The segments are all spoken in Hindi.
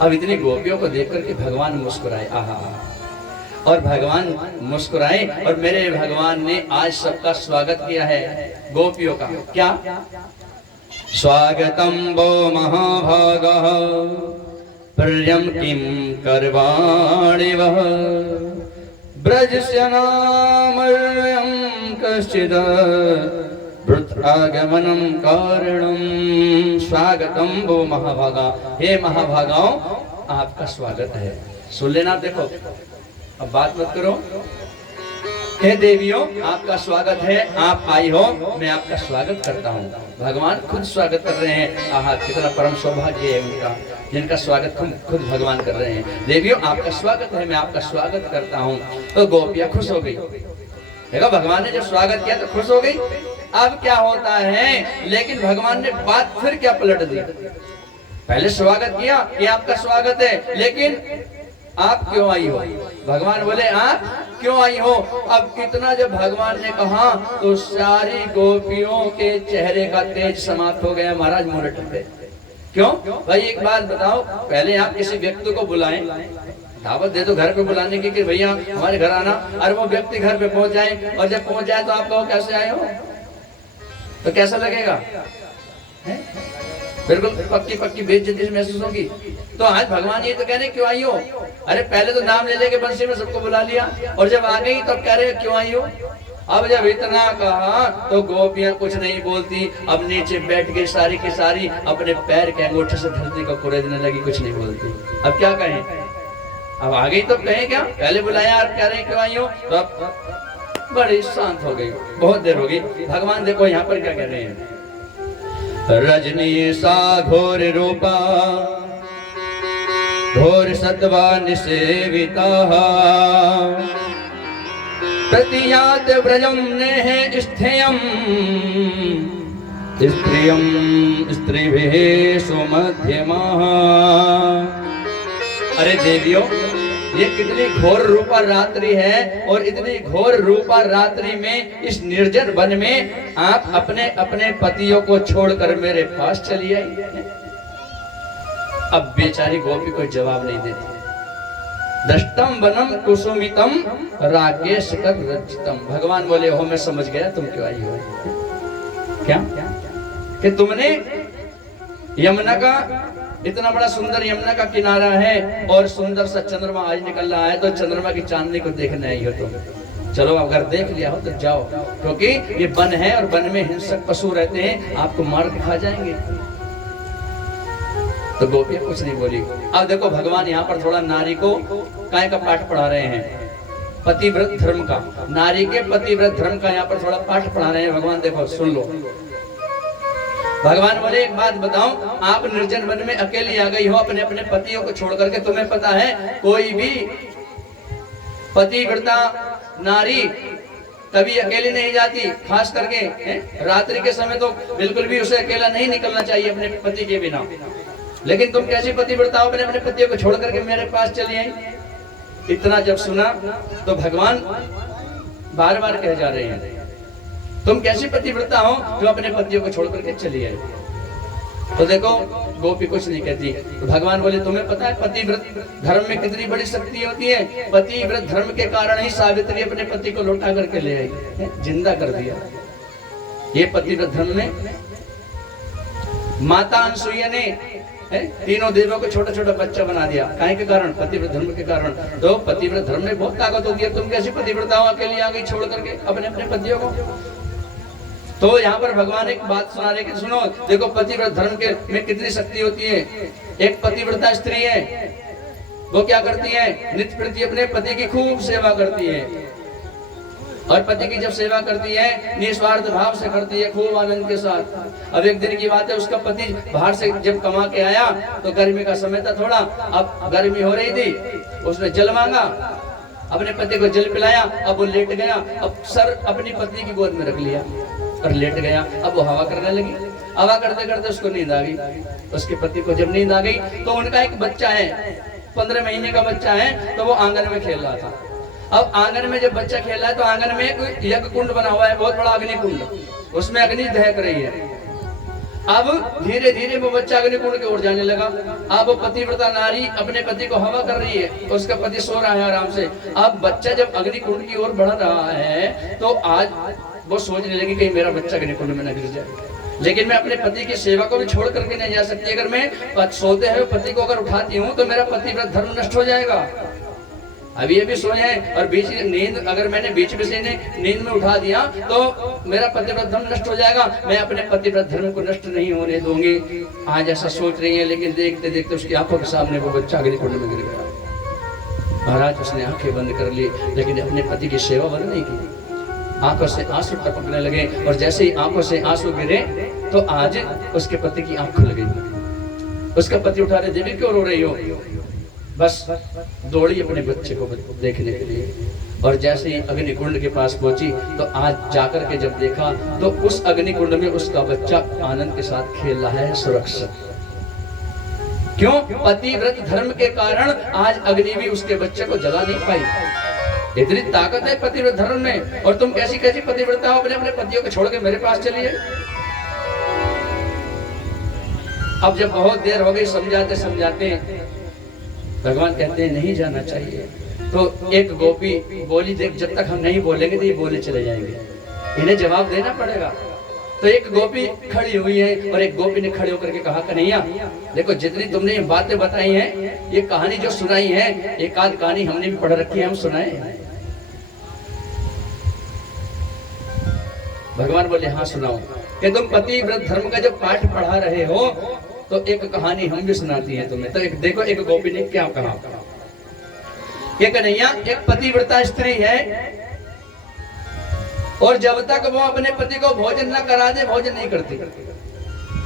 अब इतनी गोपियों को देख करके भगवान मुस्कुराए, आहा, और भगवान मुस्कुराए और मेरे भगवान ने आज सबका स्वागत किया है गोपियों का। क्या स्वागतम वो महाभागः प्रियम किम करवाणि वह ब्रजस्य नामर्यं कश्चिद आगमनम कारणम स्वागतम वो महाभागा। हे महाभागाओं, आपका स्वागत है। सुन लेना, देखो अब बात मत करो। हे देवियों, आपका स्वागत है, आप आई हो, मैं आपका स्वागत करता हूँ। भगवान खुद स्वागत कर रहे हैं। आहा, कितना परम सौभाग्य है उनका, जिनका स्वागत खुद भगवान कर रहे हैं। देवियों, आपका स्वागत है, मैं आपका स्वागत करता हूँ। तो गोपियाँ खुश हो गई। देखो, भगवान ने जब स्वागत किया तो खुश हो गई। अब क्या होता है, लेकिन भगवान ने बात फिर क्या पलट दी। पहले स्वागत किया कि आपका स्वागत है, लेकिन आप क्यों आई हो? भगवान बोले, आप क्यों आई हो? अब इतना जब भगवान ने कहा तो सारी गोपियों के चेहरे का तेज समाप्त हो गया। महाराज मुरट पे। क्यों भाई? एक बात बताओ, पहले आप किसी व्यक्ति को बुलाएं, दावत दे दो घर पे बुलाने की कि भैया हमारे घर आना, और वो व्यक्ति घर पे पहुंच जाए, और जब पहुंच जाए तो आप कहो कैसे आए हो, तो कैसा लगेगा? बिल्कुल पक्की बेइज्जती महसूस होगी। तो आज भगवान ये तो कह रहे क्यों आई हो? अरे पहले तो नाम ले लेके बंसी में सबको बुला लिया, और जब आ गई तो कह रहे क्यों आई हो? अब जब इतना कहा तो गोपियां कुछ नहीं बोलती। अब नीचे बैठ गई सारी की सारी, अपने पैर के अंगूठे से धरती को कुरेदने लगी, कुछ नहीं बोलती। अब क्या कहें? अब आ गई तो कहें क्या? पहले बुलाया और कह रहे क्यों आई हो? तो अब बड़ी शांत हो गई, बहुत देर हो गई। भगवान देखो यहाँ पर क्या कह रहे हैं, रजनी सा घोर रूपा घोर सत्वा निसेविता प्रतियात व्रजम नेह स्थेयम स्त्रियम स्त्रीभिः सुमध्यमा। अरे देवियों, ये कितनी घोर रूपा रात्रि है, और इतनी घोर रूपा रात्रि में इस निर्जन वन में आप अपने अपने पतियों को छोड़कर मेरे पास चली आई। अब बेचारी गोपी कोई जवाब नहीं देती। दष्टम वनम कुसुमितम राकेश कर रचितम। भगवान बोले, हो मैं समझ गया तुम क्यों आई हो। क्या कि तुमने यमुना का, इतना बड़ा सुंदर यमुना का किनारा है और सुंदर सा चंद्रमा आज निकल रहा है, तो चंद्रमा की चांदनी को देखने आई हो तुम। चलो अगर देख लिया हो तो जाओ, क्योंकि ये वन है और वन में हिंसक पशु रहते हैं, आपको मार के खा जाएंगे। तो गोपियां कुछ नहीं बोली। अब देखो भगवान यहाँ पर थोड़ा नारी को काय का पाठ पढ़ा रहे हैं, पतिव्रत धर्म का। नारी के पतिव्रत धर्म का यहाँ पर थोड़ा पाठ पढ़ा रहे हैं भगवान। देखो सुन लो। भगवान बोले, एक बात बताओ, आप निर्जन वन में अकेली आ गई हो अपने अपने पतियों को छोड़ करके। तुम्हें पता है कोई भी पतिव्रता नारी कभी अकेली नहीं जाती, खास करके रात्रि के समय तो बिल्कुल भी उसे अकेला नहीं निकलना चाहिए अपने पति के बिना। लेकिन तुम कैसी पतिव्रता अपने अपने पतियों को छोड़ करके मेरे पास चली आई? इतना जब सुना तो भगवान बार बार कह जा रहे हैं, तुम कैसी पतिव्रता हो जो अपने पतियों को छोड़ करके चली आई? तो देखो गोपी कुछ नहीं कहती। तो भगवान बोले, तुम्हें पता है पतिव्रत धर्म में कितनी बड़ी शक्ति होती है? पतिव्रत धर्म के कारण ही सावित्री अपने पति को लौटा करके ले आई, जिंदा कर दिया। ये पतिव्रत धर्म में माता अनसुईया ने तीनों देवों को छोटा छोटा बच्चा बना दिया। काहे के कारण? पतिव्रत धर्म के कारण। तो पतिव्रत धर्म में बहुत ताकत होती है। तुम कैसी पतिव्रता हो अकेली आ गई छोड़ करके अपने अपने पतियों को? तो यहाँ पर भगवान एक बात सुना रहे कि सुनो, देखो पतिव्रत धर्म के में कितनी शक्ति होती है। एक पतिव्रता स्त्री है, वो क्या करती है? नित्य प्रति अपने पति की खूब सेवा करती है, और पति की जब सेवा करती है निस्वार्थ भाव से करती है, खूब आनंद के साथ। अब एक दिन की बात है, उसका पति बाहर से जब कमा के आया तो गर्मी का समय था थोड़ा, अब गर्मी हो रही थी, उसने जल मांगा, अपने पति को जल पिलाया। अब वो लेट गया, अब सर अपनी पत्नी की गोद में रख लिया और लेट गया। अब वो हवा करने लगी, हवा करते करते उसको नींद आ गई। उसके पति को जब नींद आ गई तो उनका एक बच्चा है, 15 महीने का बच्चा है, तो वो आंगन में खेल रहा था। अब आंगन में जब बच्चा खेल रहा है तो आंगन में एक यज्ञ कुंड बना हुआ है, बहुत बड़ा अग्नि कुंड, उसमें अग्नि दहक रही है। अब धीरे धीरे वो बच्चा अग्निकुंड की ओर जाने लगा। अब वो पतिव्रता नारी अपने पति को हवा कर रही है, उसका पति सो रहा है आराम से। अब बच्चा जब अग्निकुंड की ओर बढ़ रहा है तो आज वो सोचने लगी कहीं मेरा बच्चा अग्निकुंड में न गिर जाए, लेकिन मैं अपने पति की सेवा को भी छोड़ करके नहीं जा सकती। अगर मैं सोते हुए पति को अगर उठाती हूँ तो मेरा पतिव्रत धर्म नष्ट हो जाएगा। अभी ये भी सोए हैं और बीच में नींद, अगर मैंने बीच में से नींद में उठा दिया तो मेरा पतिव्रत धर्म नष्ट हो जाएगा। मैं अपने पतिव्रत धर्म को नष्ट नहीं होने दूंगी। आज ऐसा सोच रही है, लेकिन देखते देखते उसकी आंखों के सामने वो बच्चा अग्निकुंड में गिर गया। महाराज उसने आंखें बंद कर ली, लेकिन अपने पति की सेवा बंद नहीं की। आंखों से आंसू टपकने लगे और जैसे ही आंखों से आंसू गिरे तो आज उसके पति की आंख खुल गई। उसका पति उठा रहे, देवी क्यों रो रही हो? बस दौड़ी अपने बच्चे को देखने के लिए। और जैसे ही अग्निकुंड के पास पहुंची तो आज जाकर के जब देखा तो उस अग्निकुंड में उसका बच्चा आनंद के साथ खेल रहा है, सुरक्षित। क्यों? पतिव्रत धर्म के कारण आज अग्नि भी उसके बच्चे को जला नहीं पाई। इतनी ताकत है पतिव्रत धर्म में। और तुम कैसी कैसी पतिव्रता हो, अपने अपने पतियों को छोड़ के मेरे पास चलिए। अब जब बहुत देर हो गई समझाते समझाते, भगवान कहते हैं नहीं जाना चाहिए। तो एक गोपी बोली, देख जब तक हम नहीं बोलेंगे तो ये बोले चले जाएंगे, इन्हें जवाब देना पड़ेगा। तो एक गोपी खड़ी हुई है और एक गोपी ने खड़े होकर के कहा, कन्हैया देखो जितनी तुमने ये बातें बताई हैं, ये कहानी जो सुनाई है, एक आध कहानी हमने भी पढ़ रखी है, हम सुनाए। भगवान बोले हाँ सुनाओ। कि तुम पतिव्रत धर्म का जो पाठ पढ़ा रहे हो तो एक कहानी हम भी सुनाती हैं तुम्हें। तो एक देखो एक गोपी ने क्या कहा। ये कन्हैया एक पतिव्रता स्त्री है और जब तक वो अपने पति को भोजन ना करा दे भोजन नहीं करती,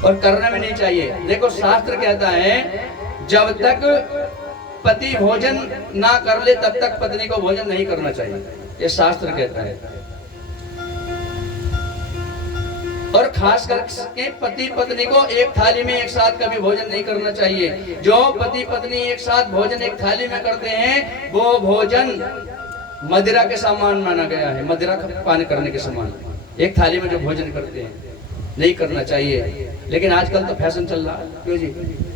और करना भी नहीं चाहिए। देखो शास्त्र कहता है जब तक पति भोजन ना कर ले तब तक पत्नी को भोजन नहीं करना चाहिए, ये शास्त्र कहता है। और खास करके पति पत्नी को एक थाली में एक साथ कभी भोजन नहीं करना चाहिए। जो पति पत्नी एक साथ भोजन एक थाली में करते हैं वो भोजन मदिरा के समान माना गया है, मदिरा पान करने के समान। एक थाली में जो भोजन करते हैं नहीं करना चाहिए। लेकिन आजकल तो फैशन चल रहा है, क्यों जी?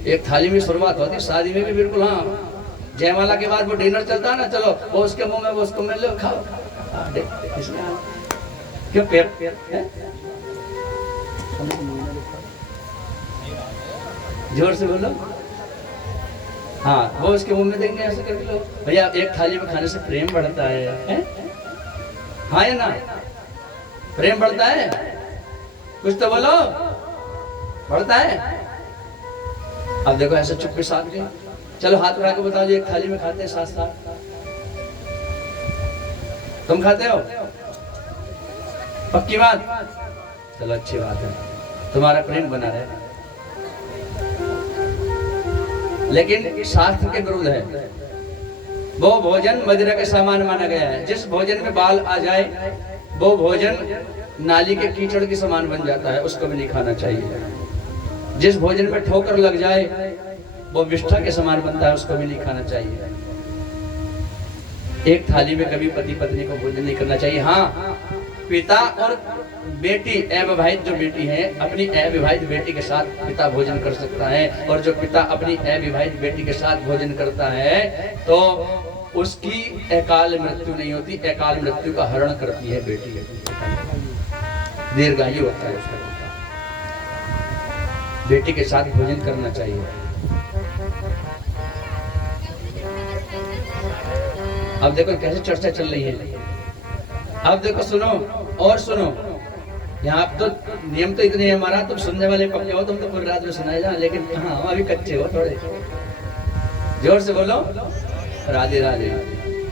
एक थाली में शुरुआत होती है, शादी में भी बिल्कुल। हाँ, जयमाला के बाद वो डिनर चलता है ना, चलो वो उसके मुंह में वो उसको मिल लो, खाओ। क्यों पेट जोर से बोलो। हाँ, वो उसके मुंह में देंगे ऐसे करके लो। भैया एक थाली में खाने से प्रेम बढ़ता है? हाँ या ना? प्रेम बढ़ता है? कुछ तो बोलो, बढ़ता है? अब देखो ऐसे चुप्पे साथ गए। चलो हाथ उठा के बताओ, एक थाली में खाते हैं साथ साथ? तुम खाते हो? पक्की बात? चलो अच्छी बात है, तुम्हारा प्रेम बना रहे। लेकिन शास्त्र के विरुद्ध है। वो भोजन मदिरा के समान माना गया है। जिस भोजन में बाल आ जाए वो भोजन नाली के कीचड़ के समान बन जाता है, उसको भी नहीं खाना चाहिए। जिस भोजन में ठोकर लग जाए वो विष्ठा के समान बनता है, उसको भी नहीं खाना चाहिए। एक थाली में कभी पति पत्नी को भोजन नहीं करना चाहिए। हाँ, पिता और बेटी, अविवाहित जो बेटी है अपनी अविवाहित बेटी के साथ पिता भोजन कर सकता है, और जो पिता अपनी अविवाहित बेटी के साथ भोजन करता है तो उसकी अकाल मृत्यु नहीं होती। अकाल मृत्यु का हरण करती है बेटी, दीर्घायु होता है उसका। बेटी के साथ भोजन करना चाहिए। अब देखो कैसे चर्चा चल रही है। अब देखो सुनो और सुनो, यहाँ तो नियम तो इतने हमारा, तुम सुनने वाले पक्के हो, तुम तो पूरी रात में सुनाए जा, लेकिन हाँ अभी कच्चे हो थोड़े। जोर से बोलो राधे राधे।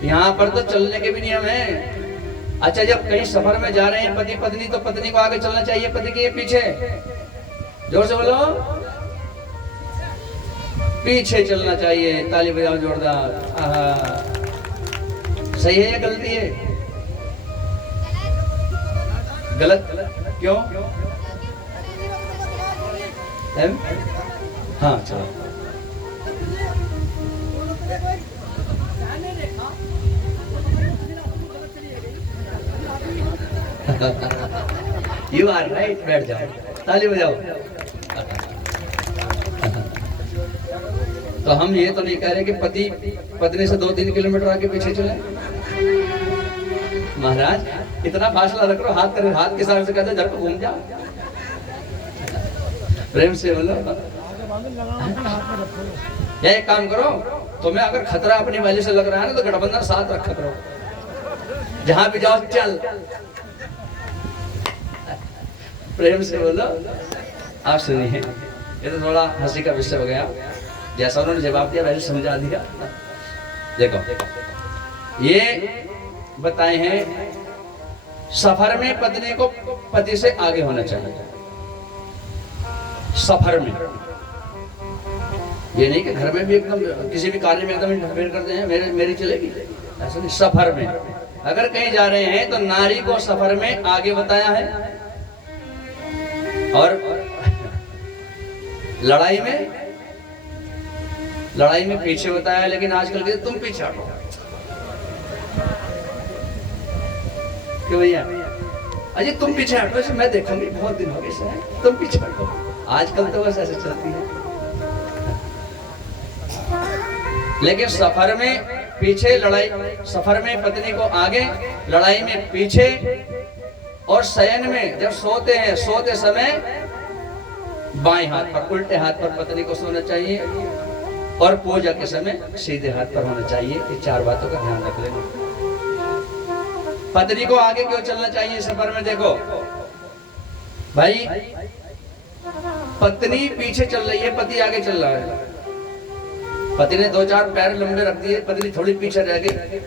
यहाँ पर तो चलने के भी नियम है। अच्छा, जब कहीं सफर में जा रहे हैं पति पत्नी तो पत्नी को आगे चलना चाहिए, पति के पीछे। जोर से बोलो, पीछे चलना चाहिए। ताली बजाओ जोरदार। सही है या गलती है? गलत? क्यों? हाँ चलो। You are right, बैठ जाओ, ताली बजाओ। तो हम ये तो नहीं कह रहे कि पति पत्नी से 2-3 किलोमीटर आगे पीछे चले। महाराज इतना फासला रख लो, हाथ के साथ से कहते घर को घूम जाओ, प्रेम से बोलो। या एक काम करो, तुम्हें अगर खतरा अपनी वाली से लग रहा है ना तो गठबंधन साथ रखा करो, जहां भी जाओ चल। प्रेम से बोलो। आप सुनिए, ये तो थोड़ा हंसी का विषय हो गया, जैसा उन्होंने जवाब दिया वैसे समझा दिया। देखो ये बताए हैं, सफर में पत्नी को पति से आगे होना चाहिए। सफर में, ये नहीं कि घर में भी एकदम किसी भी कार्य में एकदम इंटरफेयर करते हैं, मेरी चलेगी, ऐसा नहीं। सफर में अगर कहीं जा रहे हैं तो नारी को सफर में आगे बताया है, और लड़ाई में पीछे बताया है। लेकिन आजकल के तुम पीछे हटो, क्यों भैया? अजय तुम पीछे हटो, ऐसे मैं देखूंगी, बहुत दिन हो गए, तुम पीछे हटो। आजकल तो बस ऐसे चलती है। लेकिन सफर में पीछे, लड़ाई सफर में पत्नी को आगे, लड़ाई में पीछे, और शयन में जब सोते हैं, सोते समय बाएं हाथ पर, उल्टे हाथ पर पत्नी को सोना चाहिए, और पूजा के समय सीधे हाथ पर होना चाहिए। ये 4 बातों का ध्यान रख लेना। पत्नी को आगे क्यों चलना चाहिए सफर में? देखो भाई, पत्नी पीछे चल रही है, पति आगे चल रहा है। पति ने 2-4 पैर लंबे रख दिए, पत्नी थोड़ी पीछे रह गई।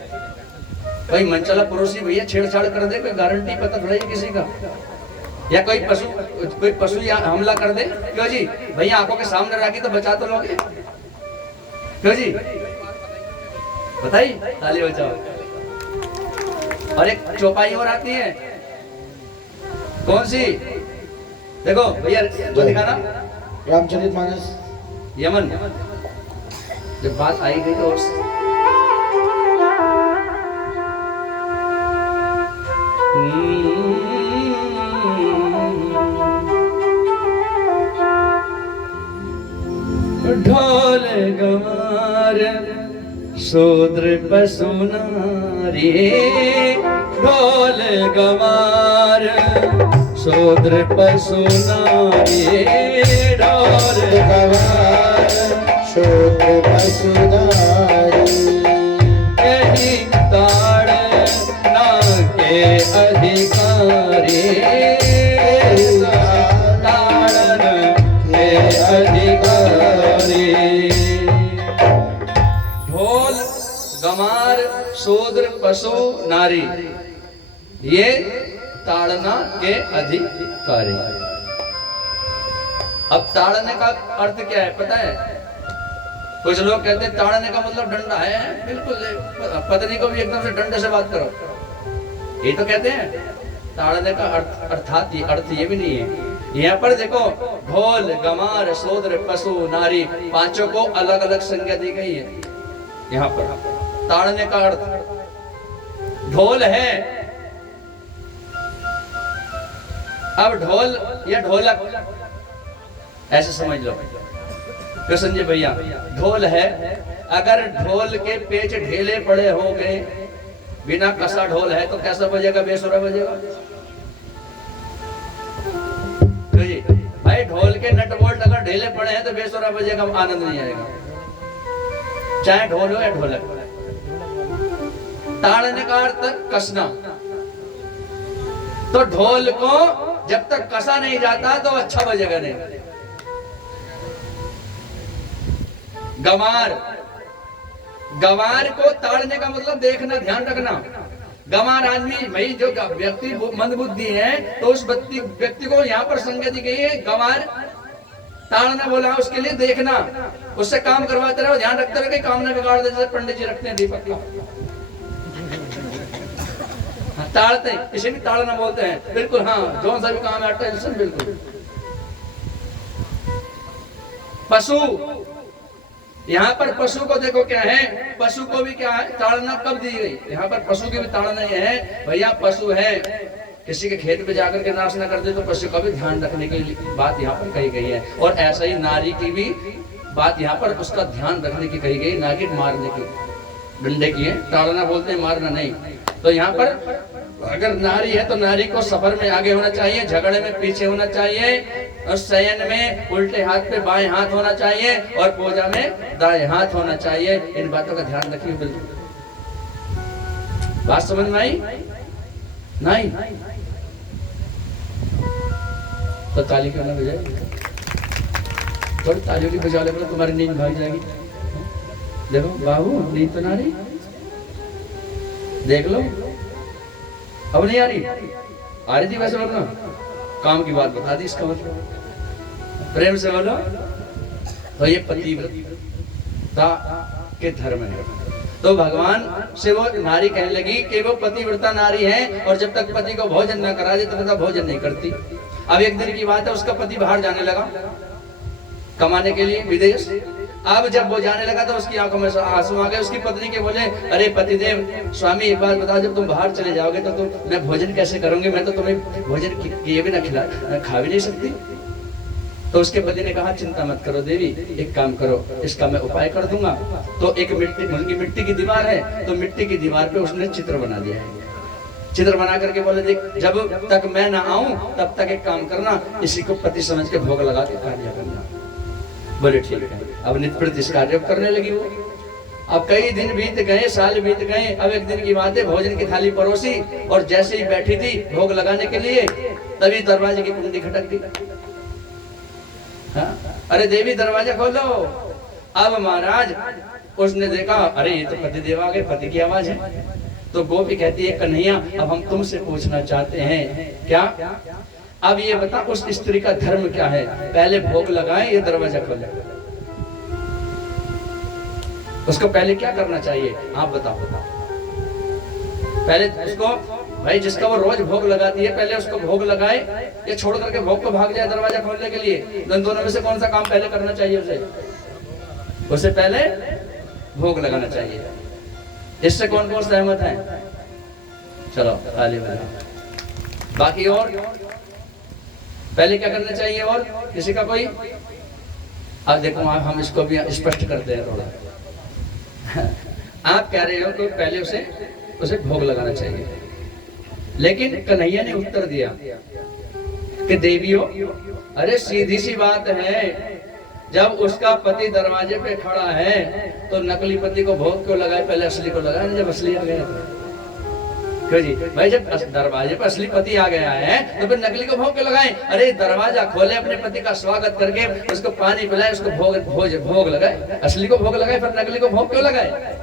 भाई मनचला पुरुष ही भैया छेड़छाड़ कर दे, कोई गारंटी पता थोड़ा है किसी का। या कोई पशु या हमला कर दे, क्यों जी? भैया आंखों के सामने रखी तो बचा तो लोगे, क्यों जी? बताइए, ताली बजाओ। और एक चौपाई और आती है, कौन सी? देखो भैया जो दिखाना, रामचरितमानस, यमन। जब बात आई गई तो ढोल गवार शूद्र पशु नारी, ढोल गवार शूद्र पशु नारी, ढोल गवार शूद्र पशु नारी, यही ताड़ना के अधिकारी, ताड़न के अधिकारी। ढोल गमार शूद्र पशु नारी, ये ताड़ना के अधिकारी। अब ताड़ने का अर्थ क्या है पता है? कुछ लोग कहते हैं ताड़ने का मतलब डंडा है। बिल्कुल, पत्नी को भी एकदम से डंडे से बात करो, ये तो कहते हैं। ताड़ने का अर्थ ये भी नहीं है। यहाँ पर देखो, ढोल गमार शूद्र पशु नारी, 5 को अलग अलग संज्ञा दी गई है। यहाँ पर ताड़ने का अर्थ ढोल है। अब ढोल या ढोलक ऐसे समझ लो कृष्ण जी भैया, ढोल है। अगर ढोल के पेच ढेले पड़े हो गए, बिना कसा ढोल है तो कैसा बजेगा? बेसुरा बजेगा। तो जी भाई, ढोल के नट बोल्ट अगर ढीले पड़े हैं तो बेसुरा बजेगा, आनंद नहीं आएगा, चाहे ढोल हो या ढोलक। ताड़ने का अर्थ कसना। तो ढोल को जब तक कसा नहीं जाता तो अच्छा बजेगा नहीं। गवार, गवार को ताड़ने का मतलब देखना, ध्यान रखना। गवार आदमी, भाई जो व्यक्ति मंदबुद्धि है तो उस व्यक्ति को यहाँ पर संज्ञा दी गई है गवार। ताड़ना बोला उसके लिए देखना, उससे काम करवाते रहो, ध्यान रखते रहो कि काम न बिगाड़ दे, जैसे पंडित जी रखते हैं दीपक का। ताड़ते इसे भी ताड़ना बोलते हैं। बिल्कुल हाँ, जो सा भी काम है टेंशन बिल्कुल। पशु, यहाँ पर पशु को देखो क्या है, पशु को भी क्या है ताड़ना कब दी गई? यहाँ पर पशु की भी ताड़ना ये है, भैया पशु है, किसी के खेत पे जाकर के नाश न कर दे तो पशु का भी ध्यान रखने की बात यहाँ पर कही गई है। और ऐसा ही नारी की भी बात यहाँ पर उसका ध्यान रखने की कही गई, ना कि मारने की। डंडे की है, ताड़ना बोलते हैं, मारना नहीं। तो यहाँ पर अगर नारी है तो नारी को सफर में आगे होना चाहिए, झगड़े में पीछे होना चाहिए, और शयन में उल्टे हाथ पे बाएं हाथ होना चाहिए, और पूजा में दाएं हाथ होना चाहिए। इन बातों का ध्यान रखिए बिल्कुल। बात समझ में आई? नहीं तो ताली क्यों ना बजाए? थोड़ी तालियों की बजा ले, तुम्हारी नींद भाग जाएगी। देखो बाबू, नींद तो ना रही, देख लो। अब नहीं आ रही थी वैसे, वरना काम की बात बता दी। इसका मतलब प्रेम से बोलो तो ये पतिव्रता के धर्म है। तो भगवान से वो नारी कहने लगी कि वो पतिव्रता नारी है, और जब तक पति को भोजन न करा दे तब तक भोजन नहीं करती। अब एक दिन की बात है, उसका पति बाहर जाने लगा कमाने के लिए विदेश। अब जब वो जाने लगा तो उसकी आंखों में आंसू आ गए। उसकी पत्नी के बोले, अरे पतिदेव, स्वामी एक बात बताओ, जब तुम बाहर चले जाओगे तो मैं भोजन कैसे करूंगी? मैं तो तुम्हें भोजन किए भी ना खा भी नहीं सकती। तो उसके पति ने कहा, चिंता मत करो देवी, एक काम करो, इसका मैं उपाय कर दूंगा। तो एक मिट्टी की दीवार है, तो मिट्टी की दीवार पे उसने चित्र बना दिया है। चित्र बना करके बोले, देख जब तक मैं ना आऊं तब तक एक काम करना, इसी को पति समझ के भोग लगा के कार्य करना। बोले ठीक है। अब नित्य प्रति इस कार्य करने लगी वो। अब कई दिन बीत गए, साल बीत गए। अब एक दिन की बात है, भोजन की थाली परोसी, और जैसे ही बैठी थी भोग लगाने के लिए, तभी दरवाजे की कुंडी खटक दी। अरे देवी दरवाजा खोलो। अब महाराज उसने देखा, अरे ये तो पति देव आ गए, पति की आवाज है। तो गोपी कहती है, कन्हैया अब हम तुमसे पूछना चाहते हैं। क्या? अब ये बता, उस स्त्री का धर्म क्या है? पहले भोग लगाए या दरवाजा खोले? उसको पहले क्या करना चाहिए आप बताओ। पहले उसको, भाई जिसका वो रोज भोग लगाती है, पहले उसको भोग लगाए या छोड़ करके भोग को भाग जाए दरवाजा खोलने के लिए? दोनों में से कौन सा काम पहले करना चाहिए उसे? उसे पहले भोग लगाना चाहिए। इससे कौन कौन सहमत है? चलो ताली बजाओ। बाकी और पहले क्या करना चाहिए? और किसी का कोई? अब देखो हम इसको भी स्पष्ट करते हैं थोड़ा। आप कह रहे हो कि पहले उसे भोग लगाना चाहिए, लेकिन कन्हैया ने उत्तर दिया कि देवियों, अरे सीधी सी बात है, जब उसका पति दरवाजे पे खड़ा है तो नकली पति को भोग क्यों लगाए? पहले असली को लगाए, जब असली आ गया। क्यों जी भाई, जब दरवाजे पर असली पति आ गया है तो फिर नकली को भोग क्यों लगाए? अरे दरवाजा खोले, अपने पति का स्वागत करके उसको पानी पिलाए, उसको भोग लगाए। असली को भोग लगाए, फिर नकली को भोग क्यों लगाए?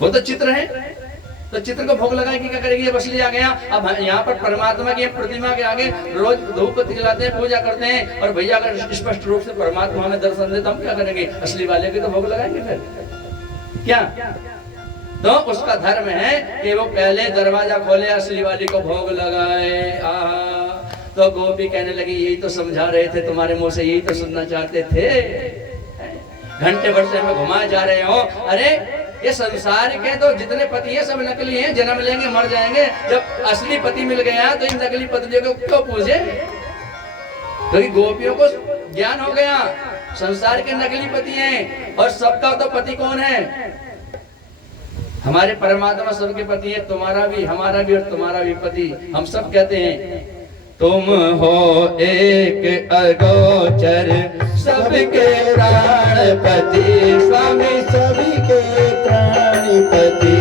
वो तो चित्र है, तो चित्र को भोग लगाए कि क्या करेगी? जब असली आ गया। अब यहाँ पर परमात्मा की प्रतिमा के आगे रोज धूप जलाते हैं, पूजा करते हैं, और भैया अगर स्पष्ट रूप से परमात्मा हमें दर्शन दे तो हम क्या करेंगे? असली वाले के तो भोग लगाएंगे फिर क्या? तो उसका धर्म है कि वो पहले दरवाजा खोले, असली वाली को भोग लगाए। तो गोपी कहने लगी, यही तो समझा रहे थे, तुम्हारे मुंह से यही तो सुनना चाहते थे, घंटे भर से हमें घुमाए जा रहे हो। अरे ये संसार के तो जितने पति है सब नकली हैं, जन्म लेंगे मर जाएंगे। जब असली पति मिल गया तो इन नकली पतियों को क्यों पूजे? क्योंकि गोपियों को ज्ञान हो गया संसार के नकली पति हैं, और सबका तो पति कौन है? हमारे परमात्मा सबके पति है। तुम्हारा भी, हमारा भी, और तुम्हारा भी पति। हम सब कहते हैं, तुम हो एक अगोचर सबके प्राणपति, स्वामी सभी के प्राणपति।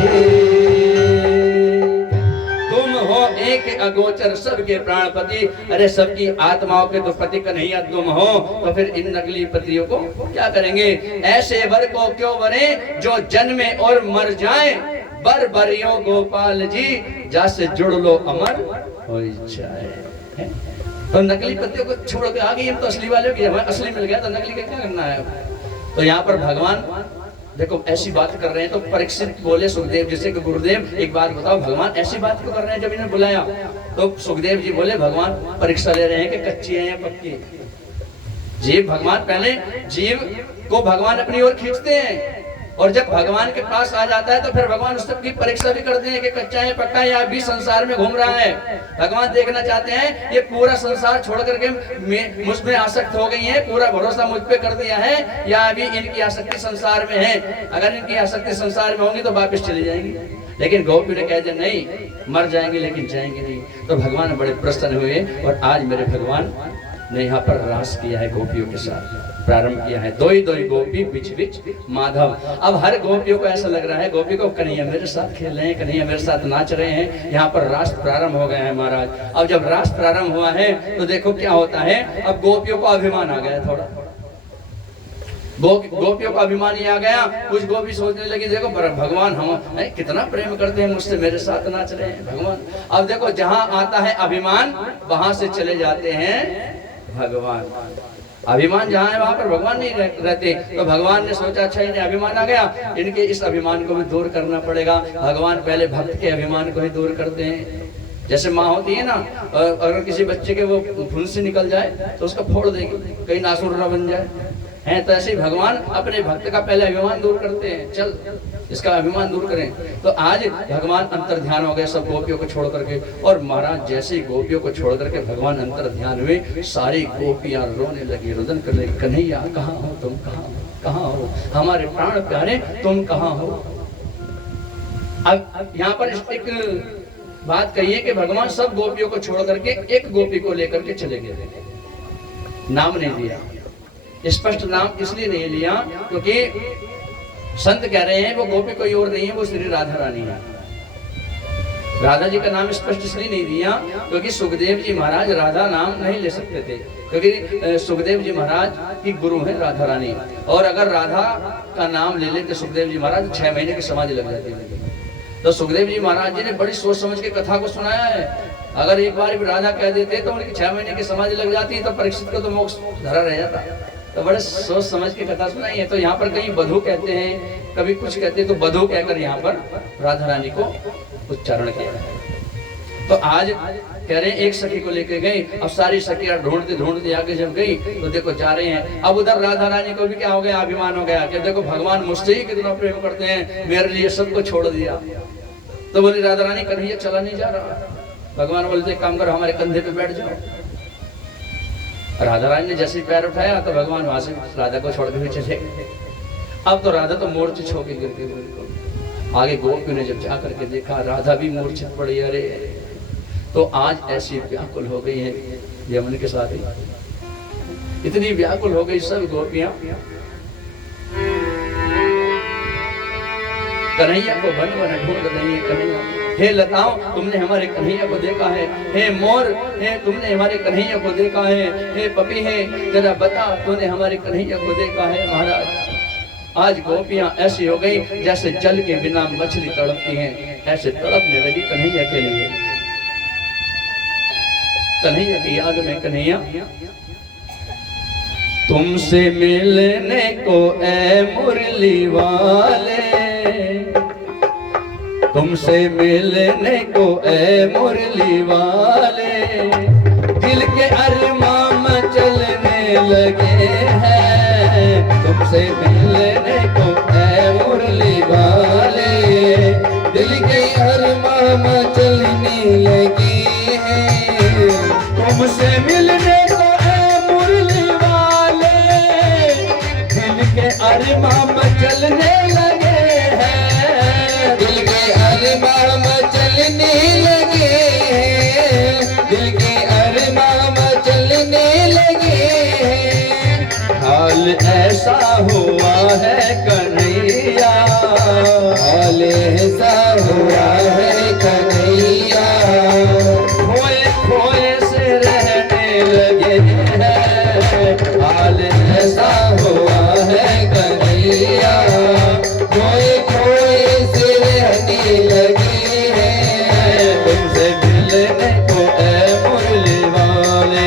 तुम हो एक अगोचर सबके प्राणपति। अरे सबकी आत्माओं के तो पति कन्हैया तुम हो, तो फिर इन नकली पतियों को क्या करेंगे? ऐसे वर को क्यों वरे जो जन्मे और मर जाए, बर बरियो गोपाल जी, जासे जुड़ लो अमर हो जाए। तो नकली पतियों को छोड़ के आ गई, हम तो असली वाले की, हमें असली मिल गया तो नकली का क्या करना है? तो यहाँ पर भगवान देखो ऐसी बात कर रहे हैं। तो परीक्षित बोले सुखदेव जैसे कि गुरुदेव एक बात बताओ, भगवान ऐसी बात क्यों कर रहे हैं? जब इन्हें बुलाया तो सुखदेव जी बोले, भगवान परीक्षा ले रहे हैं कि कच्ची है या पक्की। जीव भगवान पहले जीव को भगवान अपनी ओर खींचते हैं, और जब भगवान के पास आ जाता है तो फिर भगवान उस सबकी परीक्षा भी करते हैं कि कच्चा है पक्का है या भी संसार में घूम रहा है। भगवान देखना चाहते हैं ये पूरा संसार छोड़ करके मुझ में आसक्त हो गई है, पूरा भरोसा मुझ पे कर दिया है या अभी इनकी आसक्ति संसार में है। अगर इनकी आसक्ति संसार में होंगी तो वापस चली जाएंगी, लेकिन गोपी ने कह दिया नहीं, मर जाएंगे लेकिन जाएंगे नहीं। तो भगवान बड़े प्रसन्न हुए और आज मेरे भगवान ने यहाँ पर रास किया है, गोपियों के साथ प्रारंभ किया है। दो ही गोपी बिच बिच माधव। अब हर गोपियों को ऐसा लग रहा है गोपी को कन्हैया मेरे साथ खेल रहे हैं, कन्हैया मेरे साथ नाच रहे हैं। यहाँ पर रास प्रारंभ हो गया है महाराज। अब जब रास प्रारंभ हुआ है तो देखो क्या होता है। अब गोपियों को अभिमान आ गया, थोड़ा गोपियों का अभिमान ही आ गया। कुछ गोपी सोचने लगी देखो भगवान हम कितना प्रेम करते हैं, मुझसे मेरे साथ नाच रहे हैं भगवान। अब देखो जहां आता है अभिमान वहां से चले जाते हैं भगवान। अभिमान जहाँ है वहां पर भगवान नहीं रहते। तो भगवान ने सोचा अच्छा इन्हें अभिमान आ गया, इनके इस अभिमान को भी दूर करना पड़ेगा। भगवान पहले भक्त के अभिमान को ही दूर करते हैं। जैसे माँ होती है ना, अगर किसी बच्चे के वो फुंसी निकल जाए तो उसका फोड़ देगी, कहीं नासूर न बन जाए है। तो ऐसे ही भगवान अपने भक्त का पहले अभिमान दूर करते हैं, चल इसका अभिमान दूर करें। तो आज भगवान अंतर ध्यान हो गए सब गोपियों को छोड़ करके। और महाराज जैसे ही गोपियों को छोड़ करके भगवान अंतर ध्यान हुए, सारी गोपियां रोने लगी, रुदन कर लगी, कन्हैया कहाँ हो तुम, कहाँ हो, कहाँ हो हमारे प्राण प्यारे, तुम कहाँ हो। अब यहाँ पर एक बात कहिए कि भगवान सब गोपियों को छोड़ करके एक गोपी को लेकर के चले गए, नाम नहीं दिया। स्पष्ट नाम इसलिए नहीं लिया क्योंकि संत कह रहे हैं वो गोपी कोई और नहीं है, वो श्री राधा रानी है। राधा जी का नाम स्पष्ट इसलिए नहीं दिया क्योंकि सुखदेव जी महाराज राधा नाम नहीं ले सकते थे, क्योंकि सुखदेव जी महाराज की गुरु है राधा रानी। और अगर राधा का नाम ले लेते सुखदेव जी महाराज 6 महीने की समाधि लग जाती है। तो सुखदेव जी महाराज जी ने बड़ी सोच समझ के कथा को सुनाया है। अगर एक बार भी राधा कह देते तो उनकी 6 महीने की समाधि लग जाती, तो परीक्षित को तो मोक्ष धरा रह जाता। तो बड़े सोच समझ के कथा सुनाई है। तो यहाँ पर कहीं बधू कहते हैं, कभी कुछ कहते हैं, तो बधू कहकर यहाँ पर राधा रानी को उच्चारण किया है। तो आज कह रहे हैं एक सखी को लेके गई। अब सारी सखियां ढूंढते ढूंढते आगे जब गई तो देखो जा रहे हैं। अब उधर राधा रानी को भी क्या हो गया, अभिमान हो गया कि देखो भगवान मुझसे ही कितना प्रेम करते हैं, मेरे लिए सबको छोड़ दिया। तो बोली राधा रानी कन्हैया चला नहीं जा रहा। भगवान बोलते काम करो हमारे कंधे पे बैठ जाओ। राधा रानी ने जैसे पैर उठाया तो भगवान वहां से राधा को छोड़ के चले गए। अब तो राधा तो मूर्छित होकर गिर गई बिल्कुल। आगे गोपियों ने जब जाकर के देखा राधा भी मूर्छित पड़ी। अरे तो आज ऐसी व्याकुल हो गई है यमुना के साथ ही, इतनी व्याकुल हो गई सब गोपियां, कन्हैया को बन बन ढूंढ रही है। कन्हैया हे लताओं तुमने हमारे कन्हैया को देखा है, हे मोर हे तुमने हमारे कन्हैया को देखा है, हे पपी है जरा बता तूने हमारे कन्हैया को देखा है। महाराज आज गोपियां ऐसी हो गई जैसे जल के बिना मछली तड़पती हैं, ऐसे तड़पने लगी कन्हैया के लिए। कन्हैया की याद में कन्हैया तुमसे मिलने को ऐ मुरली वाले, तुमसे मिलने को ऐ मुरली वाले, दिल के अरमान चलने लगे हैं। तुमसे मिलने को ऐ मुरली वाले, दिल के अरमान चलने लगे हैं। तुमसे मिलने को ऐ मुरली वाले, दिल के अरमान चलने लगे हैं। दिल के अरमान चलने लगे हैं, दिल के अरमान चलने लगे हैं। हाल ऐसा हुआ है कन्हैया, हाल ऐसा हुआ है कन्हैया, खोए खोए से रहने लगे हैं। हाल ऐसा हुआ है कन्हैया, खोए खोए से रहने लगे हैं। तुमसे मिलने को ऐ मुरली वाले।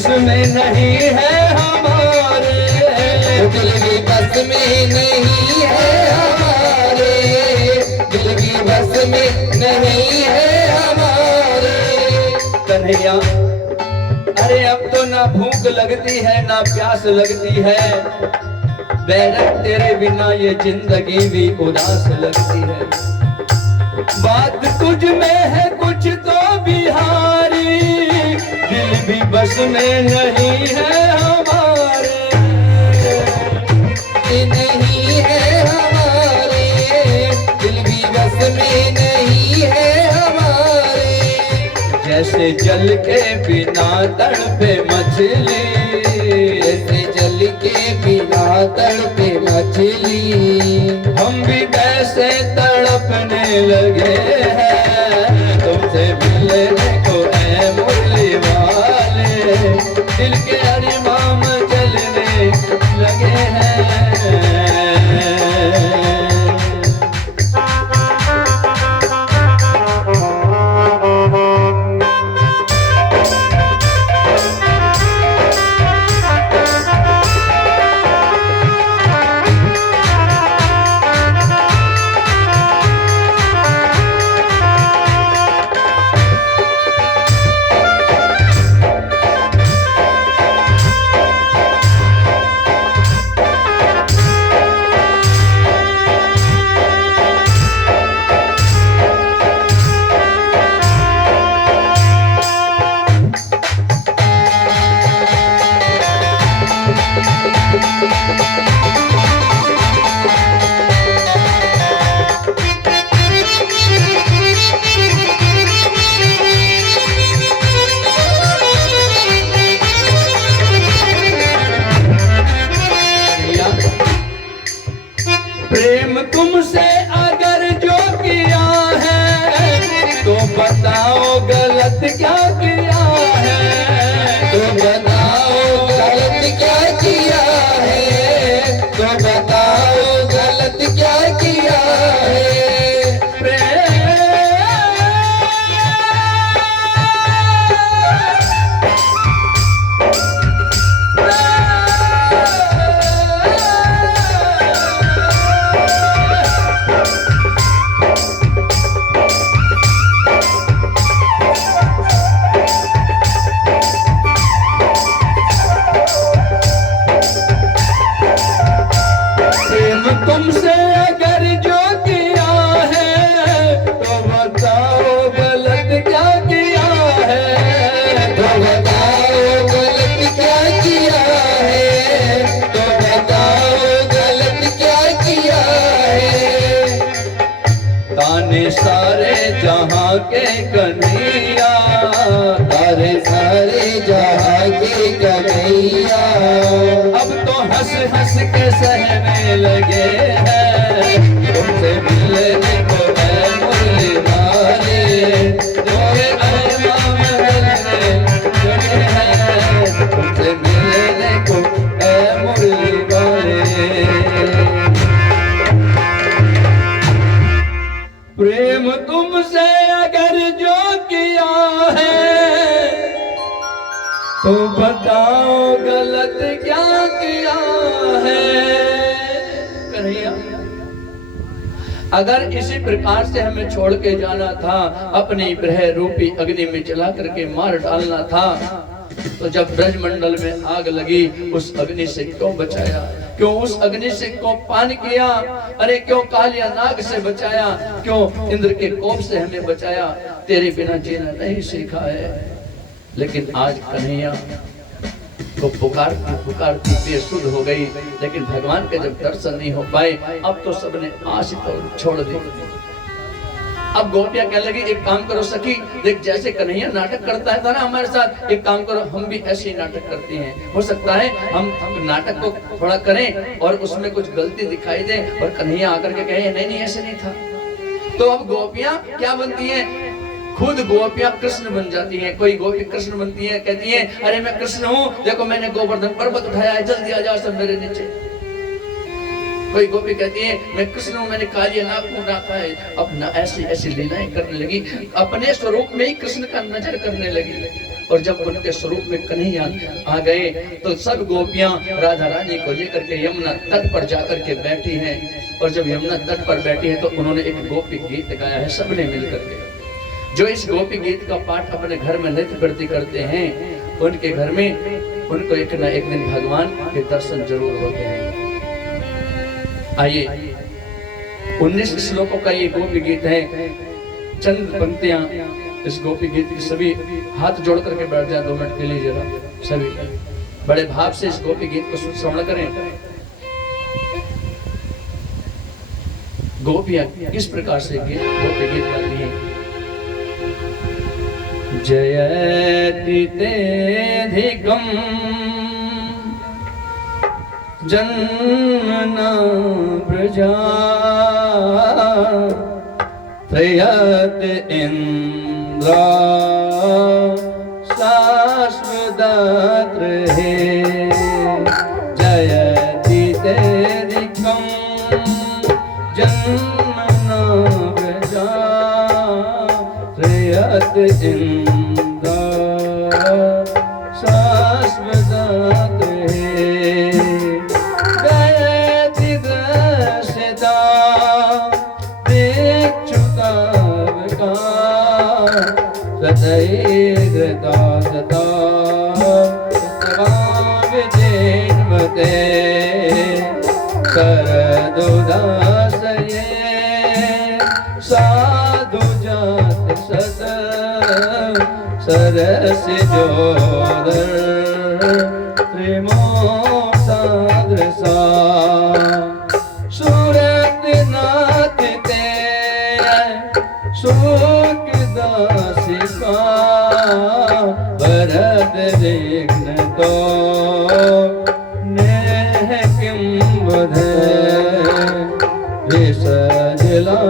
बस में नहीं है हमारे, दिल भी बस में नहीं है हमारे, दिल भी बस में नहीं है हमारे। कन्हैया अरे अब तो ना भूख लगती है ना प्यास लगती है, बैरक तेरे बिना ये जिंदगी भी उदास लगती है। बात तुझ में है कुछ तो बिहारी, दिल भी बस में नहीं है हमारे, नहीं है हमारे, दिल भी बस में नहीं है हमारे। जैसे जल के बिना तड़पे मछली, जैसे जल के बिना तड़पे मछली, हम भी वैसे तड़पने लगे हैं तुमसे मिलने को ऐ मुरली वाले, दिल के अरिमाम जलने लगे हैं। प्रेम तुमसे अगर जो किया है तो बताओ गलत क्या किया है, तो बताओ गलत क्या किया है, तो बताओ गलत क्या किया है। तुमसे अगर जो किया है तो बताओ गलत क्या किया है, तो बताओ गलत क्या किया है, तो बताओ गलत क्या किया है। ताने सारे जहां के कन्हैया, तारे सारे जहां के कन्हैया, अब तो हंस हंस के सहने लगे हैं तुमसे मिलने को ऐ मुरली वाले, तुम्हें अरमान मिलने लगे हैं तुमसे मिलने को ऐ मुरली वाले। प्रेम तुमसे अगर जो किया है तो बताओ गलत क्या किया है। कन्हैया अगर इसी प्रकार से हमें छोड़ के जाना था, अपनी ग्रह रूपी अग्नि में जला करके मार डालना था, तो जब ब्रजमंडल में आग लगी उस अग्नि से क्यों बचाया, क्यों उस अग्नि से क्यों पान किया, अरे क्यों कालिया नाग से बचाया, क्यों इंद्र के कोप से हमें बचाया, तेरे बिना जीना नहीं सीखा है। लेकिन आज कन्हैया को पुकारती पुकारती बेसुध हो गई, लेकिन भगवान के जब दर्शन नहीं हो पाए अब तो सबने आस तो छोड़ दी। अब गोपियां कहने लगी एक काम करो सखी, देख जैसे कन्हैया नाटक करता है था ना हमारे साथ, एक काम करो हम भी ऐसे ही नाटक करते हैं, हो सकता है हम नाटक को थोड़ा करें और उसमें कुछ गलती दिखाई दे और कन्हैया आकर के कहे नहीं नहीं ऐसे नहीं था। तो अब गोपियां क्या बनती हैं, खुद गोपियां कृष्ण बन जाती हैं। कोई गोपी कृष्ण बनती है, कहती है अरे मैं कृष्ण हूँ, देखो मैंने गोवर्धन पर्वत उठाया है, जल्दी आ जाओ सब मेरे नीचे। कोई गोपी कहती है मैं कृष्ण हूँ, मैंने कालिया नाग को रखा है। अब न ऐसी ऐसी लीलाएं करने लगी, अपने स्वरूप में ही कृष्ण का नजर करने लगी। और जब उनके स्वरूप में कन्हैया आ गए तो सब गोपियां राधा रानी को लेकर के यमुना तट पर जाकर के बैठी हैं। और जब यमुना तट पर बैठी है तो उन्होंने एक गोपी गीत गाया है सबने मिलकर के। जो इस गोपी गीत का पाठ अपने घर में नृत्य प्रति करते हैं उनके घर में उनको एक न एक दिन भगवान के दर्शन जरूर होते हैं। आइए 19 श्लोकों का ये गोपी गीत है। चंद पंक्तियां इस गोपी गीत की। सभी हाथ जोड़ करके बैठ जाए 2 मिनट के लिए जरा, सभी बड़े भाव से इस गोपी गीत को श्रवण करें। गोपियां किस प्रकार से गोपी गीत गाती हैं। जयति तेधिकं जन्मना प्रजा त्रयत इंद्रा शाश्वदात्र हे। जयति तेधिकं जन्मना प्रजा त्रयत इंद्रा शाश्वदात्र हे। जयति दशदा दिक्च्युतावका सदैर्घृता सदा विजेन्वते शरदुदासये साधु जात सद सरस जोदर त्रिमोक्षादृशा सूरत नाथ ते सुखदासिका वरद विघ्न तो नेह किं वधे विसजला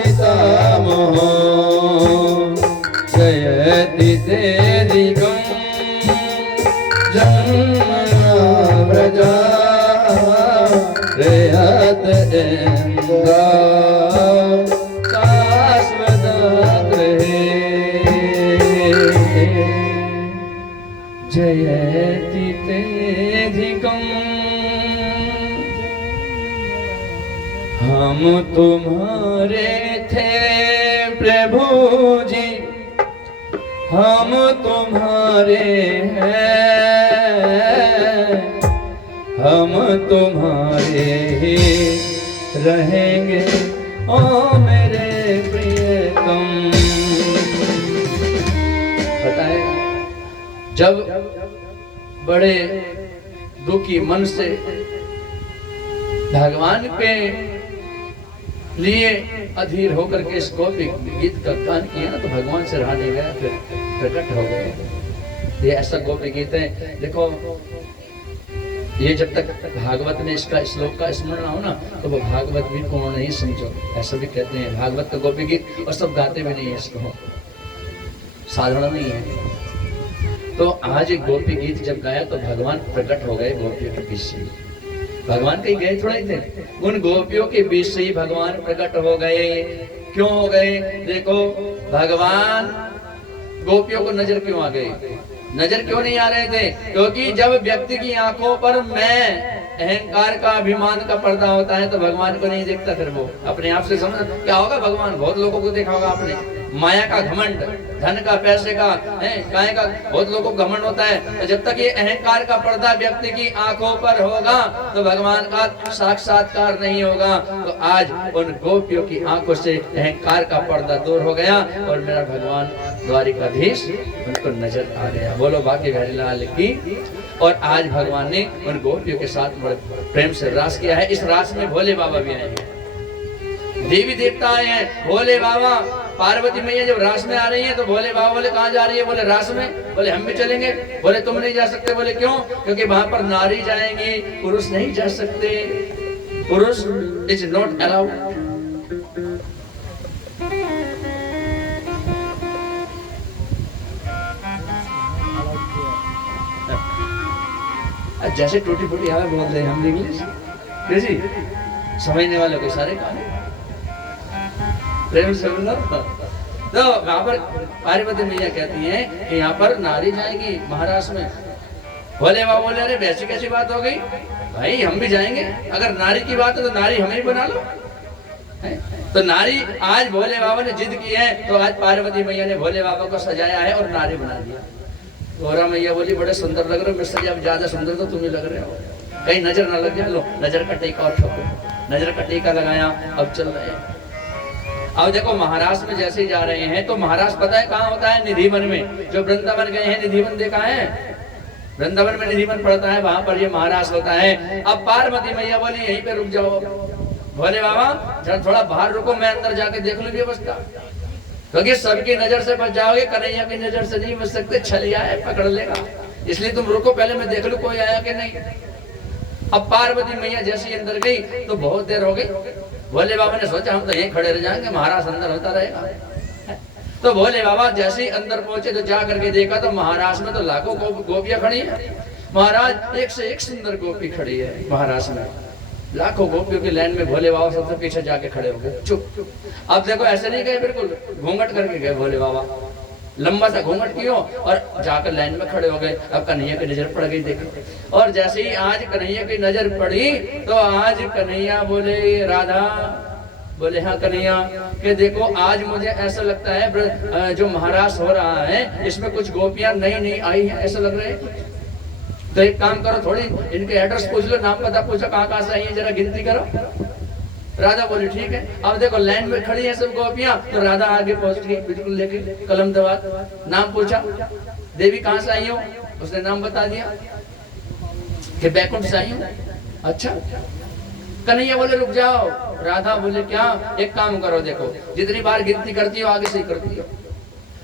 रक्षितामहो। जयति तेधिकं जन्मना व्रजा त्रयत इंद्रा शाश्वदात्र हे। जयति तेधिकं हम तुम्हारे थे प्रभु जी हम तुम्हारे हैं हम तुम्हारे ही रहेंगे ओ मेरे प्रियतम। बताए जब बड़े दुखी मन से भगवान पे लिए अधीर होकर के इस गोपी गीत का गान किया ना तो भगवान से रहा नहीं गया, फिर प्रकट हो गए। ये ऐसा गोपी गीत है। देखो ये जब तक भागवत में इसका श्लोक का स्मरण ना हो ना तो वो भागवत भी पूर्ण नहीं समझो। ऐसा भी कहते हैं भागवत का गोपी गीत और सब गाते भी नहीं है, इसको साधारण नहीं है। तो आज एक गोपी गीत जब गाया तो भगवान प्रकट हो गए गोपियों के बीच से। भगवान कहीं गए थोड़ा ही थे, उन गोपियों के बीच से ही भगवान प्रकट हो गए। क्यों हो गए? देखो भगवान गोपियों को नजर क्यों आ गए? नजर क्यों नहीं आ रहे थे? क्योंकि जब व्यक्ति की आंखों पर मैं अहंकार का अभिमान का पर्दा होता है तो भगवान को नहीं देखता। फिर वो अपने आप से समझ क्या होगा। भगवान बहुत लोगों को देखा होगा आपने, माया का घमंड, धन का, पैसे का, काय का, बहुत लोगों को घमंड होता है। तो जब तक ये अहंकार का पर्दा व्यक्ति की आंखों पर होगा तो भगवान का साक्षात्कार नहीं होगा। तो आज उन गोपियों की आंखों से अहंकार का पर्दा दूर हो गया और मेरा भगवान द्वारिकाधीश उनको नजर आ गया। बोलो बाकी बिहारी लाल की। और आज भगवान ने उन गोपियों के साथ बड़े प्रेम से रास किया है। इस रास में भोले बाबा भी आए हैं। देवी देवता आए हैं। भोले बाबा पार्वती मैया जब रास में आ रही हैं तो भोले बाबा बोले कहाँ जा रही है? बोले रास में। बोले हम भी चलेंगे। बोले तुम नहीं जा सकते। बोले क्यों? क्योंकि वहां पर नारी जाएंगी, पुरुष नहीं जा सकते। पुरुष इज नॉट अलाउड। जैसे टूटी फूटी हमें बोल रहे हैं हम इंग्लिश, कैसी समझने वालों के सारे काम प्रेम से बोलो। तो वहां पर पार्वती मैया कहती हैं कि यहाँ पर नारी जाएगी महाराष्ट्र में। भोले बाबा बोले अरे वैसी कैसी बात हो गई भाई, हम भी जाएंगे। अगर नारी की बात है तो नारी हमें ही बना लो। तो नारी आज भोले बाबा ने जिद की है तो आज पार्वती मैया ने भोले बाबा को सजाया है और नारी बना दिया। गौरा मैया बोली बड़े सुंदर लग रहे हो, मुझसे अब ज्यादा सुंदर तो तुम ही लग रहे हो, कहीं नजर ना लग जाए। लो नजर का टीका और ठोको। नजर का टीका लगाया, अब चल रहे हैं। अब देखो महाराष्ट्र में जैसे ही जा रहे हैं तो महाराष्ट्र पता है कहाँ होता है? निधिवन में। जो वृंदावन गए हैं निधिवन देखा है? वृंदावन में निधिवन पड़ता है, वहां पर ये महाराष्ट्र होता है। अब पार्वती मैया बोली यहीं पे रुक जाओ। भोले बाबा जरा थोड़ा बाहर रुको, मैं अंदर जाके देख लूं व्यवस्था, क्योंकि सबकी नजर से बच जाओगे, कन्हैया की नजर से नहीं बच सकते। छलिया है, पकड़ लेगा, इसलिए तुम रुको, पहले मैं देख लूं कोई आया कि नहीं। अब पार्वती मैया जैसी अंदर गई तो बहुत देर हो गई। भोले बाबा ने सोचा हम तो यहीं खड़े रह जाएंगे, महाराज अंदर होता रहेगा। तो भोले बाबा जैसे ही अंदर पहुंचे तो जा करके देखा तो महाराज में तो लाखों गोपियां खड़ी है। महाराज एक से एक सुंदर गोपी खड़ी है महाराज में। लाखों गोपियों की लाइन में भोले बाबा सबसे पीछे जाके खड़े हो गए, चुप। अब देखो ऐसे नहीं गए, बिल्कुल घूंघट करके गए भोले बाबा, लंबा सा घूंघट किया और जाकर लाइन में खड़े हो गए। अब कन्हैया की नजर पड़ गई, देखो। और जैसे ही आज कन्हैया की नजर पड़ी तो आज कन्हैया बोले राधा, बोले हाँ कन्हैया, कि देखो आज मुझे ऐसा लगता है जो महाराज हो रहा है इसमें कुछ गोपियां नई नई आई हैं, ऐसा लग रहा है। तो एक काम करो, थोड़ी इनके एड्रेस पूछ लो, नाम पता पूछो कहाँ से आई है, जरा गिनती करो। राधा बोली ठीक है। अब देखो लाइन में खड़ी है सब गोपियां, तो राधा आगे पहुंच गई बिल्कुल लेके कलम दबा, नाम पूछा, देवी कहाँ से आई हो? उसने नाम बता दिया कि बैकुंठ से आई हूँ। अच्छा। कन्हैया बोले रुक जाओ। राधा बोले क्या? एक काम करो, देखो जितनी बार गिनती करती हो आगे से ही करती हो,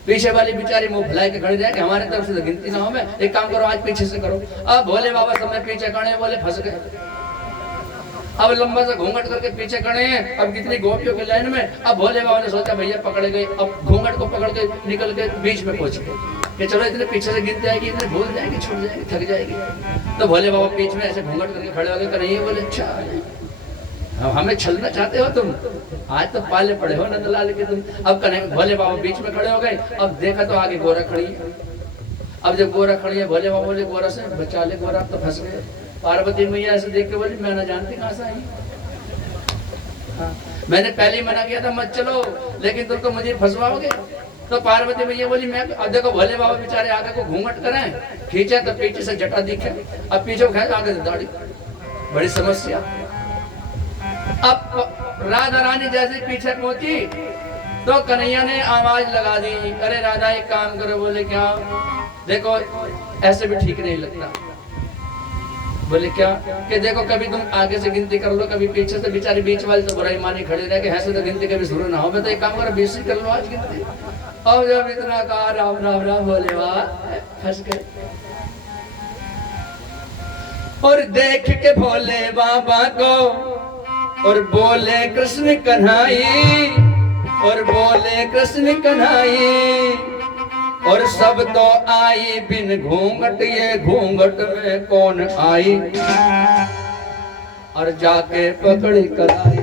पीछे वाली बेचारी मुंह फैला के खड़ी रहेगी, हमारे तरफ से तो गिनती ना हो। मैं एक काम करो, आज पीछे से करो। अब भोले बाबा सब में पीछे खड़े, बोले फंस गए। अब लंबा सा घूंघट करके पीछे खड़े हैं, अब कितनी गोपियों की लाइन में। अब भोले बाबा ने सोचा भैया पकड़े गए, अब घूंघट को पकड़ के निकल के बीच में पहुंच गए कि चलो इतने पीछे से गिनते आएगी, इतने भूल जाएगी, छूट जाएगी, थक जाएगी। तो भोले बाबा बीच में ऐसे घूंघट करके खड़े हो गए। कन्हैया बोले अच्छा हमें छलना चाहते हो तुम, आज तो पाले पड़े हो नंदलाल के तुम। अब कन्हैया भोले बाबा बीच में खड़े हो गए। अब देखा तो आगे गोरा खड़ी है। अब जब गोरा खड़ी है भोले बाबा बोले गोरा से बचा ले, गोरा तो फंस गए। पार्वती मैया ऐसे देख के बोली मैं ना जानती कहाँ से आई। मैंने पहले ही मना किया था मत चलो, लेकिन तुम तो मुझे फंसवाओगे। तो पार्वती मैया बोली मैं, अब देखो भोले बाबा बेचारे आगे को घूंघट करें, खींचे तो पीछे से जटा दिखे, अब पीछे खेच आगे से दाढ़ी, बड़ी समस्या। अब राधा रानी जैसे पीछे पहुंची तो कन्हैया ने आवाज लगा दी, अरे राधा एक काम करो। बोले क्या? देखो ऐसे भी ठीक नहीं लगता। बोले क्या? कि देखो कभी तुम आगे से गिनती कर लो, कभी पीछे से, बेचारी बीच वाले तो बुराई मानी खड़े रह के, ऐसे तो गिनती कभी शुरू ना हो। मैं तो एक काम करो बीच से कर लो आज गिनती। और जब इतना कहा राम राम राम बोले वाह, फंस गए। और देख के भोले बाबा को और बोले कृष्ण कन्हाई, और बोले कृष्ण कन्हाई, और सब तो आई बिन घूंघट, ये घूंघट में कौन आई, और जाके पकड़ी कलाई।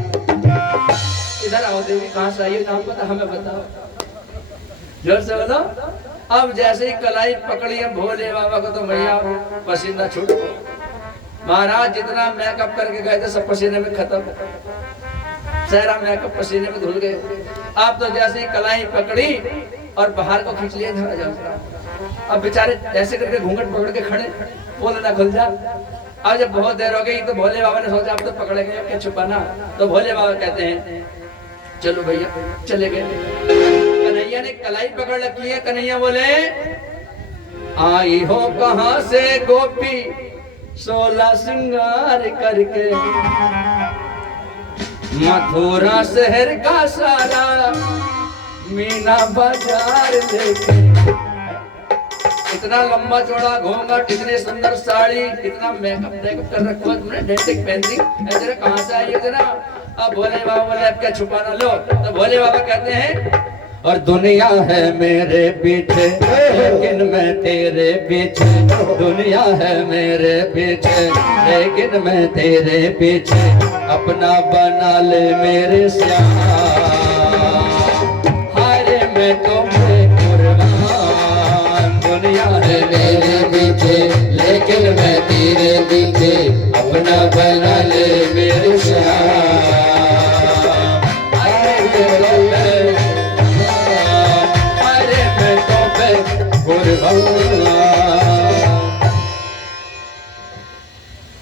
इधर आओ देवी, कहाँ से आई नाम पता हमें बताओ, जोर से बोलो। अब जैसे ही कलाई पकड़ी है भोले बाबा को तो भैया पसीना छूट गया। महाराज जितना मेकअप करके गए थे सब पसीने में खत्म, सारा मेकअप पसीने में धुल गए। आप तो जैसे ही कलाई पकड़ी और बाहर को खींच लिया, धरा जाओ। अब बेचारे ऐसे करके घूंघट पकड़ के खड़े, बोल ना खुल जा। अब जब बहुत देर हो गई तो भोले बाबा ने सोचा अब तो पकड़े गए, क्या छुपाना। तो भोले बाबा कहते हैं चलो भैया, चले गए। कन्हैया ने कलाई पकड़ रखी है। कन्हैया बोले आई हो कहां से गोपी 16 श्रृंगार करके, मथुरा शहर का सारा मीना बाजार लेके, इतना लंबा चौड़ा घूंघट, इतनी सुंदर साड़ी, इतना मेकअप कर रखा तुमने, डेंटिंग पेंटिंग, जरा कहाँ से आई है जरा। अब भोले बाबा बोले अब क्या छुपाना, लो तो भोले बाबा कहते हैं और दुनिया है मेरे पीछे लेकिन मैं तेरे पीछे, दुनिया है मेरे पीछे लेकिन मैं तेरे पीछे, अपना बना ले मेरे श्याम, हारे मैं तुम्हें कुर्बान, दुनिया है मेरे पीछे लेकिन मैं तेरे पीछे, अपना बना ले मेरे श्याम,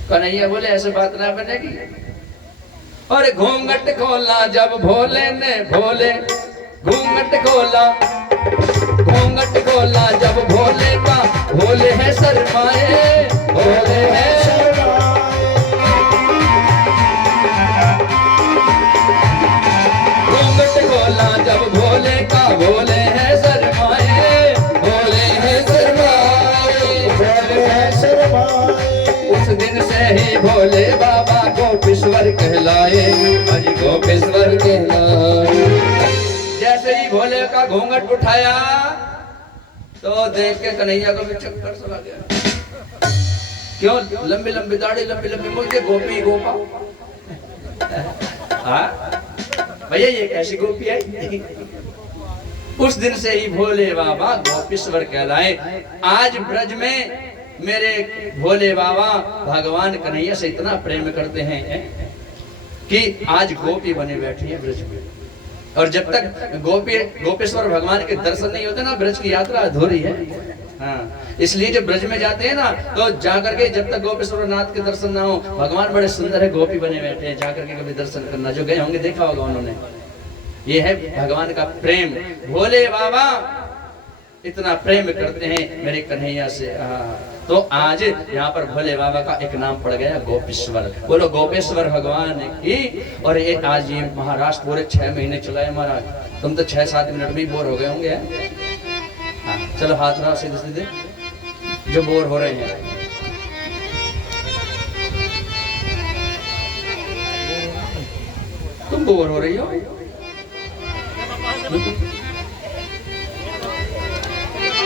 कन्हैया बोले ऐसे बात ना बनेगी। और घूंघट खोला जब भोले ने, भोले घूंघट खोला, घूंघट खोला जब भोले का, भोले है शर्माए, भोले है शर्माए, घूंघट खोला जब भोले का, भोले है शर्माए, भोले है शर्माए, भोले है शर्माए। उस दिन से ही भोले बाबा गोपेश्वर कहलाए, आज गोपेश्वर कहलाए। जैसे ही भोले का घूंघट उठाया तो देख के कन्हैया को भी चक्कर चला गया। क्यों? लंबी लंबी दाढ़ी, लंबी लंबी मूछें, गोपी गोपा। भैया ये कैसी गोपी है? उस दिन से ही भोले बाबा गोपेश्वर कहलाए। आज ब्रज में मेरे भोले बाबा भगवान कन्हैया से इतना प्रेम करते हैं कि आज गोपी बने बैठी है ब्रज में। और जब तक गोपेश्वर भगवान के दर्शन नहीं होते ना, ब्रज की यात्रा अधूरी है। हाँ, इसलिए जब ब्रज में जाते हैं ना तो जाकर के जब तक गोपेश्वर नाथ के दर्शन ना हो, भगवान बड़े सुंदर है, गोपी बने बैठे हैं, जाकर के कभी दर्शन करना, जो गए होंगे देखा होगा उन्होंने। ये है भगवान का प्रेम। भोले बाबा इतना प्रेम करते हैं मेरे कन्हैया से। तो आज यहाँ पर भोले बाबा का एक नाम पड़ गया गोपेश्वर। बोलो गोपेश्वर भगवान की। और ये आज ये महाराष्ट्र पूरे 6 महीने चला है महाराज। तुम तो 6-7 मिनट में बोर हो गए होंगे। हाँ, चलो हाथ रहा सीधे सीधे जो बोर हो रहे हैं। तुम बोर हो रही हो?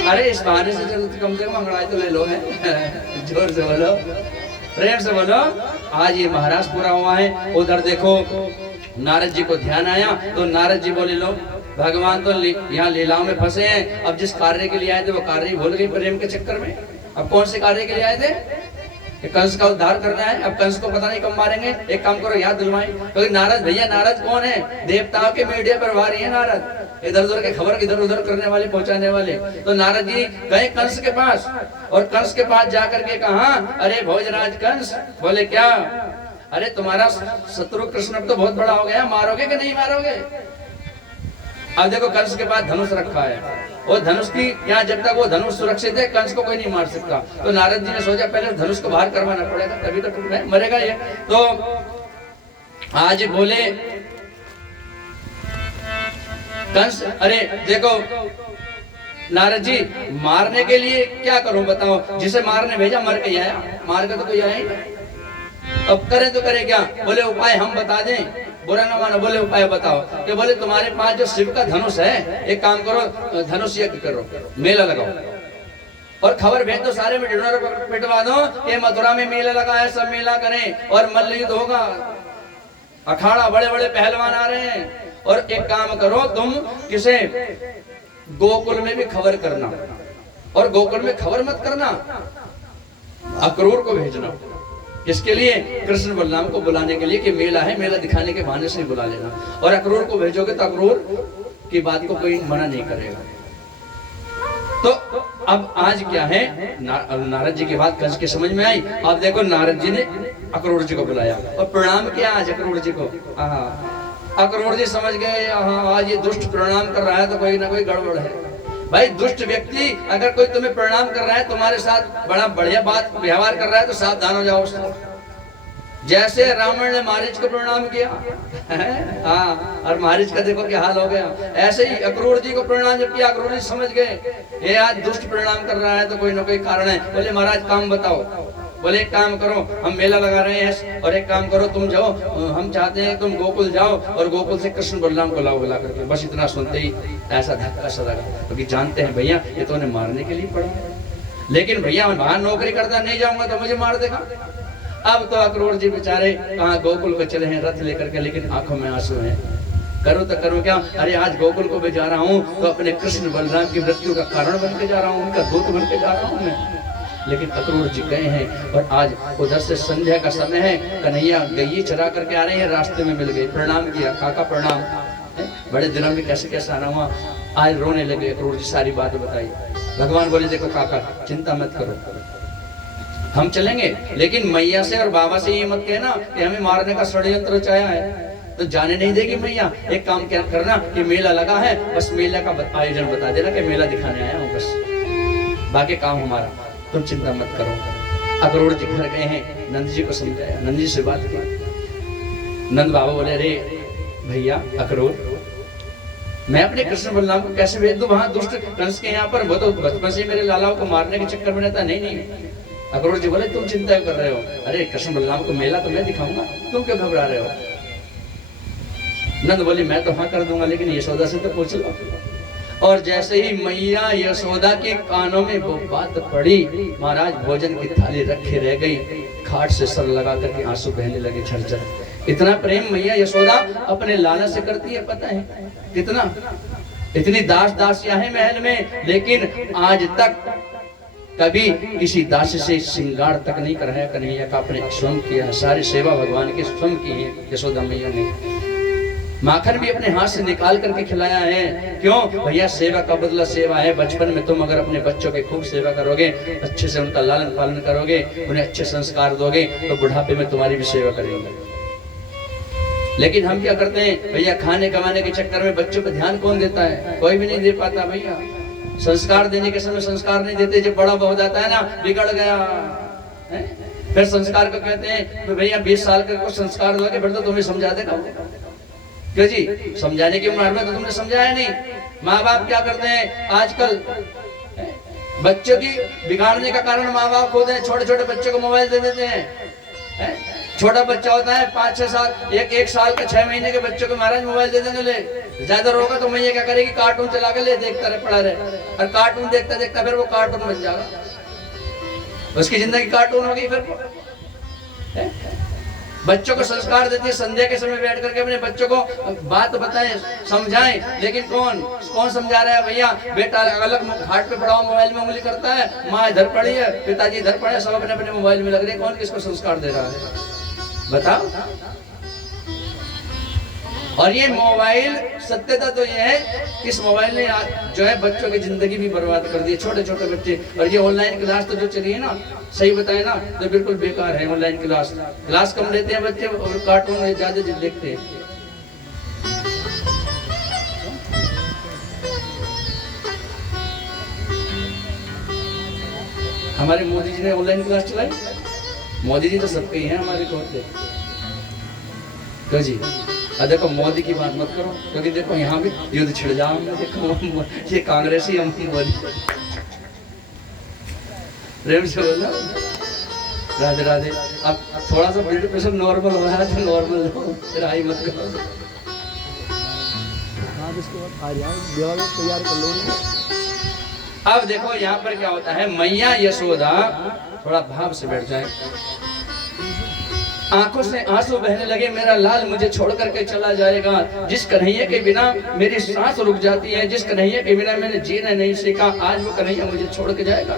अरे इस बहाने से चलो कम से कम अंगड़ाई तो ले लो है। जोर से बोलो, प्रेम से बोलो। आज ये महाराष्ट्र पूरा हुआ है। उधर देखो नारद जी को ध्यान आया तो नारद जी बोले लो भगवान तो यहाँ लीलाओं में फंसे हैं। अब जिस कार्य के लिए आए थे वो कार्य भूल गए प्रेम के चक्कर में। अब कौन से कार्य के लिए आए थे? कंस का उद्धार करना है। अब कंस को पता नहीं कब मारेंगे। एक काम करो, याद दिलवाएं। क्योंकि नारद भैया, नारद कौन है? देवताओं के मीडिया पर भारी है नारद। इधर उधर के खबर इधर उधर करने वाले, पहुंचाने वाले। तो नारद जी गए कंस के पास और कंस के पास जाकर के कहा, अरे भोजराज कंस। बोले क्या? अरे तुम्हारा शत्रु कृष्ण तो बहुत बड़ा हो गया, मारोगे कि नहीं मारोगे? अब देखो कंस के पास धनुष रखा है। वो धनुष की यहाँ जब तक वो धनुष सुरक्षित है कंस को कोई नहीं मार सकता। तो नारद जी ने सोचा पहले धनुष को बाहर करवाना पड़ेगा, तभी तो मरेगा ये। तो आज बोले कंस, अरे देखो नारद जी मारने के लिए क्या करूं बताओ? जिसे मारने भेजा मर के आया, मार कर तो कोई आया ही नहीं। अब करें तो करें क्या? बोले उपाय हम बता दें, बुरा ना मानो। बोले उपाय बताओ। कि बोले तुम्हारे पास जो शिव का धनुष है, एक काम करो धनुष यज्ञ करो, मेला लगाओ और खबर भेज दो सारे में, ढिंढोरा पिटवा दो कि मथुरा में मेला लगा है, सब मेला करें और मल्ल युद्ध होगा। अखाड़ा बड़े बड़े पहलवान आ रहे हैं। और एक काम करो तुम, किसे गोकुल में भी खबर करना और गोकुल में खबर मत करना, अक्रूर को भेजना। किसके लिए? कृष्ण बलराम को बुलाने के लिए कि मेला है, मेला दिखाने के बहाने से बुला लेना। और अक्रूर को भेजोगे तो अक्रूर की बात को कोई मना नहीं करेगा। तो अब आज क्या है, नारद जी की बात कंस के समझ में आई। अब देखो नारद जी ने अक्रूर जी को बुलाया और प्रणाम किया आज अक्रूर जी को। अक्रूर जी समझ गए आज ये दुष्ट प्रणाम कर रहा है तो कोई ना कोई गड़बड़ है। भाई दुष्ट व्यक्ति अगर कोई तुम्हें प्रणाम कर रहा है, तुम्हारे साथ बड़ा बढ़िया बात व्यवहार कर रहा है तो सावधान हो जाओ उससे। जैसे रावण ने मारीच को प्रणाम किया हाँ, और मारीच का देखो क्या हाल हो गया। ऐसे ही अक्रूर जी को प्रणाम जब किया, अक्रूर जी समझ गए ये आज दुष्ट प्रणाम कर रहा है तो कोई ना कोई कारण है। बोले महाराज काम बताओ। बोले एक काम करो, हम मेला लगा रहे हैं और एक काम करो तुम जाओ, हम चाहते हैं तुम गोकुल जाओ और गोकुल से कृष्ण बलराम को लाओ बुला करके। बस इतना सुनते ही ऐसा धक्का सा लगा, क्योंकि जानते हैं भैया ये तो उन्हें मारने के लिए पड़ा, लेकिन भैया मैं बाहर नौकरी करता नहीं जाऊंगा तो मुझे मार देगा। अब तो अक्रूर जी बेचारे कहाँ गोकुल को चले हैं रथ लेकर के, लेकिन आंखों में आंसू हैं। करूँ तो करूँ क्या, अरे आज गोकुल को भी जा रहा हूँ तो अपने कृष्ण बलराम की मृत्यु का कारण बन के जा रहा हूँ, उनका दूत बन के जा रहा हूँ मैं। लेकिन अक्रूर जी गए हैं और आज उधर से संध्या का समय है, कन्हैया गई चरा करके आ रहे हैं, रास्ते में मिल गए, प्रणाम किया, काका प्रणाम, बड़े दिनों में कैसे कैसे आना हुआ। आज रोने लगे अक्रूर जी, सारी बात बताई। भगवान बोले देखो काका चिंता मत करो, हम चलेंगे, लेकिन मैया से और बाबा से ये मत कहना कि हमें मारने का षड्यंत्र रचाया है, तो जाने नहीं देगी मैया। एक काम क्या करना कि मेला लगा है, बस मेला का आयोजन बता देना कि मेला दिखाने आया हूँ, बस बाकी काम हमारा, तुम चिंता मत करो। अक्रूर जी घर गए हैं, नंद जी को समझाया, नंद जी से बात की। नंद बाबा बोले अरे भैया अक्रूर, मैं अपने कृष्ण बलराम को कैसे भेज दूं वहां दुष्ट कंस के यहाँ पर, वो तो बचपन से मेरे लालाओं को मारने के चक्कर में रहता। नहीं। अक्रूर जी बोले तुम चिंता कर रहे हो, अरे कृष्ण बलराम को मेला तो मैं दिखाऊंगा, तुम क्यों घबरा रहे हो। नंद बोली मैं तो हाँ कर दूंगा, लेकिन यशोदा से तो पूछ लो। और जैसे ही मैया यशोदा के कानों में वो बात पड़ी, महाराज भोजन की थाली रखी रह गई, खाट से सर लगा करके आंसू बहने लगे झरझर। इतना प्रेम मैया यशोदा अपने लाला से करती है, पता है कितना। इतनी दास दासियां हैं महल में, लेकिन आज तक कभी किसी दासी से श्रृंगार तक नहीं कराया कन्हैया का, अपने स्वयं किया। सारी सेवा भगवान की स्वयं की है यशोदा मैया ने। माखन भी अपने हाथ से निकाल करके खिलाया है। क्यों भैया, सेवा का बदला सेवा है। बचपन में तुम अगर अपने बच्चों की खूब सेवा करोगे, अच्छे से उनका लालन पालन करोगे, उन्हें अच्छे संस्कार दोगे, तो बुढ़ापे में तुम्हारी भी सेवा करेंगे। लेकिन हम क्या करते हैं भैया, खाने कमाने के चक्कर में बच्चों पर ध्यान कौन देता है? कोई भी नहीं दे पाता भैया। संस्कार देने के समय संस्कार नहीं देते, जब बड़ा हो जाता है ना, बिगड़ गया है? फिर संस्कार को कहते हैं तो भैया 20 साल का कुछ संस्कार दोगे फिर तो तुम्हें समझा देगा। क्यों जी, समझाने की उम्र में तो तुमने समझाया नहीं। माँ बाप क्या करते हैं आजकल, बच्चों की बिगाड़ने का कारण माँ बाप खुद है। छोटे छोटे बच्चों को मोबाइल दे देते हैं। छोटा बच्चा होता है 5-6 साल, एक साल का 6 महीने के बच्चों को महाराज मोबाइल दे देंगे। ले ज्यादा रोगा तो मैया क्या करेगी, कार्टून चला के ले देखता रहे, पड़ा रहे, और कार्टून देखता देखता फिर वो कार्टून बन जाएगा, उसकी जिंदगी कार्टून होगी। फिर बच्चों को संस्कार देती है, संध्या के समय बैठ करके अपने बच्चों को बात बताएं, समझाएं। लेकिन कौन समझा रहा है भैया? बेटा अलग हाथ पे पड़ा हुआ मोबाइल में उंगली करता है, माँ इधर पड़ी है, पिताजी इधर पड़े, सब अपने अपने मोबाइल में लग रहे। कौन किसको संस्कार दे रहा है बताओ? और ये मोबाइल, सत्यता तो ये है, इस मोबाइल ने जो है बच्चों की जिंदगी भी बर्बाद कर दी, छोटे छोटे बच्चे। और ये ऑनलाइन क्लास तो जो चली है ना, सही बताए ना, तो बिल्कुल बेकार है ऑनलाइन क्लास कम लेते हैं बच्चे और कार्टून ज्यादा देखते हैं। हमारे मोदी जी ने ऑनलाइन क्लास चलाई। मोदी जी तो सबके ही हैं हमारे को। क्यों जी? अब देखो मोदी की बात मत करो, क्योंकि देखो यहाँ भी युद्ध छिड़ जाओगे। देखो ये कांग्रेसी हम मोदी, प्रेम से बोलो राधे राधे। अब थोड़ा सा ब्लड प्रेशर नॉर्मल हो रहा है तो नॉर्मल हो, फिर हाई मत करो। अब देखो यहाँ पर क्या होता है, मैया यशोदा, थोड़ा भाव से बैठ जाए, आंखों से आंसू बहने लगे। मेरा लाल मुझे छोड़ करके चला जाएगा। जिस कन्हैया के बिना मेरी सांस रुक जाती है, जिस कन्हैया के बिना मैंने जीना नहीं सीखा, आज वो कन्हैया मुझे छोड़ के जाएगा।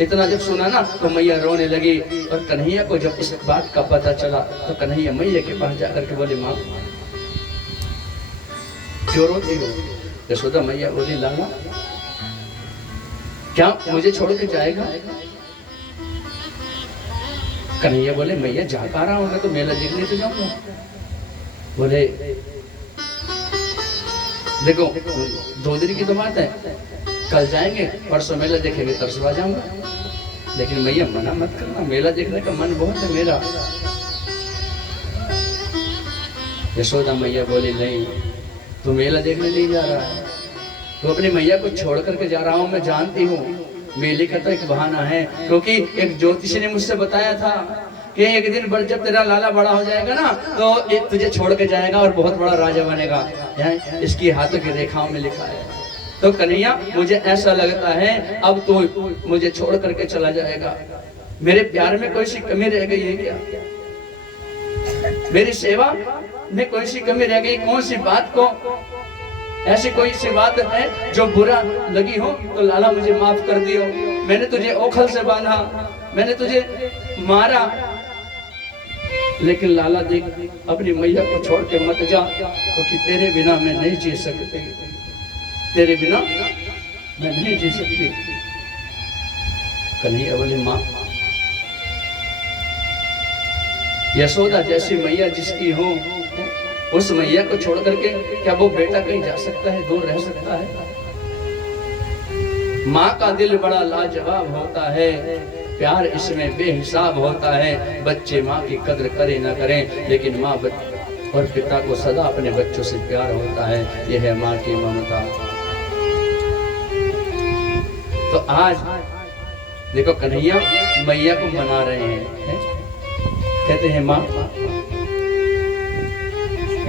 इतना जब सुना ना तो मैया रोने लगी। और कन्हैया को जब इस बात का पता चला तो कन्हैया मैया के पास जाकर के बोले, माँ क्यों रोती हो? यशोदा मैया बोली, लाला क्या मुझे छोड़ के जाएगा? कन्हैया बोले, मैया जा पा रहा हूँ, तो मेला देखने तो जाऊंगा। बोले देखो 2 दिन की तो बात है, कल जाएंगे, परसों मेला देखेंगे, तरसवा जाऊंगा। लेकिन मैया मना मत करना, मेला देखने का मन बहुत है मेरा। यशोदा मैया बोली नहीं, तू मेला देखने नहीं जा रहा है, तो अपनी मैया को छोड़ करके जा रहा हूँ। मैं जानती हूँ मेले का तो एक बहाना है, क्योंकि एक ज्योतिषी ने मुझसे बताया था कि एक दिन बड़ जब तेरा लाला बड़ा हो जाएगा ना तो एक तुझे छोड़ के जाएगा और बहुत बड़ा राजा बनेगा। इसकी हाथों की रेखाओं में लिखा है। तो कन्हैया मुझे ऐसा लगता है अब तो मुझे छोड़ करके चला जाएगा। मेरे प्यार में कोई सी कमी रह गई है क्या? मेरी सेवा में कोई सी कमी रह गई? कौन सी बात को, ऐसी कोई सी बात है जो बुरा लगी हो तो लाला मुझे माफ कर दियो। मैंने तुझे ओखल से बांधा, मैंने तुझे मारा, लेकिन लाला देख अपनी मैया को छोड़ के मत जा, क्योंकि तेरे बिना मैं नहीं जी सकती, तेरे बिना मैं नहीं जी सकती। कन्हैया बोली माँ, यशोदा जैसी मैया जिसकी हो, उस मैया को छोड़ करके क्या वो बेटा कहीं जा सकता है, दूर रह सकता है? माँ का दिल बड़ा लाजवाब होता है, प्यार इसमें बेहिसाब होता है। बच्चे माँ की कद्र करें ना करें, लेकिन माँ और पिता को सदा अपने बच्चों से प्यार होता है। यह है माँ की ममता। तो आज देखो कन्हैया मैया को मना रहे हैं, कहते हैं माँ,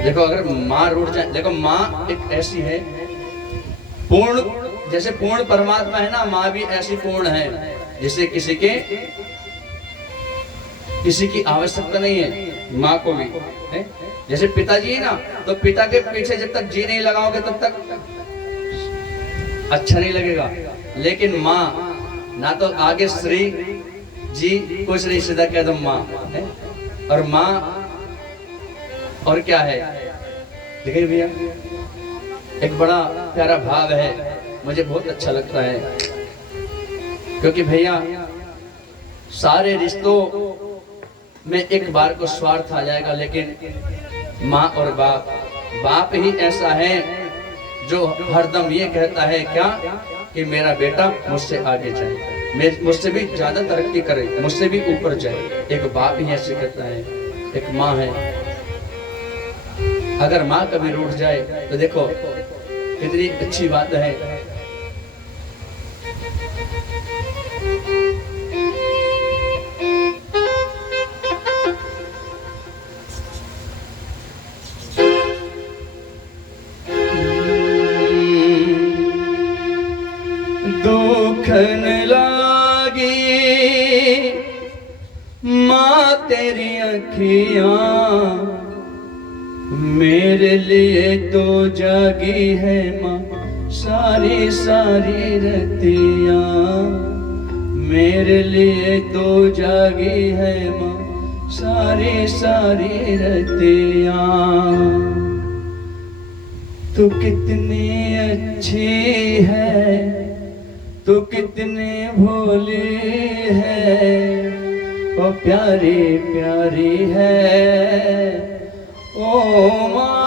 देखो अगर माँ रूठ जाए, देखो माँ एक ऐसी है पूर्ण, जैसे पूर्ण परमात्मा है ना, माँ भी ऐसी पूर्ण है जिसे किसी की आवश्यकता नहीं है। माँ को भी है, जैसे पिताजी है ना, तो पिता के पीछे जब तक जी नहीं लगाओगे तब तक अच्छा नहीं लगेगा। लेकिन माँ ना तो आगे श्री जी कुछ नहीं, सीधा कह दो माँ है। और माँ और क्या है, देखिए भैया एक बड़ा प्यारा भाव है, मुझे बहुत अच्छा लगता है। क्योंकि भैया सारे रिश्तों में एक बार को स्वार्थ आ जाएगा, लेकिन माँ और बाप ही ऐसा है जो हरदम ये कहता है क्या कि मेरा बेटा मुझसे आगे जाए, मुझसे भी ज्यादा तरक्की करे, मुझसे भी ऊपर जाए। एक बाप ही ऐसे कहता है, एक माँ है। अगर माँ कभी रूठ जाए तो देखो कितनी अच्छी बात है। दुखन लागी माँ तेरी अखियां, मेरे लिए तो जागी है माँ सारी सारी रतियां, मेरे लिए तो जागी है माँ सारी सारी रतियां। तू कितनी अच्छी है, तू कितनी भोली है, ओ प्यारी प्यारी है ओ माँ,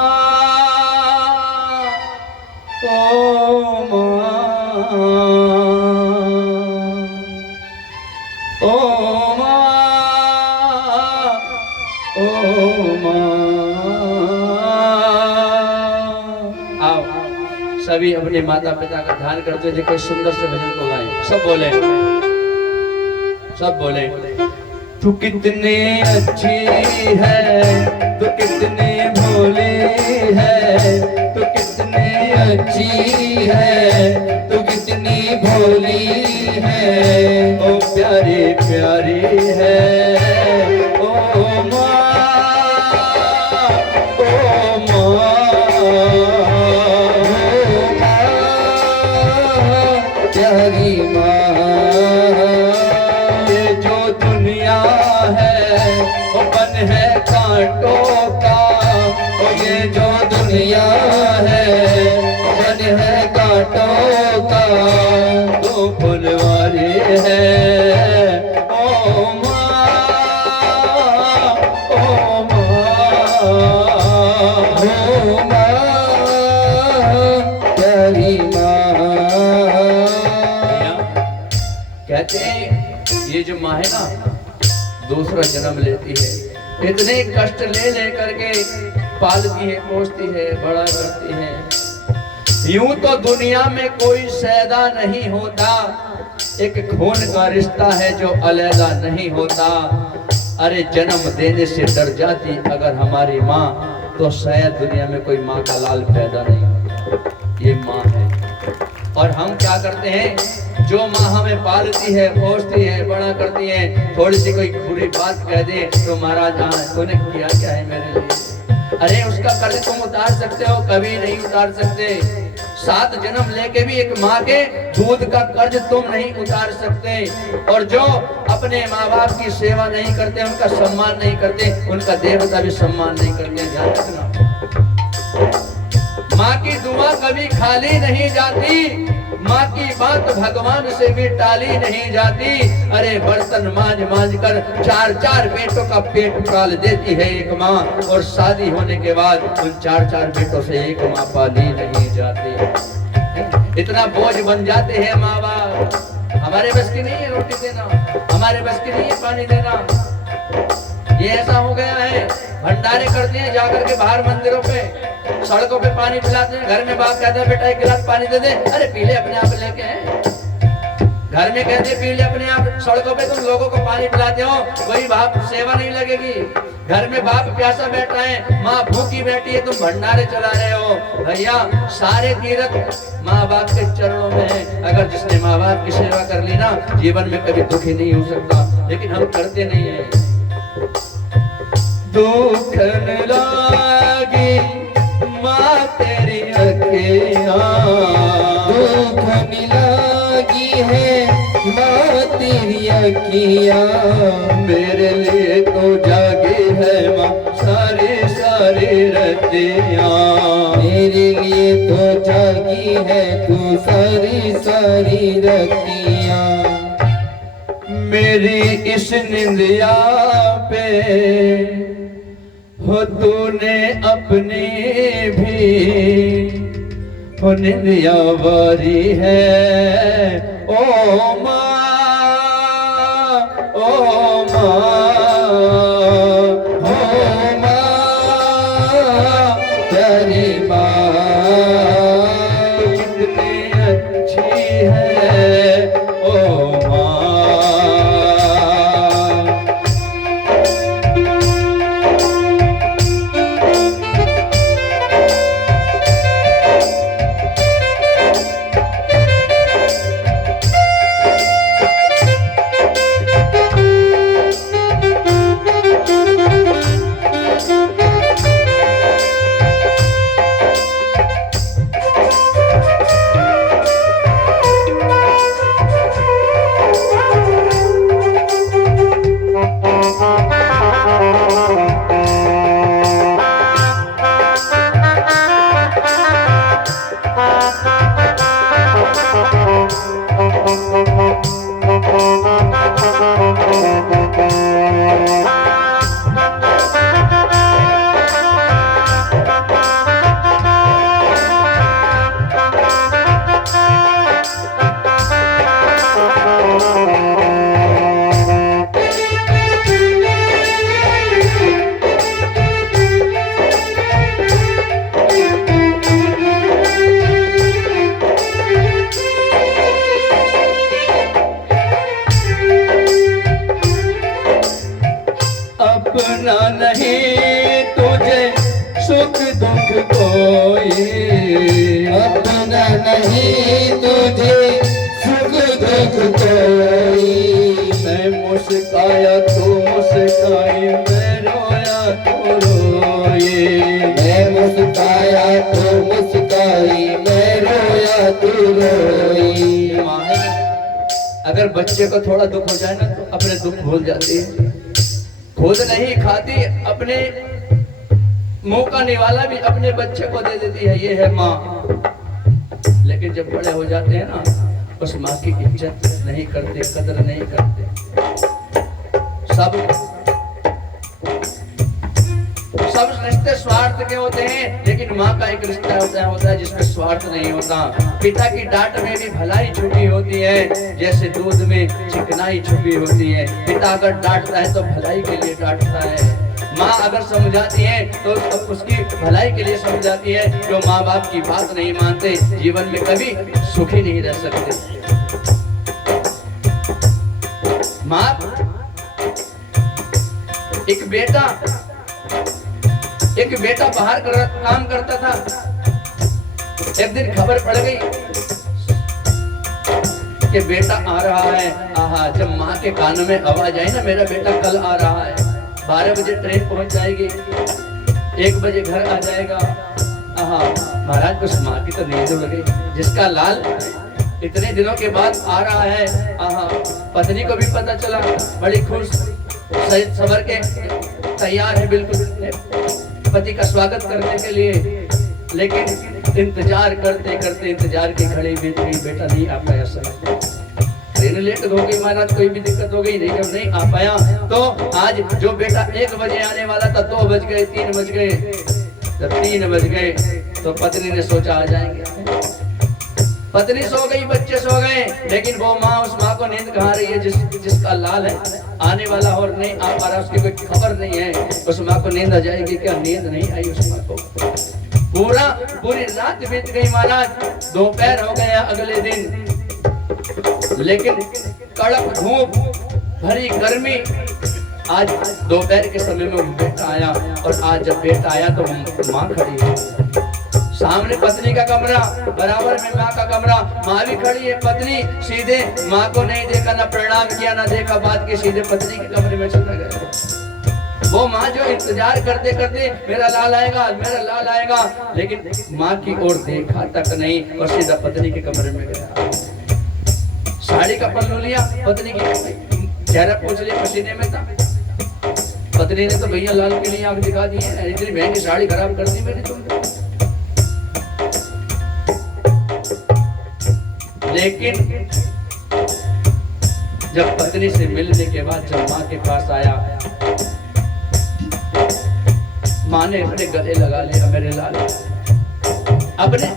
ओ माँ, ओ माँ, ओ माँ। आओ सभी अपने माता पिता का ध्यान करते हुए कोई सुंदर से भजन को गाएं। सब बोले, सब बोले। तू कितनी अच्छी है, तू कितनी भोली है, तू कितनी अच्छी है, तू कितनी भोली है, ओ प्यारी प्यारी है ओ माँ, ओ माँ, प्यारी माँ। ये जो दुनिया है वो बन है कांटों का, और ये जो दुनिया है वो बन है कांटों का, दो फुलवारी है ओ माँ, ओ माँ, ओ माँ, प्यारी माँ। कहते हैं ये जो माँ है ना दूसरा जन्म लेती है, इतने कष्ट ले करके पालती है, पोसती है, बड़ा करती है। यूं तो दुनिया में कोई सैदा नहीं होता, एक खून का रिश्ता है जो अलैदा नहीं होता। अरे जन्म देने से डर जाती अगर हमारी माँ, तो शायद दुनिया में कोई माँ का लाल पैदा नहीं होता। ये माँ है। और हम क्या करते हैं, जो माँ हमें पालती है, पोसती है, बड़ा करती है, थोड़ी सी कोई बुरी बात कह दे तो महाराज तूने किया क्या है मेरे लिए। अरे उसका कर्ज तुम उतार सकते हो, कभी नहीं उतार सकते। 7 जन्म लेके भी एक माँ के दूध का कर्ज तुम नहीं उतार सकते। और जो अपने माँ बाप की सेवा नहीं करते, उनका सम्मान नहीं करते, उनका देवता भी सम्मान नहीं करते। ध्यान रखना, माँ की दुआ कभी खाली नहीं जाती, माँ की बात भगवान से भी टाली नहीं जाती। अरे बर्तन मांज मांज कर 4-4 बेटों का पेट पाल देती है एक माँ, और शादी होने के बाद उन 4-4 बेटों से एक माँ पाली नहीं जाती। इतना बोझ बन जाते हैं माँ बाप। हमारे बस की नहीं है रोटी देना, हमारे बस की नहीं है पानी देना। ये ऐसा हो गया है, भंडारे करते हैं जाकर के बाहर मंदिरों पे, सड़कों पे पानी पिलाते हैं। घर में बाप कहता है बेटा 1 गिलास पानी दे दे, अरे पी ले अपने आप लेके हैं। घर में कहते हैं पी ले अपने आप, सड़कों पे तुम लोगों को पानी पिलाते हो, वही बाप सेवा नहीं लगेगी। घर में बाप प्यासा बैठा है, माँ भूखी बैठी है, तुम भंडारे चला रहे हो। भैया सारे तीरथ माँ बाप के चरणों में है। अगर जिसने माँ बाप की सेवा कर ली ना, जीवन में कभी दुखी नहीं हो सकता, लेकिन हम करते नहीं है। दुख लागी माँ तेरी अखियाँ, दुख लागी है माँ तेरी अखियाँ, मेरे लिए तो जागी है माँ सारी सारी रतियाँ, मेरे लिए तो जागी है तू सारी सारी रतियाँ। मेरी इस निंदिया पे हो तूने अपनी भी हो निंदिया वारी है। ओ माँ, ओ माँ, ओ माँ तेरी माँ कितनी अच्छी है ओ माँ। अपना नहीं तुझे सुख दुख कोई, अपना नहीं तुझे सुख दुख कोई। मैं मुस्काया तू मुस्काई, मैं रोया तू रोए, मैं मुस्काया तो मुस्काई, मैं रोया तू रोई। अगर बच्चे को थोड़ा दुख हो जाए ना तो अपने दुख भूल जाती है, खुद नहीं खाती, अपने मुंह का निवाला भी अपने बच्चे को दे देती है। ये है माँ। लेकिन जब बड़े हो जाते हैं ना, उस माँ की इज्जत नहीं करते, कदर नहीं करते। सब रिश्ते स्वार्थ के होते हैं, लेकिन माँ का एक रिश्ता होता है जिसमें स्वार्थ नहीं होता। पिता की डांट में भी भलाई छुपी होती है, जैसे दूध में चिकनाई छुपी होती है। पिता अगर डांटता है तो भलाई के लिए डांटता है। माँ अगर समझाती है तो उसकी भलाई के लिए समझाती है। जो माँ बाप की बात नहीं मानते जीवन में कभी सुखी नहीं रह सकते। माँ, एक बेटा बाहर काम करता था। एक दिन खबर पड़ गई कि बेटा आ रहा है। आहा, जब माँ के कान में आवाज आई ना, मेरा बेटा कल आ रहा है, 12 बजे ट्रेन पहुंच जाएगी, 1 बजे घर आ जाएगा। आहा, महाराज उस माँ की तो नींद उड़ गई। जिसका लाल इतने दिनों के बाद आ रहा है, आहा, पत्नी को भी पता चला, बड़ी खुश, सहित सबर के तैयार है बिल्कुल पति का स्वागत करने के लिए। लेकिन इंतजार करते करते इंतजार की घड़ी बीत गई, बेटा नहीं आ पाया। सही ट्रेन लेट हो गई महाराज, कोई भी दिक्कत हो गई, नहीं जब नहीं आ पाया तो आज जो बेटा 1 बजे आने वाला था 2 बज गए, 3 बज गए। जब 3 बज गए तो पत्नी ने सोचा आ जाएंगे। पत्नी सो गई, बच्चे सो गए, लेकिन वो माँ, उस माँ को नींद कहाँ रही है जिसका लाल है आने वाला और नहीं आ पा रहा, उसकी कोई खबर नहीं है। उस माँ को नींद आ जाएगी क्या? नींद नहीं आई उस माँ को। पूरी रात बीत गई महाराज, दोपहर हो गया अगले दिन, लेकिन कड़क धूप भरी गर्मी। आज दोपहर के समय में बेटा आया, और आज जब बेटा आया तो माँ खड़ी है सामने, पत्नी का कमरा, बराबर में माँ का कमरा, माँ भी खड़ी है। पत्नी सीधे माँ को नहीं देखा, ना प्रणाम किया, ना देखा बात के, सीधे पत्नी के कमरे में चला गया। वो माँ जो इंतजार करते करते मेरा लाल आएगा, मेरा लाल आएगा, लेकिन माँ की ओर देखा तक नहीं और सीधा पत्नी के कमरे में गया। साड़ी का पल्लू लिया, पत्नी की चेहरा पोंछ लिया, पसीने में था। पत्नी ने तो भैया लाल के लिए आंख दिखा दी है, इतनी महंगी साड़ी खराब कर दी मेरी तुमने। लेकिन जब पत्नी से मिलने के बाद जब माँ के पास आया, माँ ने अपने गले लगा लिया, मेरे लाल। अपने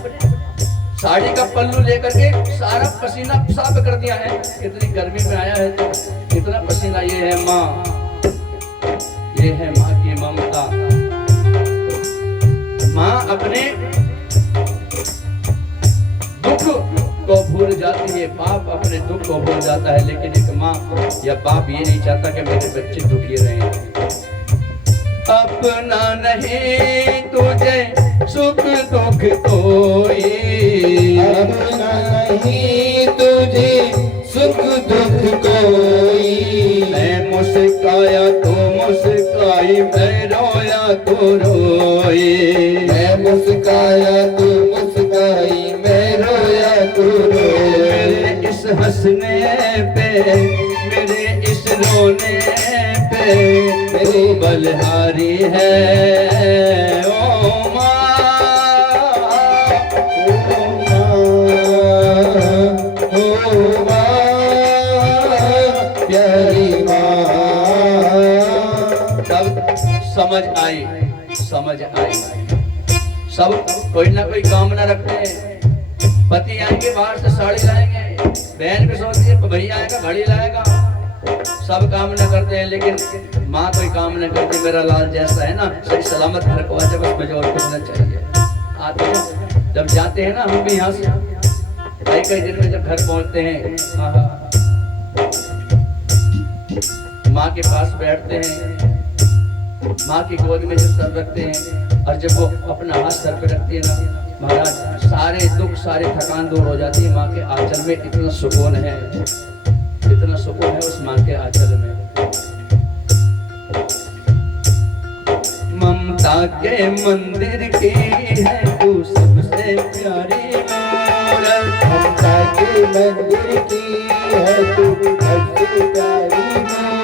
साड़ी का पल्लू लेकर के सारा पसीना साफ कर दिया है। इतनी गर्मी में आया है तो इतना पसीना। ये है माँ, ये है माँ की ममता। माँ अपने दुख को भूल जाती है, बाप अपने दुख को भूल जाता है, लेकिन एक माँ या बाप ये नहीं चाहता कि मेरे बच्चे दुखी रहें। अपना नहीं तुझे सुख दुख कोई, अपना नहीं तुझे सुख दुख कोई। मैं मुस्काया तो मुस्काई, मैं रोया तो रोई। मैं मुस्काया तो मुस्काई, मैं रोया तो रोई। मेरे इस हंसने पे, मेरे इस रोने पे तू बलिहारी है ओ माँ, ओ माँ, प्यारी माँ। तब समझ आई, समझ आई। सब कोई ना कोई कामना रखते हैं। पति आएंगे बाहर से साड़ी लाएंगे, बहन भी सोचती है भैया आएगा घड़ी लाएगा, सब कामना करते हैं, लेकिन माँ कोई काम न करती। मेरा लाल जैसा है ना, सही सलामत घर को आ जाए, बस मुझे और कुछ न चाहिए। आते हैं, जब जाते हैं ना हम भी यहाँ से कई दिन में जब घर पहुँचते हैं, माँ के पास बैठते हैं, माँ की गोद में जब सर रखते हैं, और जब वो अपना हाथ सर पे रखती है ना महाराज, सारे दुख सारी थकान दूर हो जाती है। माँ के आंचल में इतना सुकून है, इतना सुकून है उस माँ के आंचल में। ममता के मंदिर की है तू सबसे प्यारी मूरत, ममता के मंदिर की है तू सबसे प्यारी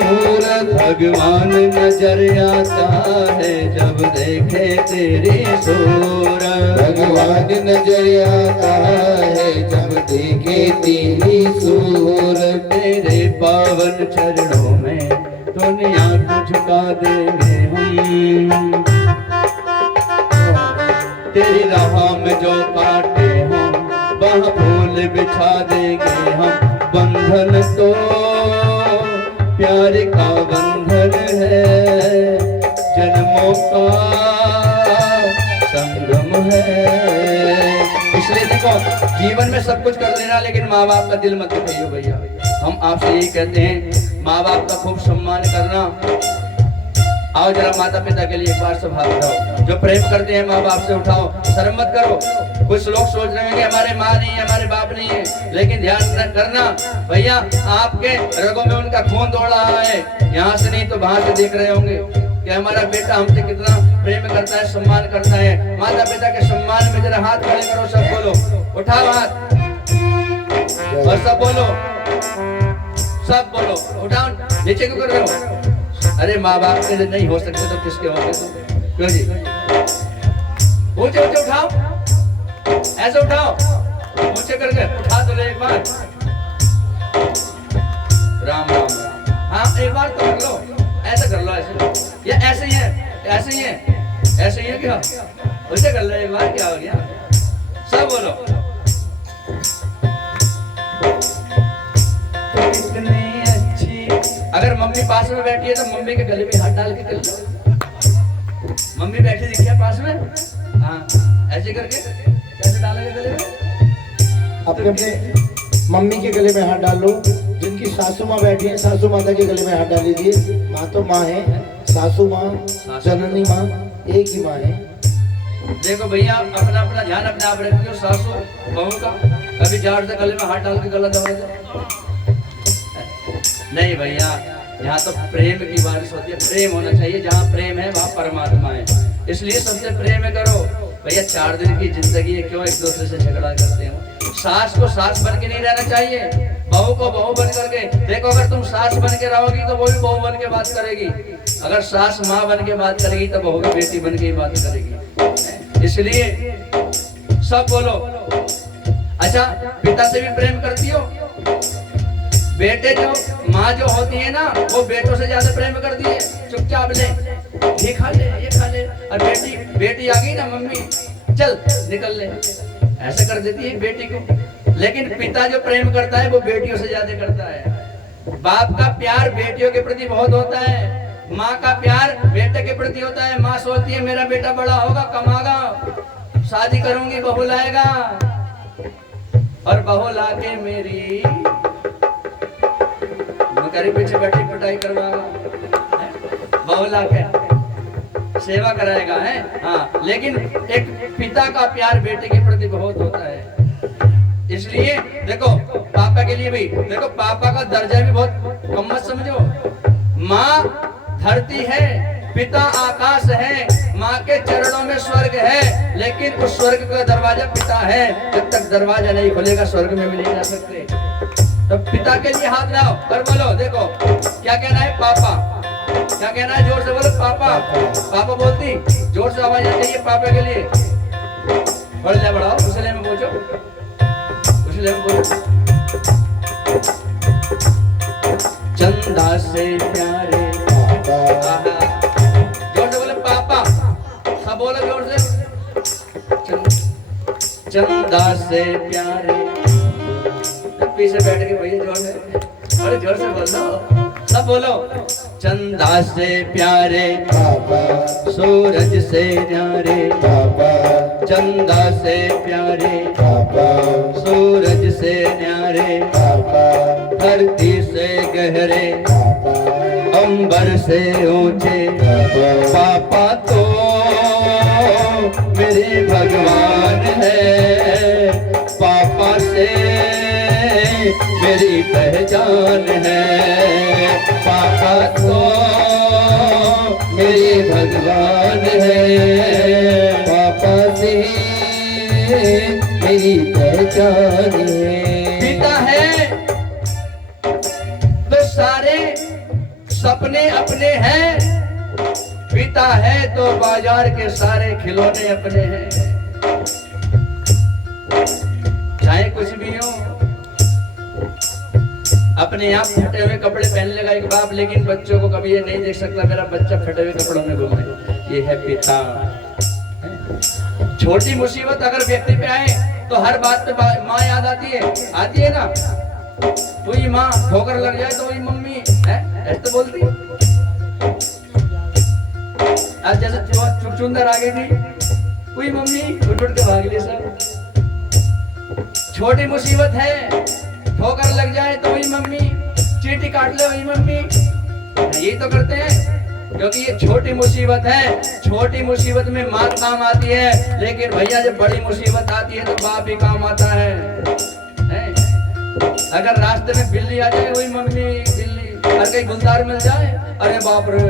मूरत। भगवान नजर आता है जब देखे तेरी सूरत, भगवान नजर आता है जब देखे तेरी सूरत। तेरे पावन चरणों में दुनिया को झुका देंगे हम, तेरी राह में जो काटे हों वहाँ फूल बिछा देंगे हम। बंधन तो प्यार का बंधन है, इसलिए देखो, जीवन में सब कुछ कर लेना, लेकिन माँ बाप का दिल मत दुखाइयो भैया। हम आपसे यही कहते हैं, माँ बाप का खूब सम्मान करना। आओ जरा माता पिता के लिए एक बार सब हाथ उठाओ। जो प्रेम करते हैं माँ बाप से उठाओ, शर्म मत करो। कुछ लोग सोच रहे हैं कि हमारे माँ नहीं है, हमारे बाप नहीं है, लेकिन ध्यान करना भैया, आपके रगों में उनका खून दौड़ रहा है। यहाँ से नहीं तो वहां से देख रहे होंगे कि हमारा बेटा हमसे कितना प्रेम करता है, सम्मान करता है। माता पिता के सम्मान में जरा हाथ खड़े करो, सब बोलो, उठाओ हाथ और सब बोलो, सब बोलो, उठाओ। नीचे क्यों कर रहे हो? अरे माँ बाप के नहीं हो सकते तो किसके होंगे तुम? क्यों जी? ऊंचे ऊंचे उठाओ, ऐसे उठाओ, ऊंचे करके उठा दो एक बार। राम राम राम। हाँ एक बार तो कर लो, ऐसे कर लो, ऐसे। ये ऐसे ही है, ऐसे ही है, ऐसे ही है क्या? ऊंचे कर लो एक बार, क्या हो गया? सब बोलो। कितनी अच्छी। अगर मम्मी पास में बैठी है तो मम्मी के गले में हाथ डाल के कर लो। मम्मी बैठी दिखी है पास में? हाँ ऐसे करके कैसे डालेंगे गले में? अपने अपने मम्मी के गले में हाथ डाल लो। जिनकी सासू माँ बैठी है, सासू माता के गले में हाथ डाल लीजिए। माँ तो माँ है, सासू माँ, जननी माँ एक ही माँ है। देखो भैया, अपना अपना ध्यान अपने आप रखियो। सासू बहू का कभी जाड़ से गले में हाथ डाल के गला दबा दो नहीं भैया। यहाँ तो प्रेम की बारिश होती है, प्रेम होना चाहिए। जहाँ प्रेम है वहाँ परमात्मा है, इसलिए सबसे प्रेम करो भैया। 4 दिन की जिंदगी है, क्यों एक दूसरे से झगड़ा करते हो? सास को सास बन के नहीं रहना चाहिए, बहू को बहू बन करके। देखो, अगर तुम सास बन के रहोगी तो वो भी बहू बन के बात करेगी। अगर सास माँ बन के बात करेगी तो बहू भी बेटी बन के ही बात करेगी। इसलिए सब बोलो। अच्छा, पिता से भी प्रेम करती हो? बेटे जो माँ जो होती है ना, वो बेटों से ज्यादा प्रेम करती है। चुपचाप ले, ये खा ले, ये खा ले। और बेटी आ गई ना, मम्मी चल निकल ले, ऐसा कर देती है बेटी को। लेकिन पिता जो प्रेम करता है वो बेटियों से ज्यादा करता है। बाप का प्यार बेटियों के प्रति बहुत होता है, माँ का प्यार बेटे के प्रति होता है। माँ सोचती है मेरा बेटा बड़ा होगा, कमागा, शादी करूंगी, बहू लाएगा, और बहू लाके मेरी करी पीछे बैठी पिटाई करवाएगा, बहू लाके सेवा कराएगा है। हाँ, लेकिन एक पिता का प्यार बेटे के प्रति बहुत होता है। इसलिए देखो, पापा के लिए भी देखो, पापा का दर्जा भी बहुत कम मत समझो। माँ धरती है, पिता आकाश है, माँ के चरणों में स्वर्ग है, लेकिन उस स्वर्ग का दरवाजा पिता है। जब तक दरवाजा नहीं खुलेगा स्वर्ग में भी नहीं जा सकते। तो पिता के लिए हाथ लाओ कर बोलो। देखो क्या कहना है, पापा। क्या कहना है? जोर से बोलो, पापा। पापा बोलती, जोर से आवाज आनी चाहिए पापा के लिए। बढ़ जाए, बढ़ाओ, उसले में पूछो, उसले में बोलो। चंदा से प्यारे पापा। जोर से बोले पापा, सब बोलो जोर से। चंदा से प्यारे, पीछे बैठ के भैया जोर से, अरे जोर से बोलो, सब बोलो। चंदा से प्यारे पापा, सूरज से न्यारे पापा, चंदा से प्यारे पापा, सूरज से न्यारे पापा, धरती से गहरे पापा, अंबर से ऊंचे पापा तो मेरे भगवान है। पापा से मेरी पहचान है, पापा तो मेरे भगवान है। पापा से मेरी पहचान है। पिता है तो सारे सपने अपने हैं, पिता है तो बाजार के सारे खिलौने अपने हैं। चाहे कुछ भी हो, अपने आप फटे हुए कपड़े पहन लेगा एक बाप, लेकिन बच्चों को कभी ये नहीं देख सकता मेरा बच्चा फटे हुए कपड़ों में घूमे। ये है पिता। छोटी मुसीबत अगर व्यक्ति पे आए तो हर बात पे माँ याद आती है ना। कोई माँ ठोकर लग जाए तो वही मम्मी है, ऐसे तो बोलती। आज जैसे चुकचुंदर आ गई थी कोई मम्मी उठ उठ के भाग ले सब। छोटी मुसीबत है, ठोकर लग जाए तो वही मम्मी, चींटी काट ले वही मम्मी, यही तो करते हैं। क्योंकि ये छोटी मुसीबत है, छोटी मुसीबत में माँ काम आती है, लेकिन भैया जब बड़ी मुसीबत आती है तो बाप भी काम आता है। अगर रास्ते में बिल्ली आ जाए वही मम्मी बिल्ली, और कहीं गुलदार मिल जाए अरे बाप रे,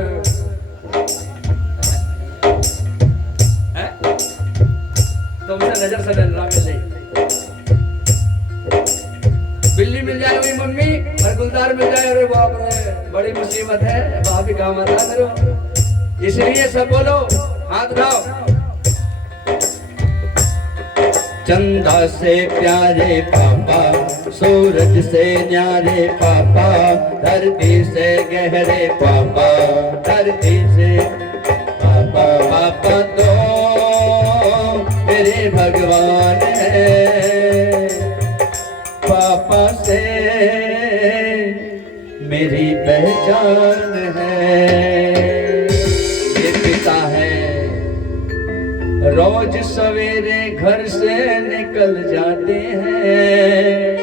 तुमसे नजर से डरना मिले। बिल्ली मिल जाए वही मम्मी, और गुलदार मिल जाए अरे बाप रे, बड़ी मुसीबत है, बाप ही काम आता करो। इसलिए सब बोलो, हाथ उठाओ। चंदा से प्यारे पापा, सूरज से न्यारे पापा, धरती से गहरे पापा, धरती से पापा, पापा तो मेरे भगवान है, पापा से मेरी पहचान है। ये पिता है, रोज सवेरे घर से निकल जाते हैं,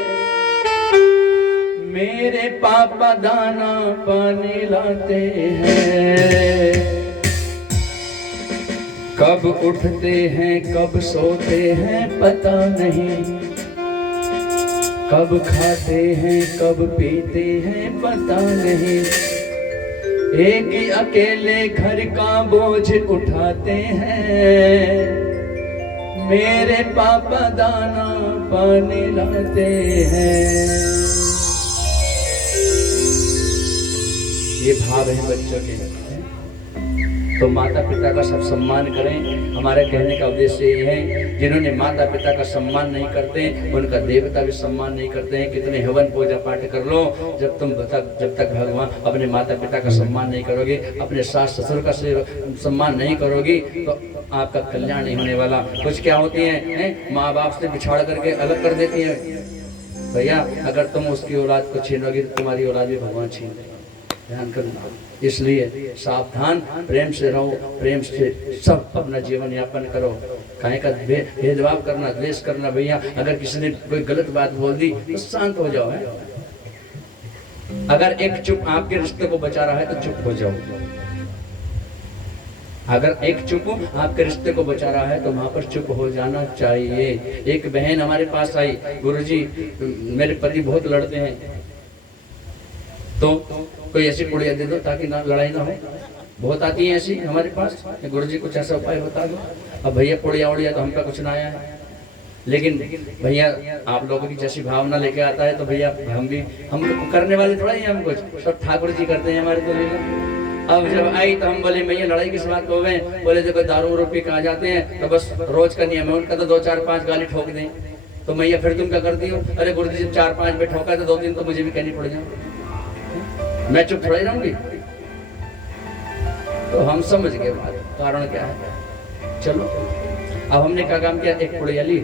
मेरे पापा दाना पानी लाते हैं। कब उठते हैं कब सोते हैं पता नहीं, कब खाते हैं कब पीते हैं पता नहीं, एक ही अकेले घर का बोझ उठाते हैं, मेरे पापा दाना पानी लाते हैं। ये भाव है बच्चों के। तो माता पिता का सब सम्मान करें, हमारे कहने का उद्देश्य ये है। जिन्होंने माता पिता का सम्मान नहीं करते उनका देवता भी सम्मान नहीं करते हैं। कितने हवन पूजा पाठ कर लो, जब तक भगवान अपने माता पिता का सम्मान नहीं करोगे, अपने सास ससुर का सम्मान नहीं करोगी तो आपका कल्याण नहीं होने वाला। कुछ क्या होती है, माँ बाप से बिछाड़ करके अलग कर देती है। भैया अगर तुम उसकी औलाद को छीनोगी तो तुम्हारी औलाद भी भगवान छीन लेगा, ध्यान करना। इसलिए सावधान, प्रेम से रहो, प्रेम से सब अपना जीवन यापन करो। काहे का भेदभाव करना, द्वेष करना, भैया अगर किसी ने कोई गलत बात बोल दी तो शांत हो जाओ है। अगर एक चुप आपके रिश्ते को बचा रहा है तो चुप हो जाओ। अगर एक चुप आपके रिश्ते को बचा रहा है तो वहां पर चुप हो जाना चाहिए। एक बहन हमारे पास आई, गुरुजी मेरे पति बहुत लड़ते हैं, तो कोई ऐसी पुड़िया दे दो ताकि ना लड़ाई ना हो। बहुत आती है ऐसी हमारे पास, गुरुजी कुछ ऐसा उपाय बता दो। अब भैया पुड़िया उड़िया तो हमका कुछ ना आया है, लेकिन भैया आप लोगों की जैसी भावना लेके आता है तो भैया हम तो करने वाले थोड़ा ही, हम कुछ सब ठाकुर जी करते हैं हमारे। तो अब जब आई तो हम बोले भैया लड़ाई किस बात को गए, बोले देखो दारू रूपी कहा जाते हैं तो बस रोज का नियम है उनका, तो 2-4-5 गाली ठोक दें। तो मैया फिर तुम क्या करती हो, अरे गुरुजी जब 4-5 पे ठोका तो 2 दिन तो मुझे भी कहनी पड़ जाए, मैं चुप थोड़ा ही रहूंगी। तो हम समझ गए बात, कारण क्या है। चलो अब हमने क्या काम किया, एक पुड़िया ली,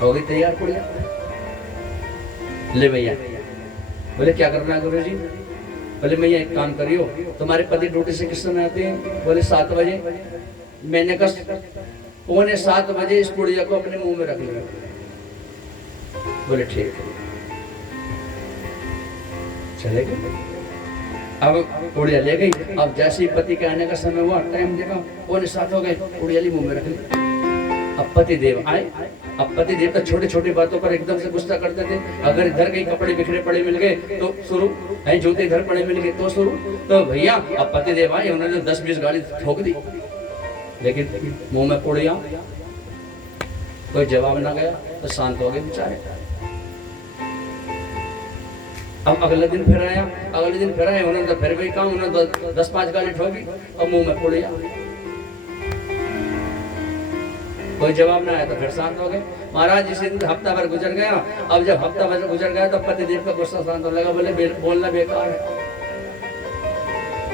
हो गई तैयार पुड़िया। ले भैया, बोले क्या करना है गुरुजी? बोले भैया एक काम करियो, तुम्हारे पति ड्यूटी से किस समय आते हैं? बोले 7 बजे। मैंने कहा 6:45 बजे इस पुड़िया को अपने मुंह में रख लिया। बोले ठीक है, चले गए। अब पुड़िया ले गई। अब जैसे ही पति के आने का समय हुआ, टाइम देखा 6:45 हो गए, पुड़िया ली मुंह में रख ली। अब पति देव आए। अब पति देव तो छोटी छोटी बातों पर एकदम से गुस्सा करते थे। अगर इधर कहीं कपड़े बिखरे पड़े मिल गए तो शुरू, जूते इधर पड़े मिल गए तो शुरू। तो भैया अब पति देव आए, उन्होंने 10-20 गाली ठोक दी, लेकिन मुंह में पुड़िया, कोई जवाब ना गया तो शांत हो गए बेचारे। अब अगले दिन फिर आया, उन्होंने तो फिर वही काम, उन्होंने 10-5 गाली ठोकी और मुंह में पुड़िया, कोई जवाब ना आया तो फिर शांत हो गए। महाराज जिस दिन हफ्ता भर गुजर गया, अब जब हफ्ता भर गुजर गया तो पति देव का गुस्सा शांत होने लगा। बोले बोलना बेकार है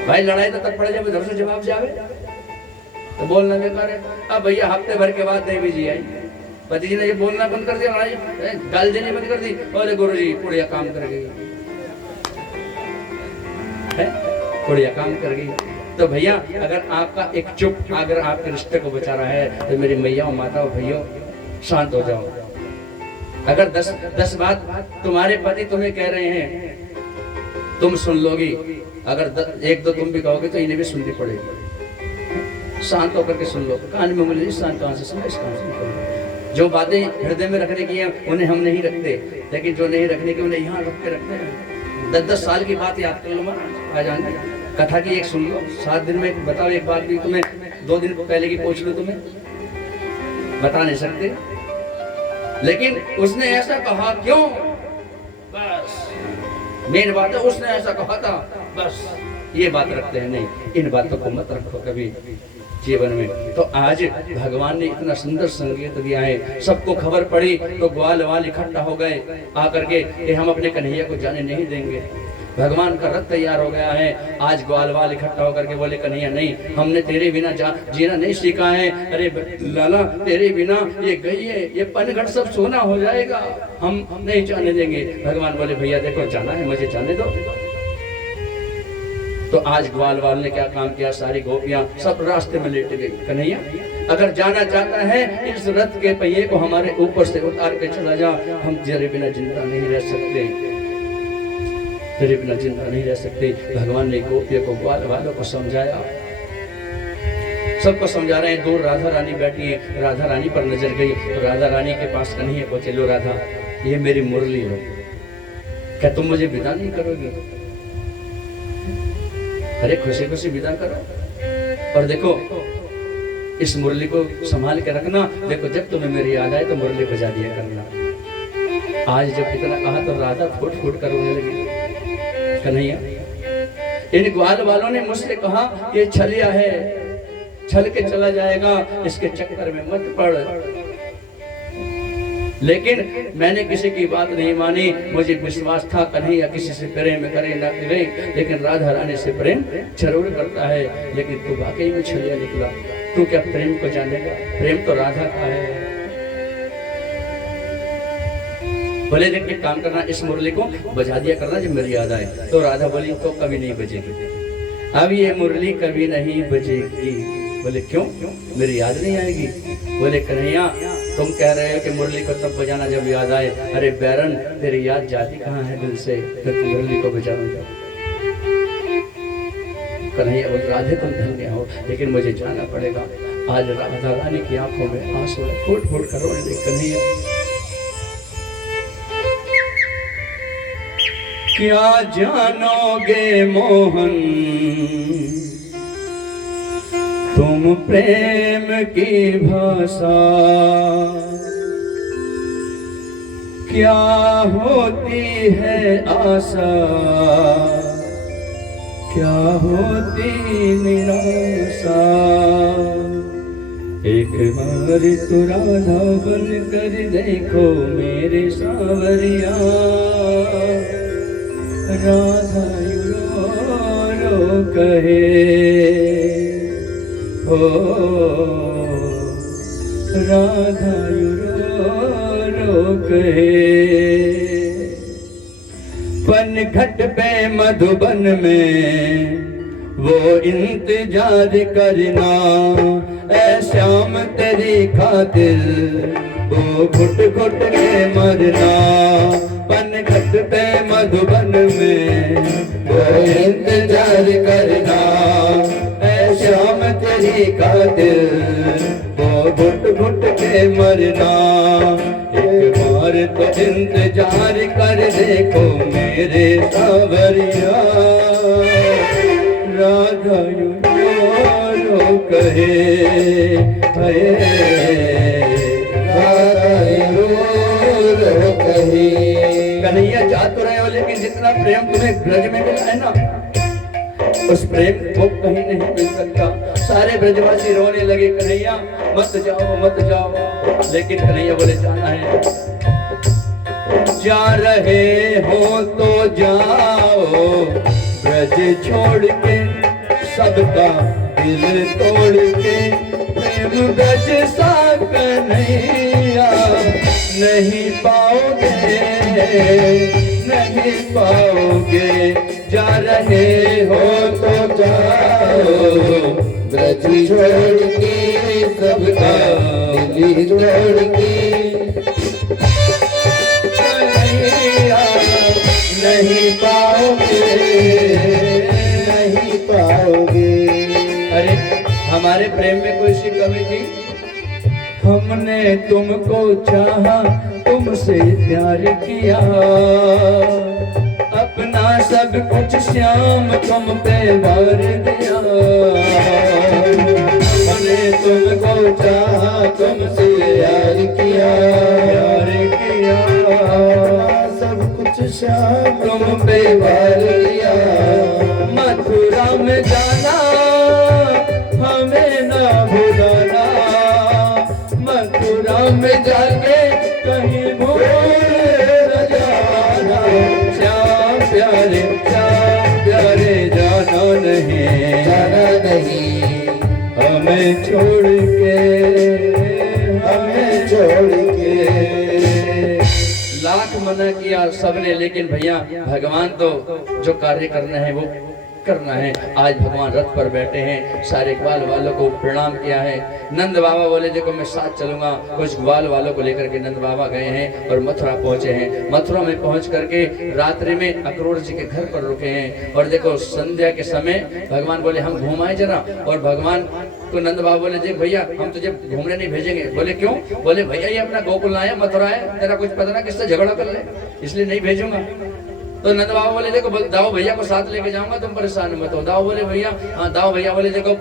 भाई, लड़ाई तो तब पड़ जाए उधर से जवाब जावे तो बोलना बेकार है। अब भैया हफ्ते भर के बाद देवी जी आई, पति जी ने ये बोलना बंद कर दिया, लड़ाई गाल देनी बंद कर दी। बोले गुरुजी पुड़िया काम कर गई, पुड़िया काम कर गई। तो भैया अगर आपका एक चुप अगर आपके रिश्ते को बचा रहा है तो मेरी मैया और माता और भैया शांत हो जाओ। अगर 10 बात तुम्हारे पति तुम्हें कह रहे हैं तुम सुन लोगी, अगर 1-2 तुम भी कहोगे तो इन्हें भी सुननी पड़ेगी। शांत होकर के सुन लो। कान में उंगली शांत कहाँ से सुनो, इस कान से निकलो। जो बातें हृदय में रखने की हैं उन्हें हम नहीं रखते, लेकिन जो नहीं रखने की उन्हें यहाँ रख के रखते हैं। 10-10 साल की बात याद कर लो, आ जाएंगे। कथा की एक सुन लो, 7 दिन में बताओ एक बात भी तुम्हें 2 दिन पहले की पूछ लो, तुम्हें बता नहीं सकते। लेकिन उसने ऐसा कहा क्यों, बस मेन बात है उसने ऐसा कहा था, बस ये बात रखते हैं। नहीं, इन बातों को मत रखो कभी जीवन में। तो आज भगवान ने इतना सुंदर संगीत दिया है, सबको खबर पड़ी तो ग्वाल वाल इकट्ठा हो गए आकर के कि हम अपने कन्हैया को जाने नहीं देंगे। भगवान का रथ तैयार हो गया है। आज ग्वाल वाल इकट्ठा होकर के बोले कन्हैया नहीं, हमने तेरे बिना जीना नहीं सीखा है। अरे लाला तेरे बिना ये गईये ये पनघट सब सोना हो जाएगा, हम नहीं जाने देंगे। भगवान बोले भैया देखो जाना है मुझे जाने दो। तो आज ग्वाल वाल ने क्या काम किया, सारी गोपियां सब रास्ते में लेट गई। कन्हैया अगर जाना चाहता है इस रथ के पहिए को हमारे ऊपर से उतार के चला जा, हम तेरे बिना जिंदा नहीं रह सकते, तेरे बिना जिंदा नहीं रह सकते। भगवान ने गोपियों को ग्वाल वालों को समझाया, सबको समझा रहे हैं। दूर राधा रानी बैठी है, राधा रानी पर नजर गई तो राधा रानी के पास कन्हैया को, चलो राधा ये मेरी मुरली हो, क्या तुम मुझे विदा नहीं करोगी? अरे खुशी खुशी विदा करो। और देखो इस मुरली को संभाल के रखना, देखो जब तुम्हें मेरी याद आए तो मुरली बजा दिया करना। आज जब इतना कहा तो राधा फूट फूट कर रोने लगी। कन्हैया इन ग्वाल वालों ने मुझसे कहा ये छलिया है, छल के चला जाएगा, इसके चक्कर में मत पड़। लेकिन मैंने किसी की बात नहीं मानी, मुझे विश्वास था कन्हैया किसी से प्रेम करे ना करे, लेकिन राधा रानी से प्रेम जरूर करता है। लेकिन तू वाकई में छलिया निकला, तू क्या प्रेम को जानेगा? प्रेम तो राधा का है। बोले देख एक काम करना, इस मुरली को बजा दिया करना जब मेरी याद आए। तो राधा बोली तो कभी नहीं बजेगी, अब ये मुरली कभी नहीं बजेगी। बोले क्यों, मेरी याद नहीं आएगी? बोले कन्हैया तुम कह रहे हो कि मुरली को तब बजाना जब याद आए। अरे बैरन तेरी याद जाती कहाँ है दिल से, फिर तुम मुरली को बजाओ। कन्हैया बोले राधे तुम धन्य हो, लेकिन मुझे जाना पड़ेगा। आज राधा रानी की आंखों में आंसू फूट फूट कर रोने लगी। कन्हैया क्या जानोगे मोहन तुम प्रेम की भाषा, क्या होती है आशा, क्या होती निराशा। एक बार तो राधा बन कर देखो मेरे सावरिया, राधा रो कहे ओ राधा रो कहे। पनघट पे मधुबन में वो इंतजार करना, ऐ श्याम तेरी खातिर वो घुट घुट के मरना। पनघट पे मधुबन में वो इंतजार करना, ऐ श्याम तेरी खातिर वो घुट घुट के मरना। एक बार तो इंतजार कर देखो मेरे सावरिया, राधा रो कहे राधा रो कहे। कन्हैया जा तो रहे हो, लेकिन जितना प्रेम तुम्हें ब्रज में मिला है ना, उस प्रेम को कहीं नहीं मिल सकता। सारे ब्रजवासी रोने लगे कन्हैया मत जाओ मत जाओ। लेकिन कन्हैया बोले जाना है, जा रहे हो तो जाओ ब्रज छोड़ के, सबका दिल तोड़ के। प्रेम ब्रज सा कन्हैया नहीं पाओगे। नहीं पाओगे, जा रहे हो तो जाओ, ब्रज छोड़ के सबका दिल तोड़ के, नहीं पाओगे, नहीं पाओगे। अरे हमारे प्रेम में कोई सी कमी थी? हमने तुमको चाहा, तुमसे प्यार किया, अपना सब कुछ श्याम तुम पे वार दिया। हमने तुमको चाहा, तुमसे प्यार किया, सब कुछ श्याम तुम पे वार दिया। मथुरा में जाना हमें ना भुलाना, मथुरा में जाके कहीं भूल न जाना। श्याम प्यारे जाना नहीं, जाना नहीं, हमें छोड़ के, हमें छोड़ के। लाख मना किया सबने, लेकिन भैया भगवान तो जो कार्य करना है वो करना है। आज भगवान रथ पर बैठे हैं, सारे ग्वाल वालों को प्रणाम किया है। नंद बाबा बोले देखो मैं साथ चलूंगा। कुछ ग्वाल वालों को लेकर के नंद बाबा गए हैं और मथुरा पहुंचे हैं। मथुरा में पहुंच करके रात्रि में अक्रूर जी के घर पर रुके हैं। और देखो संध्या के समय भगवान बोले हम घुमाए जरा, और भगवान तो नंद बाबा बोले देख भैया हम तुझे घूमने नहीं भेजेंगे। बोले क्यों? बोले भैया ये अपना गोकुल आया, मथुरा है, तेरा कुछ पता ना किससे झगड़ा कर ले, इसलिए नहीं भेजूंगा। तो नंद बाबा बोले देखो दाऊ भैया को साथ लेके जाऊंगा, तुम परेशान मत हो। दाऊ बोले भैया, हाँ दाऊ भैया बोले देखो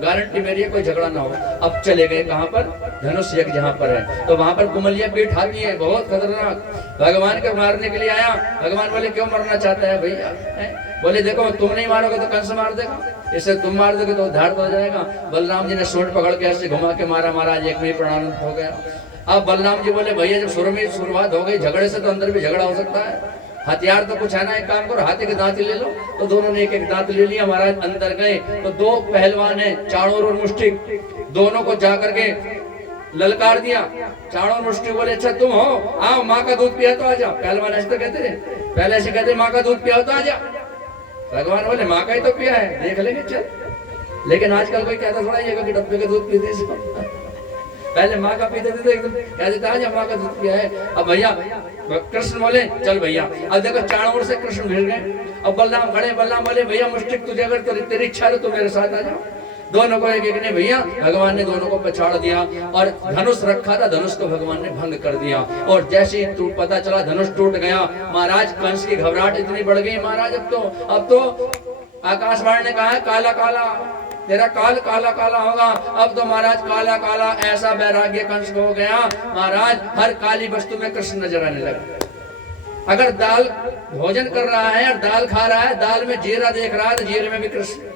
गारंटी मेरी है कोई झगड़ा ना हो। अब चले गए कहाँ पर? धनुष यज्ञ जहाँ पर है, तो वहां पर कुमलिया पीठ हाथी है, बहुत खतरनाक, भगवान को मारने के लिए आया। भगवान बोले क्यों मरना चाहता है भैया? बोले देखो तुम नहीं मारोगे तो कंस मार देगा, इसे तुम मार दोगे तो धाड़ हो जाएगा। बलराम जी ने सूंड पकड़ के ऐसे घुमा के मारा, महाराज एक में ही प्राण हो गया। अब बलराम जी बोले भैया जब शुरू में शुरुआत हो गई झगड़े से, तो अंदर भी झगड़ा हो सकता है, हथियार तो कुछ है ना, एक काम करो हाथी के दांत ले लो। तो दोनों ने एक एक दांत ले लिया। महाराज अंदर गए तो दो पहलवान है, चाणूर और मुष्टिक, दोनों को जा करके ललकार दिया। चाणूर मुष्टिक बोले अच्छा तुम हो, आओ माँ का दूध पिया तो आ जाओ। पहलवान ऐसे तो कहते थे, पहले ऐसे कहते माँ का दूध पिया तो आ जा। भगवान बोले माँ का ही तो पिया है, देख लेंगे चल। लेकिन आजकल कोई कहता थोड़ा ये कि डब्बे का दूध पीते सब, पहले माँ का पीते थे तो एकदम कह देता है माँ का दूध पिया है। अब भैया कृष्ण बोले चल भैया। अब देखो चाणूर से कृष्ण भिड़ गए। अब बलराम खड़े, बलराम बोले भैया मुष्टिक तुझे अगर तेरी इच्छा है तो मेरे साथ आ जाओ। दोनों को एक एक ने भैया भगवान ने दोनों को पछाड़ दिया। और धनुष रखा था, धनुष को भगवान ने भंग कर दिया। और जैसे ही पता चला धनुष टूट गया, महाराज कंस की घबराहट इतनी बढ़ गई महाराज। अब तो आकाशवाणी ने कहा है काला काला तेरा काल काला काला होगा। अब तो महाराज काला काला ऐसा वैराग्य कंस को हो गया, महाराज हर काली वस्तु में कृष्ण नजर आने लगा। अगर दाल भोजन कर रहा है और दाल खा रहा है, दाल में जीरा देख रहा है तो जीरे में भी कृष्ण,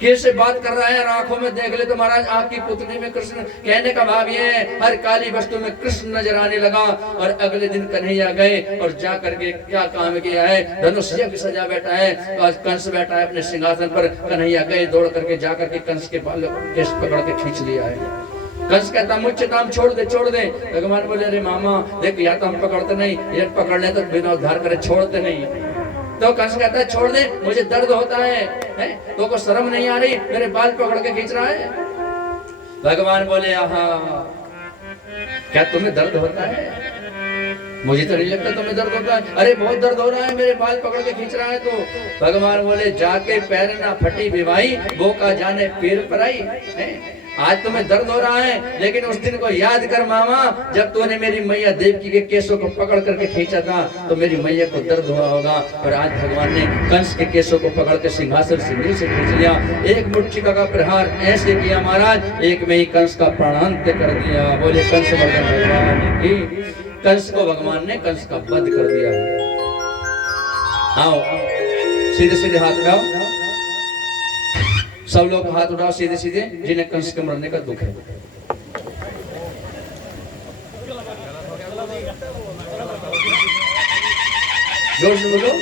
किससे बात कर रहा है और आंखों में देख ले तो महाराज आंख की पुतली में कृष्ण। कहने का भाव ये है हर काली वस्तु में कृष्ण नजर आने लगा। और अगले दिन कन्हैया गए और जा करके क्या काम किया है, धनुष यज्ञ सजा बैठा है, आज कंस बैठा है अपने सिंहासन पर। कन्हैया गए दौड़ करके जा करके कंस के बाल केस पकड़ के खींच लिया है। कंस कहता मुझसे काम छोड़ दे छोड़ दे। भगवान बोले अरे मामा देख या तो हम पकड़ते नहीं, ये पकड़ ले तो बिना उद्धार करे छोड़ते नहीं। तो कंस कहता है छोड़ दे मुझे दर्द होता है? तो को शर्म नहीं आ रही, मेरे बाल पकड़ के खींच रहा है। भगवान बोले आहा क्या तुम्हें दर्द होता है? मुझे तो नहीं लगता तुम्हें दर्द होता है। अरे बहुत दर्द हो रहा है, मेरे बाल पकड़ के खींच रहा है। तो भगवान बोले जाके पैर ना फटी बिवाई, वो का जाने पीर पराई। आज तुम्हें दर्द हो रहा है, लेकिन उस दिन को याद कर मामा जब तूने मेरी मैया देवकी के केसों को पकड़ करके खींचा था तो मेरी मैया को दर्द हुआ होगा। और आज भगवान ने कंस के केसों को पकड़ के सिंहासन से नीचे खींच लिया। एक मुट्ठिका का प्रहार ऐसे किया महाराज, एक में ही कंस का प्राणांत कर दिया। बोले कंस मर्दन भगवान की। कंस को भगवान ने कंस का वध कर दिया। आओ सीधे सीधे हाथ उठाओ, सब लोग हाथ उठाओ सीधे सीधे जिन्हें कंस के मरने का दुख है। जोर से बोलो।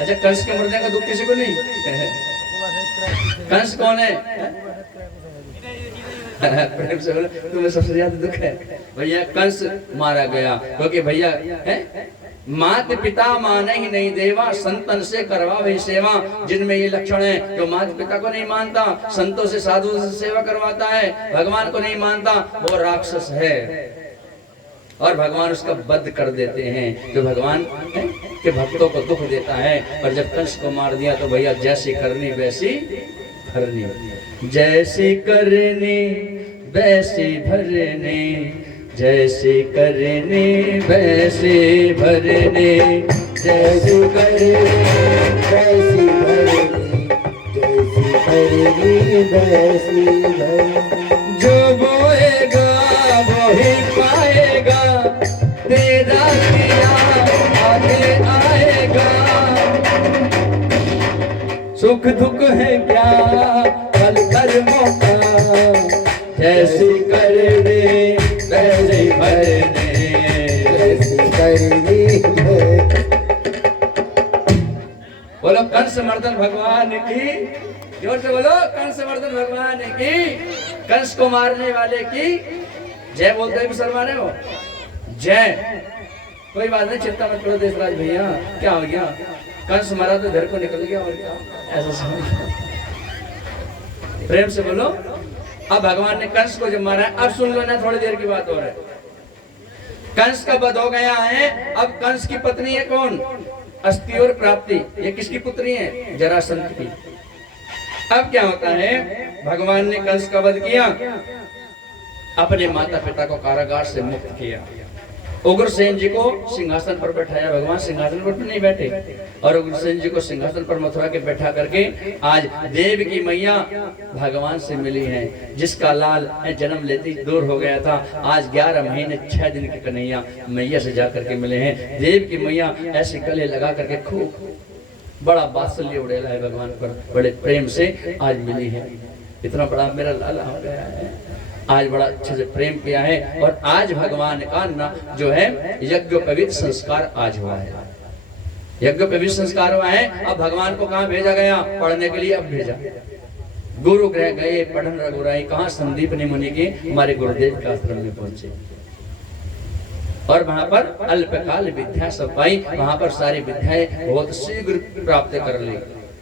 अच्छा कंस के मरने का दुख किसी को नहीं? कंस कौन है? प्रेम से बोलो तुम्हें सबसे ज्यादा दुख है। भैया कंस मारा गया क्योंकि भैया मात पिता माने ही नहीं देवा, संतन से करवावे सेवा। जिनमें ये लक्षण है, जो माता पिता को नहीं मानता, संतों से साधु से सेवा करवाता है, भगवान को नहीं मानता, वो राक्षस है और भगवान उसका वध कर देते हैं। जो भगवान के भक्तों को दुख देता है। और जब कंस को मार दिया तो भैया जैसी करनी वैसी भरनी, जैसी करनी वैसी भरनी, जैसी करनी वैसी भरनी, जैसी करनी वैसी भरनी, जैसी करनी वैसी भरनी। जो बोएगा वो ही पाएगा, तेरा किया आगे आएगा। सुख दुख है क्या फल कर्मों का, जैसी करनी वैसी भरनी, जैसी करनी बोलो कंस मर्दन भगवान की, जोर से बोलो कंस मर्दन भगवान की, कंस को मारने वाले की जय बोलते हैं मुसलमान हो, जय। कोई बात नहीं, चिंता मत करो देशराज भैया, क्या हो गया, कंस मरा तो घर को निकल गया और क्या, ऐसा समझ। प्रेम से बोलो। अब भगवान ने कंस को जब मारा है, अब सुन लो ना, थोड़ी देर की बात हो रहा है। कंस का वध हो गया है। अब कंस की पत्नी है कौन, अस्ति और प्राप्ति, ये किसकी पुत्री है, जरासंध की। अब क्या होता है, भगवान ने कंस का वध किया, अपने माता पिता को कारागार से मुक्त किया, उग्रसेन जी को सिंहासन पर बैठाया। भगवान सिंहासन पर नहीं बैठे, और उग्रसेन जी को सिंहासन पर मथुरा के बैठा करके आज देव की मैया भगवान से मिली हैं। जिसका लाल जन्म लेते ही दूर हो गया था, आज 11 महीने 6 दिन की कन्हैया मैया से जा करके मिले हैं। देव की मैया ऐसे गले लगा करके खूब बड़ा वात्सल्य उड़ेला है भगवान पर, बड़े प्रेम से आज मिली है। इतना बड़ा मेरा लाला हो गया है, आज बड़ा अच्छे से प्रेम किया है। और आज भगवान का ना जो है यज्ञोपवीत संस्कार आज हुआ है, यज्ञोपवीत संस्कार हुआ है। अब भगवान को कहाँ भेजा गया, पढ़ने के लिए अब भेजा, गुरु गृह गए पढ़न रघुराई, कहाँ संदीपनी मुनि के हमारे गुरुदेव के आश्रम में पहुंचे, और वहां पर अल्पकाल विद्या सब पाई। वहां पर सारी विद्याएं बहुत शीघ्र प्राप्त कर ली।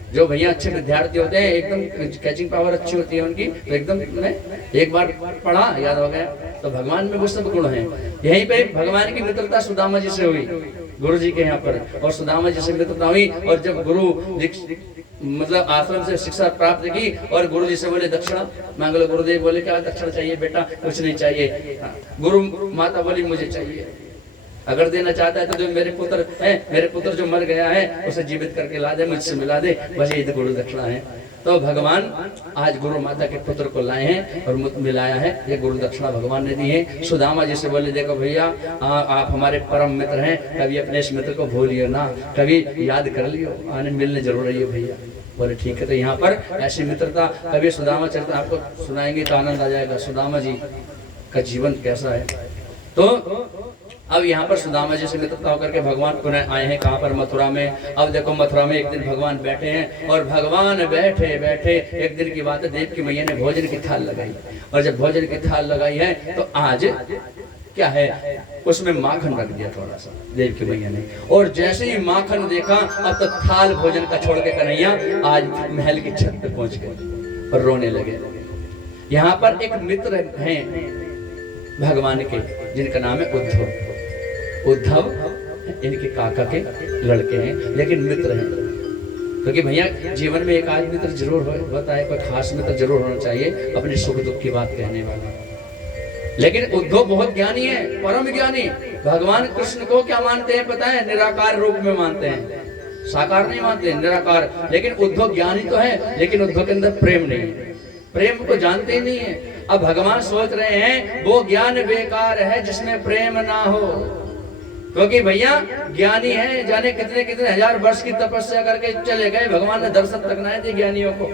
जो भैया अच्छे विद्यार्थी होते हैं, एकदम कैचिंग पावर अच्छी होती है उनकी, तो एकदम एक बार पढ़ा याद हो गया। तो भगवान में वो सब गुण हैं। यहीं पे भगवान की मित्रता सुदामा जी से हुई, गुरु जी के यहाँ पर, और सुदामा जी से मित्रता हुई। और जब गुरु मतलब आश्रम से शिक्षा प्राप्त की, और गुरु जी से बोले दक्षिणा मांग लो। गुरुदेव बोले क्या दक्षिणा चाहिए बेटा, कुछ नहीं चाहिए। गुरु माता बोली मुझे चाहिए, अगर देना चाहता है तो जो मेरे पुत्र जो मर गया है उसे जीवित करके ला दे, मुझसे मिला दे, बस ये गुरु दक्षिणा है। तो भगवान आज गुरु माता के पुत्र को लाए हैं और मिलाया है, ये गुरु दक्षिणा भगवान ने दी है। सुदामा जी से बोले देखो भैया आप हमारे परम मित्र हैं, कभी अपने इस मित्र को भूलियो ना, कभी याद कर लियो, आने मिलने जरूर रहिए भैया। बोले ठीक है। तो यहाँ पर ऐसी मित्रता, कभी सुदामा चरित्र आपको सुनाएंगे तो आनंद आ जाएगा, सुदामा जी का जीवन कैसा है। तो अब यहाँ पर सुदामा जी से मित्रता होकर के भगवान पुनः आए हैं कहाँ पर, मथुरा में। अब देखो मथुरा में एक दिन भगवान बैठे हैं, और भगवान बैठे बैठे एक दिन की बात है, देव की मैया ने भोजन की थाल लगाई, और जब भोजन की थाल लगाई है तो आज क्या है, उसमें माखन रख दिया थोड़ा सा देव की मैया ने। और जैसे ही माखन देखा, अब तो थाल भोजन का छोड़ के कन्हैया आज महल की छत पे पहुंच गए और रोने लगे। यहाँ पर एक मित्र हैं भगवान के, जिनका नाम है उद्धव। उद्धव इनके काका के लड़के हैं, लेकिन मित्र हैं। क्योंकि भैया जीवन में एक आदमी मित्र जरूर होता है, कोई खास मित्र जरूर होना चाहिए, अपने सुख दुख की बात कहने वाला। लेकिन उद्धव बहुत ज्ञानी है, परम ज्ञानी। भगवान कृष्ण को क्या मानते हैं पता है, निराकार रूप में मानते हैं, साकार नहीं मानते, निराकार। लेकिन उद्धव ज्ञानी तो है, लेकिन उद्धव के अंदर प्रेम नहीं है, प्रेम को जानते ही नहीं है। अब भगवान सोच रहे हैं वो ज्ञान बेकार है जिसमें प्रेम ना हो। क्योंकि भैया ज्ञानी है, जाने कितने कितने हजार वर्ष की तपस्या करके चले गए, भगवान ने दर्शन तक ना दिए ज्ञानियों को।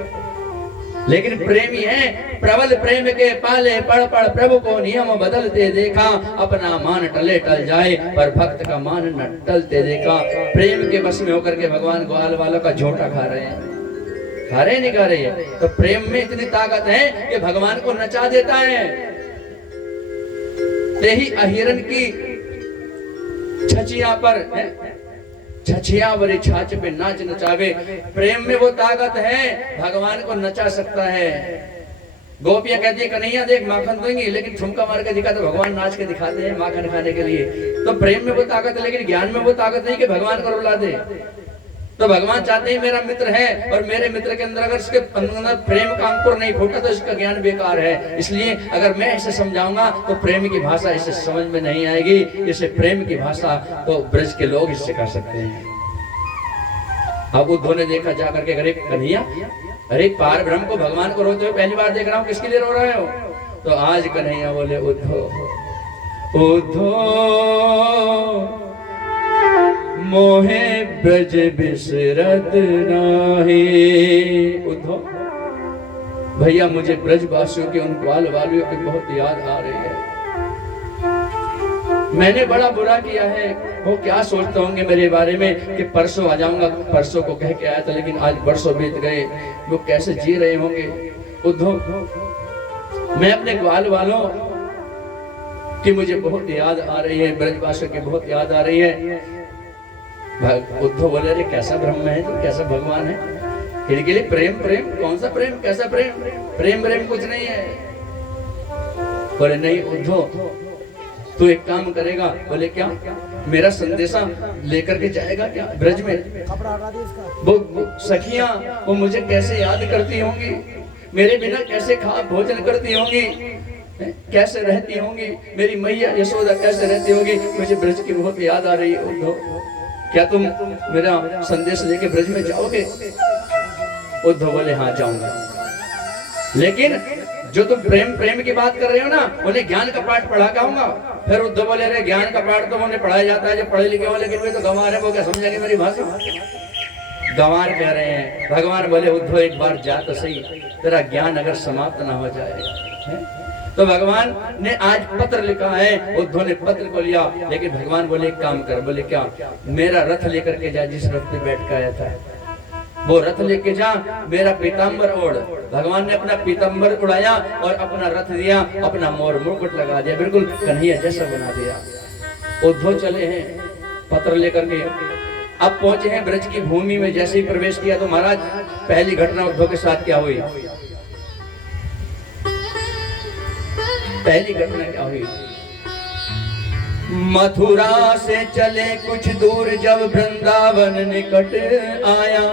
लेकिन प्रेमी है, प्रबल प्रेम के पाले पढ़ पढ़ प्रभु को नियम बदलते देखा, अपना मान टले टल जाए पर भक्त का मान न टलते देखा। प्रेम के बस में होकर के भगवान ग्वाल वालों का झोटा खा रहे हैं, खा रहे नहीं खा रहे हैं। तो प्रेम में इतनी ताकत है कि भगवान को नचा देता है। यही अहिरन की छचिया पर छछिया बड़ी छाछ पे नाच नचावे। प्रेम में वो ताकत है, भगवान को नचा सकता है। गोपियां कहती है कन्हैया देख माखन देंगी, लेकिन ठुमका मार के दिखा तो भगवान नाच के दिखाते हैं माखन खाने के लिए। तो प्रेम में वो ताकत है, लेकिन ज्ञान में वो ताकत नहीं कि भगवान को रुला दे। तो भगवान चाहते हैं मेरा मित्र है और मेरे मित्र के अंदर अगर इसके अंदर प्रेम का अंकुर नहीं फूटा तो इसका ज्ञान बेकार है। इसलिए अगर मैं इसे समझाऊंगा तो प्रेम की भाषा इसे समझ में नहीं आएगी। इसे प्रेम की भाषा तो ब्रज के लोग इससे कर सकते हैं। अब उद्धव ने देखा जाकर के, अरे कन्हैया, अरे पार ब्रह्म को भगवान को रोते हुए पहली बार देख रहा हूँ, किसके लिए रो रहे हो? तो आज कन्हैया बोले उद्धव उद्धव मोहे ब्रज बिसरत नाही। उद्धव भैया मुझे ब्रजवासियों के उन ग्वाल वालियों की बहुत याद आ रही है। मैंने बड़ा बुरा किया है। वो क्या सोचते होंगे मेरे बारे में कि परसों आ जाऊंगा, परसों को कह के आया था लेकिन आज बरसों बीत गए। वो कैसे जी रहे होंगे। उद्धव मैं अपने ग्वाल वालों की मुझे बहुत याद आ रही है, ब्रजवासियों की बहुत याद आ रही है। उद्धव बोले अरे कैसा ब्रह्म है तो कैसा भगवान है? के लिए प्रेम प्रेम कौन सा प्रेम, कैसा प्रेम? प्रेम प्रेम कुछ नहीं है। बोले नहीं उद्धव तू एक काम करेगा। बोले क्या? मेरा संदेशा लेकर के जाएगा क्या ब्रज में? वो सखियां वो मुझे कैसे याद करती होंगी, मेरे बिना कैसे भोजन करती होंगी, कैसे रहती होंगी, मेरी मैया यशोदा कैसे रहती होगी। मुझे ब्रज की बहुत याद आ रही है उद्धव, क्या तुम मेरा संदेश लेके ब्रज में जाओगे? उद्धव बोले हाँ जाऊंगा, लेकिन जो तुम प्रेम प्रेम की बात कर रहे हो ना, उन्हें ज्ञान का पाठ पढ़ा के आऊंगा। फिर उद्धव बोले अरे ज्ञान का पाठ तो उन्हें पढ़ाया जाता है जब पढ़े लिखे हो, लेकिन वे तो गंवार है, वो क्या समझेंगे मेरी भाषा? गंवार कह रहे हैं। भगवान बोले उद्धव एक बार जा तो सही, तेरा ज्ञान अगर समाप्त ना हो जाए। तो भगवान ने आज पत्र लिखा है। उद्धव ने पत्र को लिया, लेकिन भगवान बोले एक काम कर। बोले क्या? मेरा रथ लेकर के जा, जिस रथ पे बैठ के आया था वो रथ लेके जा, मेरा पीतांबर ओढ़। भगवान ने अपना पीतांबर उड़ाया और अपना रथ दिया, अपना मोर मुकुट लगा दिया, बिल्कुल कन्हैया जैसा बना दिया। उद्धव चले हैं पत्र लेकर के। अब पहुंचे हैं ब्रज की भूमि में। जैसे ही प्रवेश किया तो महाराज पहली घटना उद्धव के साथ क्या हुई? पहली घटना क्या हुई? मथुरा से चले कुछ दूर जब वृंदावन निकट आया।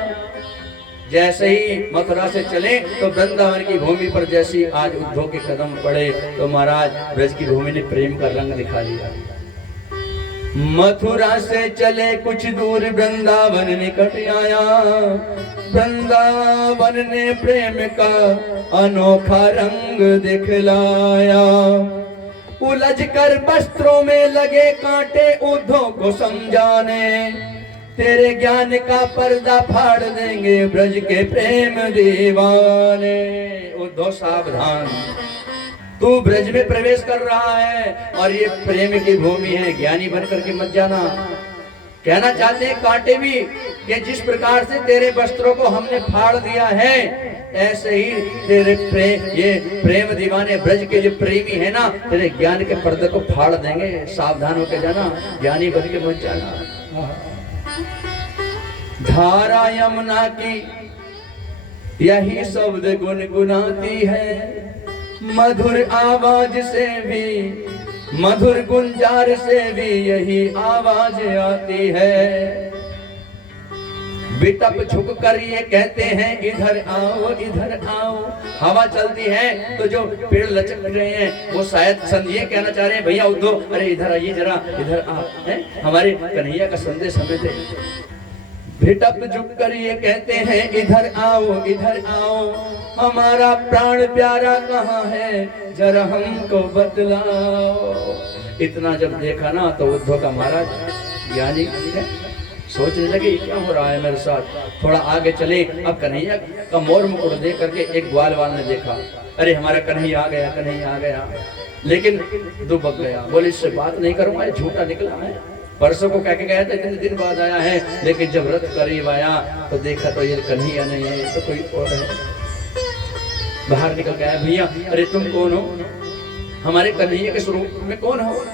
जैसे ही मथुरा से चले तो वृंदावन की भूमि पर जैसे आज उद्धव के कदम पड़े तो महाराज ब्रज की भूमि ने प्रेम का रंग दिखा दिया। मथुरा से चले कुछ दूर वृंदावन निकट आया, वृंदावन ने प्रेम का अनोखा रंग दिखलाया। उलझ कर वस्त्रों में लगे कांटे उद्धव को समझाने, तेरे ज्ञान का पर्दा फाड़ देंगे ब्रज के प्रेम दीवाने। उद्धव सावधान, तू ब्रज में प्रवेश कर रहा है और ये प्रेम की भूमि है, ज्ञानी बनकर के मत जाना। कहना चाहते हैं कांटे भी कि जिस प्रकार से तेरे वस्त्रों को हमने फाड़ दिया है, ऐसे ही तेरे ये प्रेम दीवाने ब्रज के जो प्रेमी है ना, तेरे ज्ञान के पर्दे को फाड़ देंगे। सावधान होकर जाना, ज्ञानी बन के मत जाना। धारा यमुना की यही शब्द गुनगुनाती है, मधुर आवाज से भी, मधुर गुंजार से भी यही आवाज आती है। बिटप झुक कर ये कहते हैं इधर आओ इधर आओ। हवा चलती है तो जो पेड़ लचक रहे हैं वो शायद संत ये कहना चाह रहे हैं भैया उद्धव अरे इधर आइए जरा, इधर आ। हमारे कन्हैया का संदेश हमें दे। बिटप झुक कर ये कहते हैं इधर आओ इधर आओ, हमारा प्राण प्यारा कहाँ है जरा हमको बतलाओ। इतना जब देखा ना तो उद्धव का महाराज ज्ञानी सोचने लगे क्या हो रहा है मेरे साथ। थोड़ा आगे चले, अब कन्हैया का मोर मुकुट देख करके एक ग्वाल वाल ने देखा, अरे हमारा कन्हैया आ गया, कन्हैया आ गया। लेकिन दुबक गया, बोले इससे बात नहीं करूंगा, झूठा निकला है। परसों को कह के गया था इतने दिन बाद आया है, लेकिन जब रथ करीब आया तो देखा तो ये कन्हैया नहीं है, ये तो कोई और है। बाहर निकल गया, भैया अरे तुम कौन हो, हमारे कन्हैया के स्वरूप में कौन हो?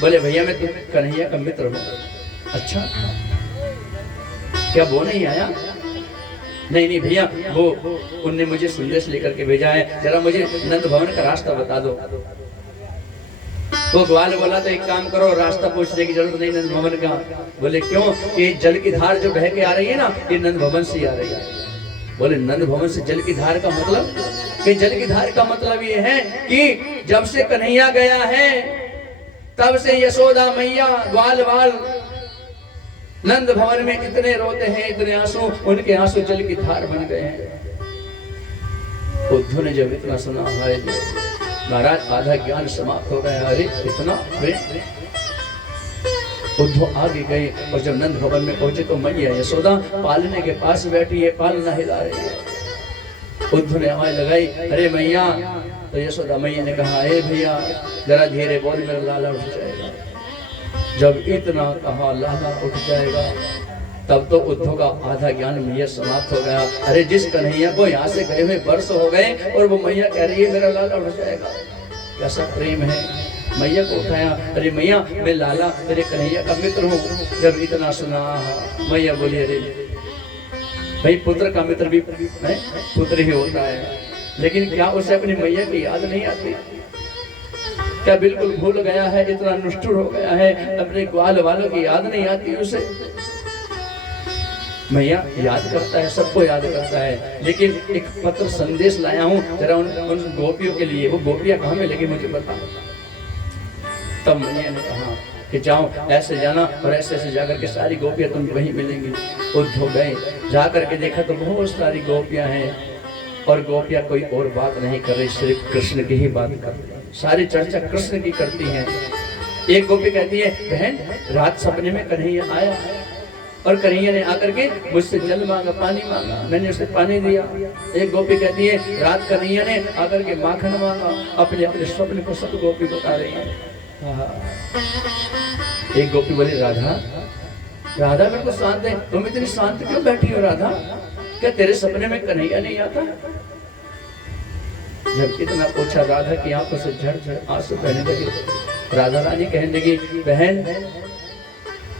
बोले भैया मैं तुम कन्हैया का मित्र हूँ। अच्छा क्या वो नहीं आया? नहीं नहीं भैया, वो उनने मुझे संदेश लेकर के भेजा है, जरा मुझे नंद भवन का रास्ता बता दो। वो ग्वाल बोला तो एक काम करो, रास्ता पूछने की जरूरत नहीं नंद भवन का। बोले क्यों? कि जल की धार जो बह के आ रही है ना, ये नंद भवन से आ रही है। बोले नंद भवन से जल की धार का मतलब? कि जल की धार का मतलब ये है कि जब से कन्हैया गया है तब से यशोदा मैया ग्वाल बाल नंद भवन में इतने रोते हैं, इतने आंसू, उनके आंसू जल की धार बन गए हैं। उद्धव ने जब इतना सुना, हाय महाराज आधा ज्ञान समाप्त हो गया। अरे इतना प्रेम! उद्धव आगे गए और जब नंद भवन में पहुंचे तो मैया यशोदा पालने के पास बैठी है, पालना हिला रही है। उद्धव ने आवाज लगाई, अरे मैया। तो यशोदा मैया ने कहा, अरे भैया जरा धीरे बोल, मेरा लाला उठ जाएगा। जब इतना कहा लाला उठ जाएगा, तब तो उद्धव का आधा ज्ञान मैया समाप्त हो गया। अरे जिस कन्हैया को यहाँ से गए हुए वर्ष हो गए और वो मैया कह रही है मेरा लाला उठ जाएगा, कैसा प्रेम है। मैया को उठाया, अरे मैया मैं लाला तेरे कन्हैया का मित्र हूँ। जब इतना सुना मैया बोली, अरे भाई पुत्र का मित्र भी पुत्र ही होता है, लेकिन क्या उसे अपनी मैया की याद नहीं आती? क्या बिल्कुल भूल गया है, इतना निष्ठुर हो गया है, अपने ग्वाल वालों की याद नहीं आती उसे? मैया याद करता है, सबको याद करता है, लेकिन एक पत्र संदेश लाया हूँ, जरा उन गोपियों के लिए। वो गोपियां कहाँ मिलेगी मुझे बता। तब मैया ने कहा कि जाओ ऐसे जाना और ऐसे ऐसे जाकर के सारी गोपियां तुम वहीं मिलेंगी। उद्धव गए, जाकर के देखा तो बहुत सारी गोपियां हैं और गोपियां कोई और बात नहीं कर रही, सिर्फ कृष्ण की ही बात कर रही, सारी चर्चा कृष्ण की करती हैं। एक गोपी कहती है, बहन रात सपने में कन्हैया आया और कन्हैया ने आकर के मुझसे जल मांगा, पानी मांगा, मैंने उसे पानी दिया। एक गोपी कहती है, रात कन्हैया ने आकर के माखन मांगा। अपने अपने स्वप्न को सब गोपी बता रही है। एक गोपी बोली, राधा राधा मेरे को शांत है, तुम इतनी शांत क्यों बैठी हो राधा? क्या तेरे सपने में कन्हैया नहीं आता? जब इतना पूछा, राधा की आंखों से झड़ आंसू बहने लगे। राधा रानी कहने लगी, बहन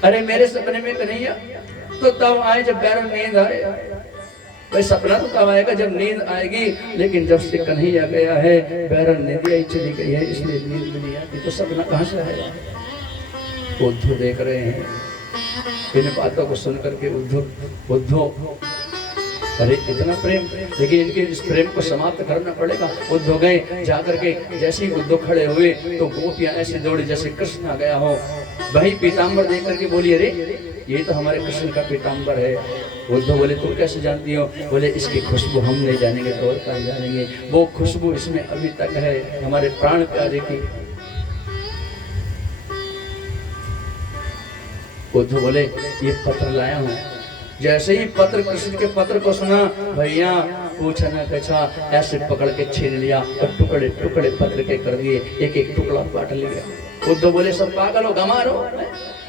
अरे मेरे सपने में कन्हैया तो तब आए जब बैरन नींद आए। भाई सपना तो तब आएगा जब नींद आएगी, लेकिन जब से कन्हैया गया है बैरन नींद ही चली गई है, इसलिए नींद नहीं आती, तो सपना कहाँ से आएगा? उद्धव देख रहे हैं इन बातों को सुन करके। उद्धव अरे इतना प्रेम, लेकिन इनके इस प्रेम को समाप्त करना पड़ेगा। उद्धव गए, जाकर के जैसे ही उद्धव खड़े हुए तो गोपियां ऐसे दौड़ी जैसे कृष्ण आ गया हो। वही पीताम्बर देख करके बोली, अरे ये तो हमारे कृष्ण का पीताम्बर है। उद्धव बोले, तुम कैसे जानती हो? बोले, इसकी खुशबू हम नहीं जानेंगे तो और कहाँ जानेंगे? वो खुशबू इसमें अभी तक है, हमारे प्राण प्यारे की। उद्धव बोले, ये पत्र लाया हूँ। जैसे ही पत्र कृष्ण के पत्र को सुना, भैया पूछा न कछा, ऐसे पकड़ के छीन लिया और टुकड़े टुकड़े पत्र के कर दिए, एक एक टुकड़ा काट लिया। उद्धव बोले, सब पागल हो, गंवार हो?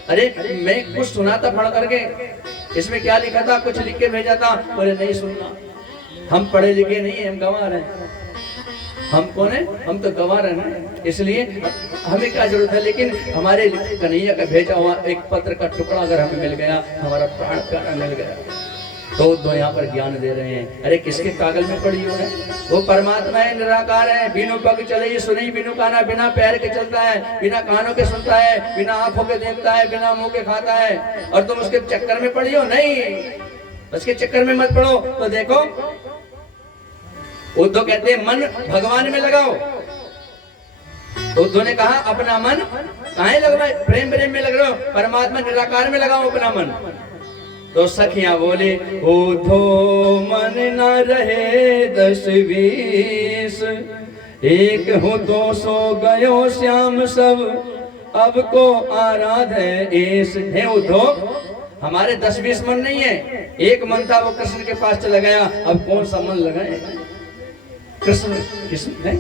अरे मैं कुछ सुना था पढ़ करके, इसमें क्या लिखा था? कुछ लिख के भेजा था। बोले नहीं सुनना, हम पढ़े लिखे नहीं है, हम गंवार हैं। हम कौन है? हम तो गंवार हैं ना, इसलिए हमें क्या जरूरत है? लेकिन हमारे कन्हैया का भेजा हुआ एक पत्र का टुकड़ा अगर हमें मिल गया, हमारा प्राण प्यारा मिल गया। तो दो यहाँ पर ज्ञान दे रहे हैं। अरे किसके कागल में पड़ी हो है? वो परमात्मा है, निराकार है। बिनु पग चले सुनी, बिनु काना, बिना पैर के चलता है, बिना कानों के सुनता है, बिना आंखों के देखता है, बिना मुंह के खाता है, और तुम उसके चक्कर में पड़ी हो? नहीं, उसके चक्कर में मत पड़ो। तो देखो उद्धव कहते हैं, मन भगवान में लगाओ। उद्धव ने कहा, अपना मन काहे लगवाए? प्रेम प्रेम में लग रहे हो, परमात्मा निराकार में लगाओ अपना मन। तो सखियां बोले, उद्धव मन न रहे 10-20, एक हूँ 200 गयो श्याम सब, अब को आराध है एस। है उद्धव, हमारे 10-20 मन नहीं है, एक मन था, वो कृष्ण के पास चला गया, अब कौन सा मन लगाए? कृष्ण किस्म है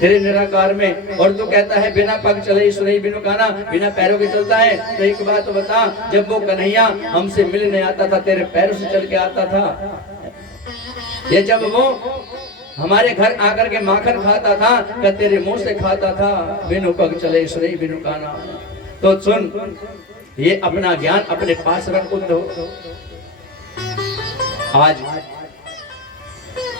तेरे निराकार में। और तू कहता है बिना पग चले सुने, बिनु काना, बिना पैरों के चलता है। तो एक बात बता, जब वो कन्हैया हमसे मिलने आता था, तेरे पैरों से चल के आता था? या जब वो हमारे घर आकर के माखन खाता था, क्या तेरे मुंह से खाता था? बिनु पग चले सुने, बिनु काना। तो सुन, ये अपना ज्ञान अपने पास रख उद्धव। आज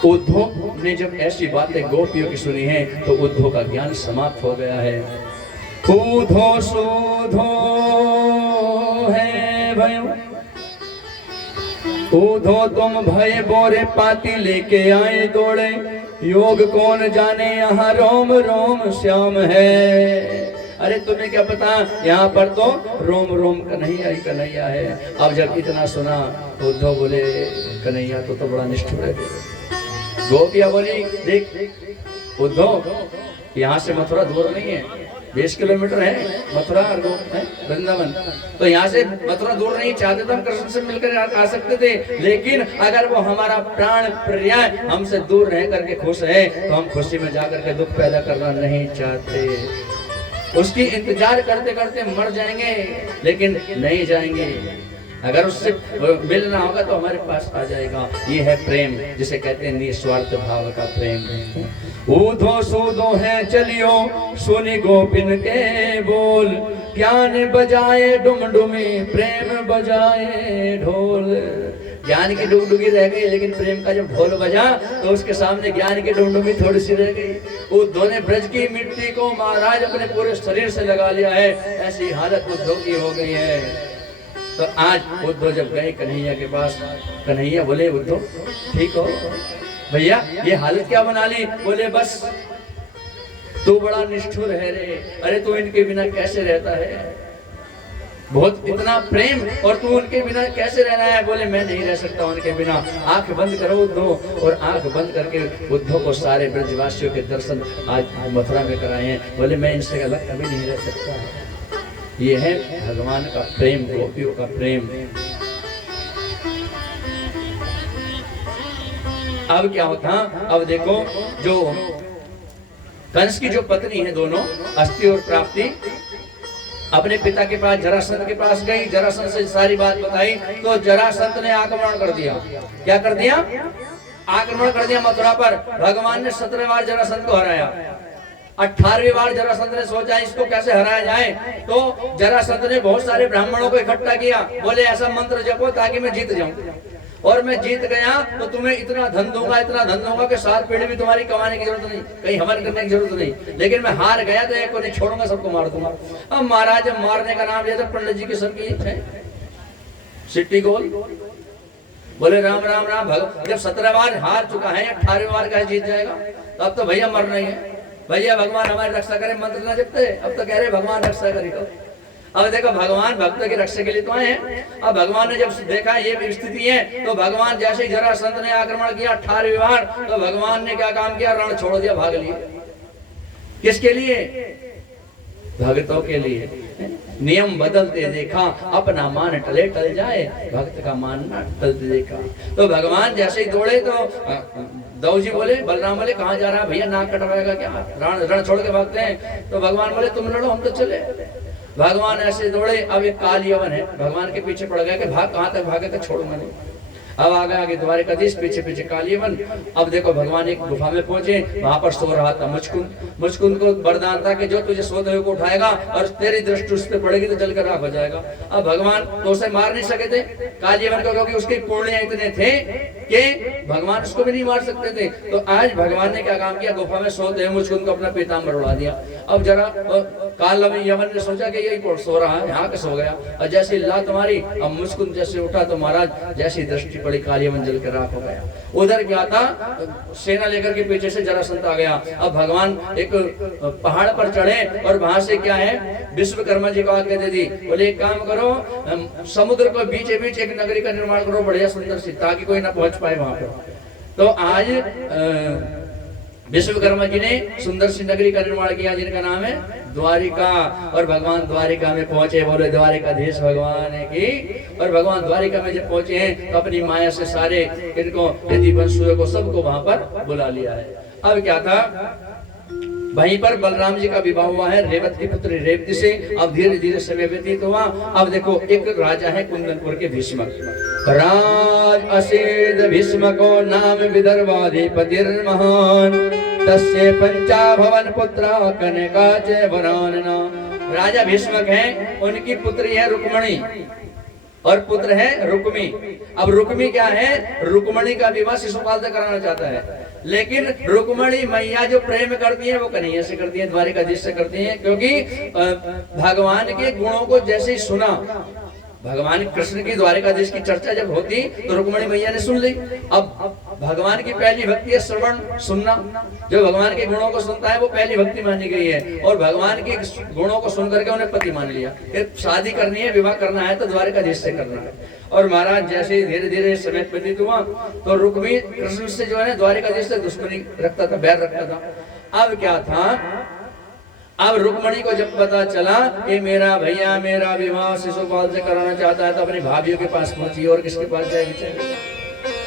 उद्धव ने जब ऐसी बातें गोपियों की सुनी है तो उद्धव का ज्ञान समाप्त हो गया है। उद्धव सुधो है भयो, उद्धव तुम भय बोरे पाती लेके आए दौड़े, योग कौन जाने यहाँ रोम रोम श्याम है। अरे तुम्हें क्या पता, यहाँ पर तो रोम रोम कन्हैया ही कन्हैया है। अब जब इतना सुना उद्धव बोले कन्हैया तो बड़ा निष्ठुर है। गोपिया बोली देख उद्धव, यहाँ से मथुरा दूर नहीं है, 20 किलोमीटर है मथुरा और वृंदावन। तो यहाँ से मथुरा दूर नहीं, चाहते तो हम कृष्ण से मिलकर आ सकते थे, लेकिन अगर वो हमारा प्राण प्रिय हमसे दूर रह करके खुश है तो हम खुशी में जाकर के दुख पैदा करना नहीं चाहते। उसकी इंतजार करते करते मर जाएंगे लेकिन नहीं जाएंगे। अगर उससे मिलना होगा तो हमारे पास आ जाएगा। ये है प्रेम, जिसे कहते हैं निस्वार्थ भाव का प्रेम। ऊधो सूधो है चलियो सुनी गोपिन के बोल, ज्ञान बजाए डुमडुमी प्रेम बजाए ढोल। ज्ञान की डुगडुगी रह गई, लेकिन प्रेम का जब ढोल बजा तो उसके सामने ज्ञान की डुमडुमी थोड़ी सी रह गई। उद्धव ने ब्रज की मिट्टी को महाराज अपने पूरे शरीर से लगा लिया है, ऐसी हालत उद्धव की हो गई है। तो आज उद्धव जब गए कन्हैया के पास, कन्हैया बोले उद्धव ठीक हो भैया, ये हालत क्या बना ली? बोले बस तू बड़ा निष्ठुर है रे, अरे तू इनके बिना कैसे रहता है, बहुत इतना प्रेम और तू उनके बिना कैसे रहना है? बोले मैं नहीं रह सकता उनके बिना। आंख बंद करो उद्धव, और आंख बंद करके उद्धव को सारे ब्रजवासियों के दर्शन आज मथुरा में कराए हैं। बोले मैं इनसे अलग कभी नहीं रह सकता। ये है भगवान का प्रेम, गोपियों का प्रेम। अब क्या होता, अब देखो जो कंस की जो पत्नी है, दोनों अस्ति और प्राप्ति अपने पिता के पास जरासंध के पास गई, जरासंध से सारी बात बताई तो जरासंध ने आक्रमण कर दिया। क्या कर दिया? आक्रमण कर दिया मथुरा पर। भगवान ने 17 बार जरासंध को हराया। 18वीं बार जरासंध ने सोचा इसको कैसे हराया जाए, तो जरासंध ने बहुत सारे ब्राह्मणों को इकट्ठा किया। बोले ऐसा मंत्र जपो ताकि मैं जीत जाऊं, और मैं जीत गया तो तुम्हें इतना धन दूंगा, इतना धन दूंगा कि 7 पीढ़ी भी तुम्हारी कमाने की जरूरत नहीं, कहीं हवन करने की जरूरत नहीं। लेकिन मैं हार गया तो एक को नहीं छोड़ूंगा, सबको मार दूंगा। अब महाराज मारने का नाम लिया था, पंडित जी की सबकी है सिट्टी गोल। बोले राम राम राम, जब 17 बार हार चुका है, 18वीं बार कैसे जीत जाएगा? तो अब तो भैया मरना ही है, भैया भगवान हमारी रक्षा करे, मंत्र ना जपते, अब तो कह रहे भगवान रक्षा करेगा। अब देखो भगवान भक्त की रक्षा के लिए तो आए हैं। अब भगवान ने जब देखा ये स्थिति है तो भगवान जैसे ही जरासंध ने आक्रमण किया 18वीं बार, तो भगवान ने क्या काम किया? रण छोड़ दिया, भाग लिए। किसके लिए? भक्तों के लिए। नियम बदलते देखा, अपना मान टले टल जाए, भक्त का मान ना टलते देखा। तो भगवान जैसे ही दौड़े तो दऊ जी बोले, बलराम बोले कहाँ जा रहा है भैया, नाक कटवाएगा क्या? रण छोड़ के भागते हैं। तो भगवान बोले तुम लड़ो, हम तो चले। भगवान ऐसे दौड़े, अब एक काल यवन है भगवान के पीछे पड़ गया कि भाग, कहाँ तक भागे तो छोड़ूंगा नहीं। अब आगे द्वारिकाधीश, पीछे पीछे काल यवन। अब देखो भगवान एक गुफा में पहुंचे, वहां पर सो रहा था मुचकुंद। मुचकुंद को वरदान था कि जो तुझे सोते हुए को उठाएगा और तेरी दृष्टि उस पर पड़ेगी तो जलकर राख हो जाएगा। अब भगवान तो उसे मार नहीं सके थे काल यवन को, क्योंकि उसके पुण्य इतने थे कि भगवान उसको भी नहीं मार सकते थे। तो आज भगवान ने क्या काम किया? गुफा में सोते हुए मुचकुंद को अपना पीताम्बर उड़ा दिया। अब जरा काल यवन ने सोचा कि यही सो रहा है, यहाँ के सो गया, और जैसे लात मारी, अब मुचकुंद जैसे उठा तो महाराज जैसी दृष्टि पड़ी काली मंजल के राख हो गया। उधर क्या था, सेना लेकर के पीछे से जरासंध आ गया। अब भगवान एक पहाड़ पर चढ़े और वहां से क्या है, विश्वकर्मा जी को आज्ञा दे दी। बोले एक काम करो, समुद्र को बीचे बीच एक नगरी का निर्माण करो बढ़िया सुंदर सी, ताकि कोई ना पहुंच पाए वहां पर। तो आज विश्वकर्मा जी ने सुंदर सी नगरी का निर्माण किया जिनका नाम है द्वारिका। और भगवान द्वारिका में पहुंचे, बोले द्वारिकाधीश भगवान की। और भगवान द्वारिका में जब पहुंचे हैं तो अपनी माया से सारे इनको यदि वंशुओं को सबको वहां पर बुला लिया है। अब क्या था, वहीं पर बलराम जी का विवाह हुआ है रेवत की पुत्री रेवती से। अब धीरे धीरे समय व्यतीत हुआ। अब देखो एक राजा है कुंदनपुर के भीष्मक, राज असेद भीष्मको नाम विदर्भाधिपतिर् महान, तस्य पंचा भवन पुत्रा कनका च वरानना, राजा भीष्मक हैं, उनकी पुत्री है रुक्मणी और पुत्र है रुक्मी। अब रुक्मी क्या है, रुक्मणी का विवाह शिशुपाल से कराना चाहता है, लेकिन रुक्मणी मैया जो प्रेम करती है वो कन्हैया से करती है, द्वारिकाधीश से करती है, क्योंकि भगवान के गुणों को जैसे ही सुना, भगवान कृष्ण की द्वारिकाधीश की चर्चा जब होती तो रुक्मणी मैया ने सुन ली। अब भगवान की पहली भक्ति है श्रवण, सुनना। जो भगवान के गुणों को सुनता है वो पहली भक्ति मानी गई है, और भगवान के गुणों को सुन करके उन्हें पति मान लिया। शादी करनी है, विवाह करना है तो द्वारिकाधीश से करना है। और महाराज जैसे धीरे धीरे समय व्यतीत हुआ तो रुक्मी कृष्ण से जो है द्वारिकाधीश से दुश्मनी रखता था, बैर रखता था। अब क्या था, अब रुक्मणी को जब पता चला कि मेरा भैया मेरा विवाह शिशुपाल से कराना चाहता है, तो अपनी भाभीयों के पास पहुंची। और किसके पास जाएगी,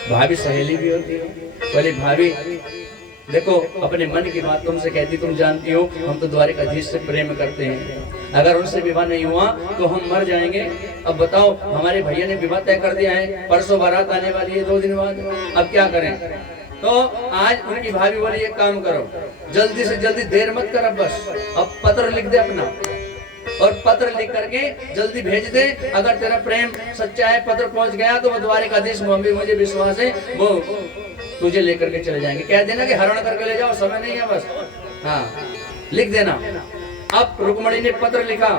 भाभी सहेली भी होती है। बोले भाभी देखो, अपने मन की बात तुमसे कहती, तुम जानती हो हम तो द्वारिकाधीश से प्रेम करते हैं, अगर उनसे विवाह नहीं हुआ तो हम मर जाएंगे। अब बताओ, हमारे भैया ने विवाह तय कर दिया है, परसों बारात आने वाली है 2 दिन बाद, अब क्या करें। तो आज उनकी भाभी बोली एक काम करो, जल्दी से जल्दी, देर मत कर, अब बस अब पत्र लिख दे अपना, और पत्र लिख करके जल्दी भेज दे। अगर तेरा प्रेम सच्चा है, पत्र पहुंच गया तो वो द्वारिकाधीश मुझे विश्वास है वो तुझे लेकर के चले जाएंगे। कह देना कि हरण करके ले जाओ, समय नहीं है बस, हाँ लिख देना। अब रुक्मणी ने पत्र लिखा।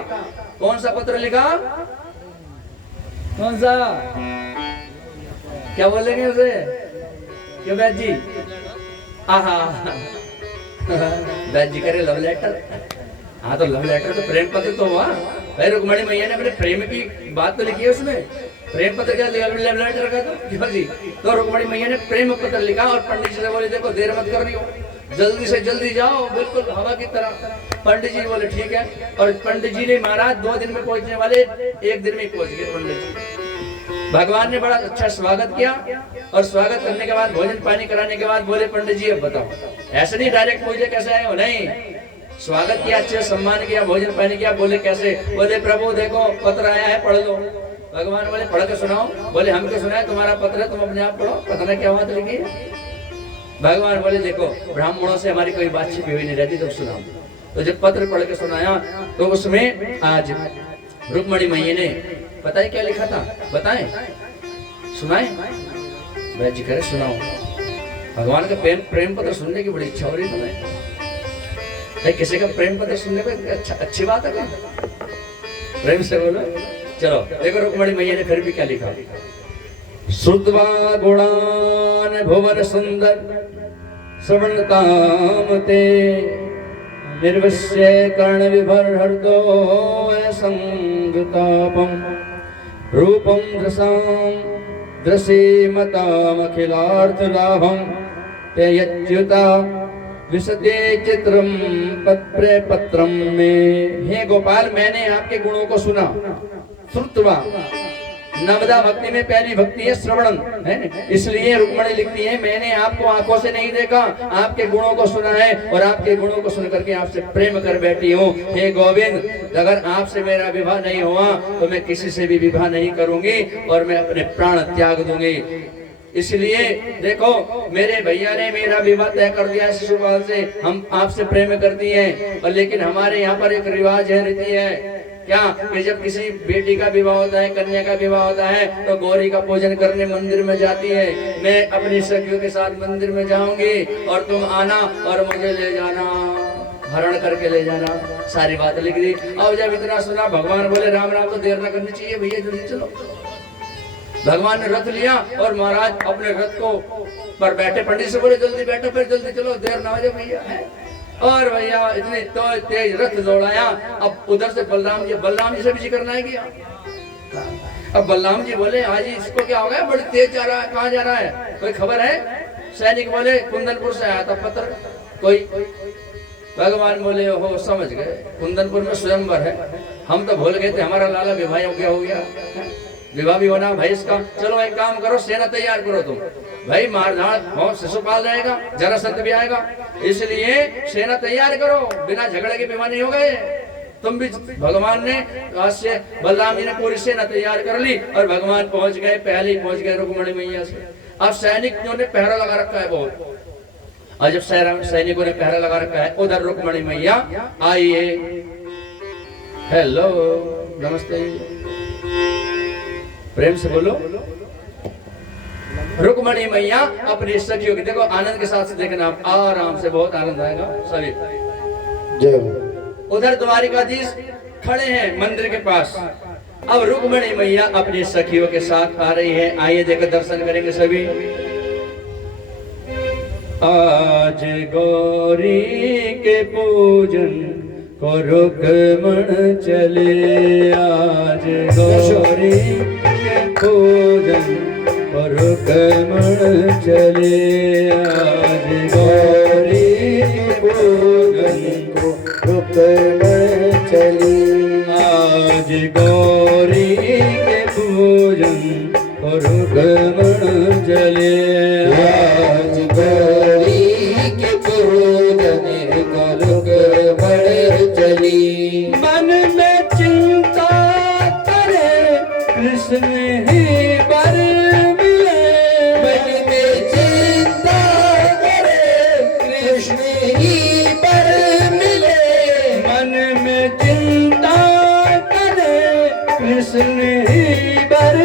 कौन सा पत्र लिखा, कौन सा, क्या बोलेंगे उसे, क्यों वैद जी, आहा वैद जी करे लव लेटर। हाँ तो लव लेटर तो प्रेम पत्र तो हुआ भाई। रुक्मणी मैया ने अपने प्रेम की बात तो लिखी है उसमें, प्रेम पत्र क्या लव लेटर का तो जी। तो रुक्मणी मैया ने प्रेम पत्र लिखा और पंडित जी से बोले देखो देर मत करनी हो, जल्दी से जल्दी जाओ, बिल्कुल हवा की तरह। पंडित जी बोले ठीक है, और पंडित जी ने महाराज 2 दिन में पहुंचने वाले 1 दिन में पहुंच गए पंडित जी। भगवान ने बड़ा अच्छा स्वागत किया, और स्वागत करने के बाद भोजन पानी कराने के बाद बोले पंडित जी अब बताओ, ऐसे नहीं डायरेक्ट पूछे कैसे आए हो, नहीं, स्वागत किया, अच्छे सम्मान किया, भोजन पानी किया। बोले कैसे, बोले प्रभु देखो पत्र आया है, पढ़ लो। भगवान बोले पढ़ के सुनाओ। बोले हम क्या सुनाए, तुम्हारा पत्र है, तुम अपने आप पढ़ो, पता नहीं क्या बात लिखी है। भगवान बोले देखो ब्राह्मणों से हमारी कोई बातचीत हुई नहीं रहती, तुम सुनाओ। तो जब पत्र पढ़ के सुनाया तो उसमें आज रुक्मणी मैया ने बताए क्या लिखा था, बताएं, सुनाए। वैद जी करे सुनाओ। भगवान का प्रेम पत्र सुनने की बड़ी इच्छा हो रही है। किसी का प्रेम पत्र सुनने में अच्छी बात है क्या, प्रेम से बोलो। चलो देखो रुक्मणी मैया ने फिर भी क्या लिखा, श्रुत्वा गुणान भुवन सुंदर श्रवणताम ते निर्वस्य कर्ण विभर्हर्दो संगतापम रूपम दृश्यमतामखिलार्थ लाभम ते यच्युता विशदे चित्रम पत्रम में। हे गोपाल, मैंने आपके गुणों को सुना। श्रुत्वा, नवदा भक्ति में पहली भक्ति है श्रवणम, है, इसलिए रुक्मणी लिखती है मैंने आपको आंखों से नहीं देखा, आपके गुणों को सुना है, और आपके गुणों को सुन करके आपसे प्रेम कर बैठी हूँ। हे गोविंद, अगर आपसे मेरा विवाह नहीं हुआ तो मैं किसी से भी विवाह नहीं करूंगी, और मैं अपने प्राण त्याग दूंगी। इसलिए देखो मेरे भैया ने मेरा विवाह तय कर दिया शिशुपाल से, हम आपसे प्रेम करती हैं, और लेकिन हमारे यहाँ पर एक रिवाज है, रीति है क्या कि जब किसी बेटी का विवाह होता है, कन्या का विवाह होता है, तो गौरी का पूजन करने मंदिर में जाती है। मैं अपनी सखियों के साथ मंदिर में जाऊंगी, और तुम आना और मुझे ले जाना, हरण करके ले जाना। सारी बात लिख दी। अब जब इतना सुना, भगवान बोले राम राम, तो देर न करनी चाहिए भैया, जल्दी चलो। भगवान ने रथ लिया और महाराज अपने रथ को पर बैठे, पंडित से बोले जल्दी बैठो, फिर जल्दी चलो, देर ना हो जाए भैया, है। और भैया इतनी तो तेज रथ दौड़ाया। अब उधर से बलराम जी से भी जिक्र नहीं किया। अब बलराम जी बोले आज इसको क्या हो गया, बड़ी तेज जा रहा है, कहाँ जा रहा है, कोई खबर है। सैनिक बोले कुंदनपुर से आया था पत्र कोई। भगवान बोले हो समझ गए, कुंदनपुर में स्वयंवर है, हम तो भूल गए थे, हमारा लाला विवाह हो गया, विवाह भी होना भाई इसका। चलो एक काम करो, सेना तैयार करो तुम, भाई मारधाड़ शिशुपाल रहेगा, जरासंध भी आएगा, इसलिए सेना तैयार करो, बिना झगड़े के विवाह नहीं हो गए तुम भी। भगवान ने से बलराम जी ने पूरी सेना तैयार कर ली, और भगवान पहुंच गए, पहले ही पहुंच गए रुक्मणी मैया से। अब सैनिकों ने पहरा लगा रखा है बहुत, और जब सैनिकों ने पहरा लगा रखा है, उधर रुक्मणी मैया आई है। हेलो, नमस्ते, प्रेम से बोलो। रुक्मणी मैया अपनी सखियों की, देखो आनंद के साथ से देखना, आप आराम से, बहुत आनंद आएगा सभी। जय हो। उधर द्वारिकाधीश खड़े हैं मंदिर के पास। अब रुक्मणी मैया अपनी सखियों के साथ आ रही है। आइए देखो, दर्शन करेंगे सभी। आज गौरी के पूजन को रुक्मण चले, आज गौरी के पूजन को रुक्मण चले, आज गौरी के पूजन को रुक्मण चली, आज गौरी के पूजन को रुक्मण चले, आज गौरी के पूजन को रुक्मण चली। मन में चिंता करे कृष्ण ही बर मिले, मन में चिंता करे कृष्ण ही पर मिले, मन में चिंता करे कृष्ण ही बर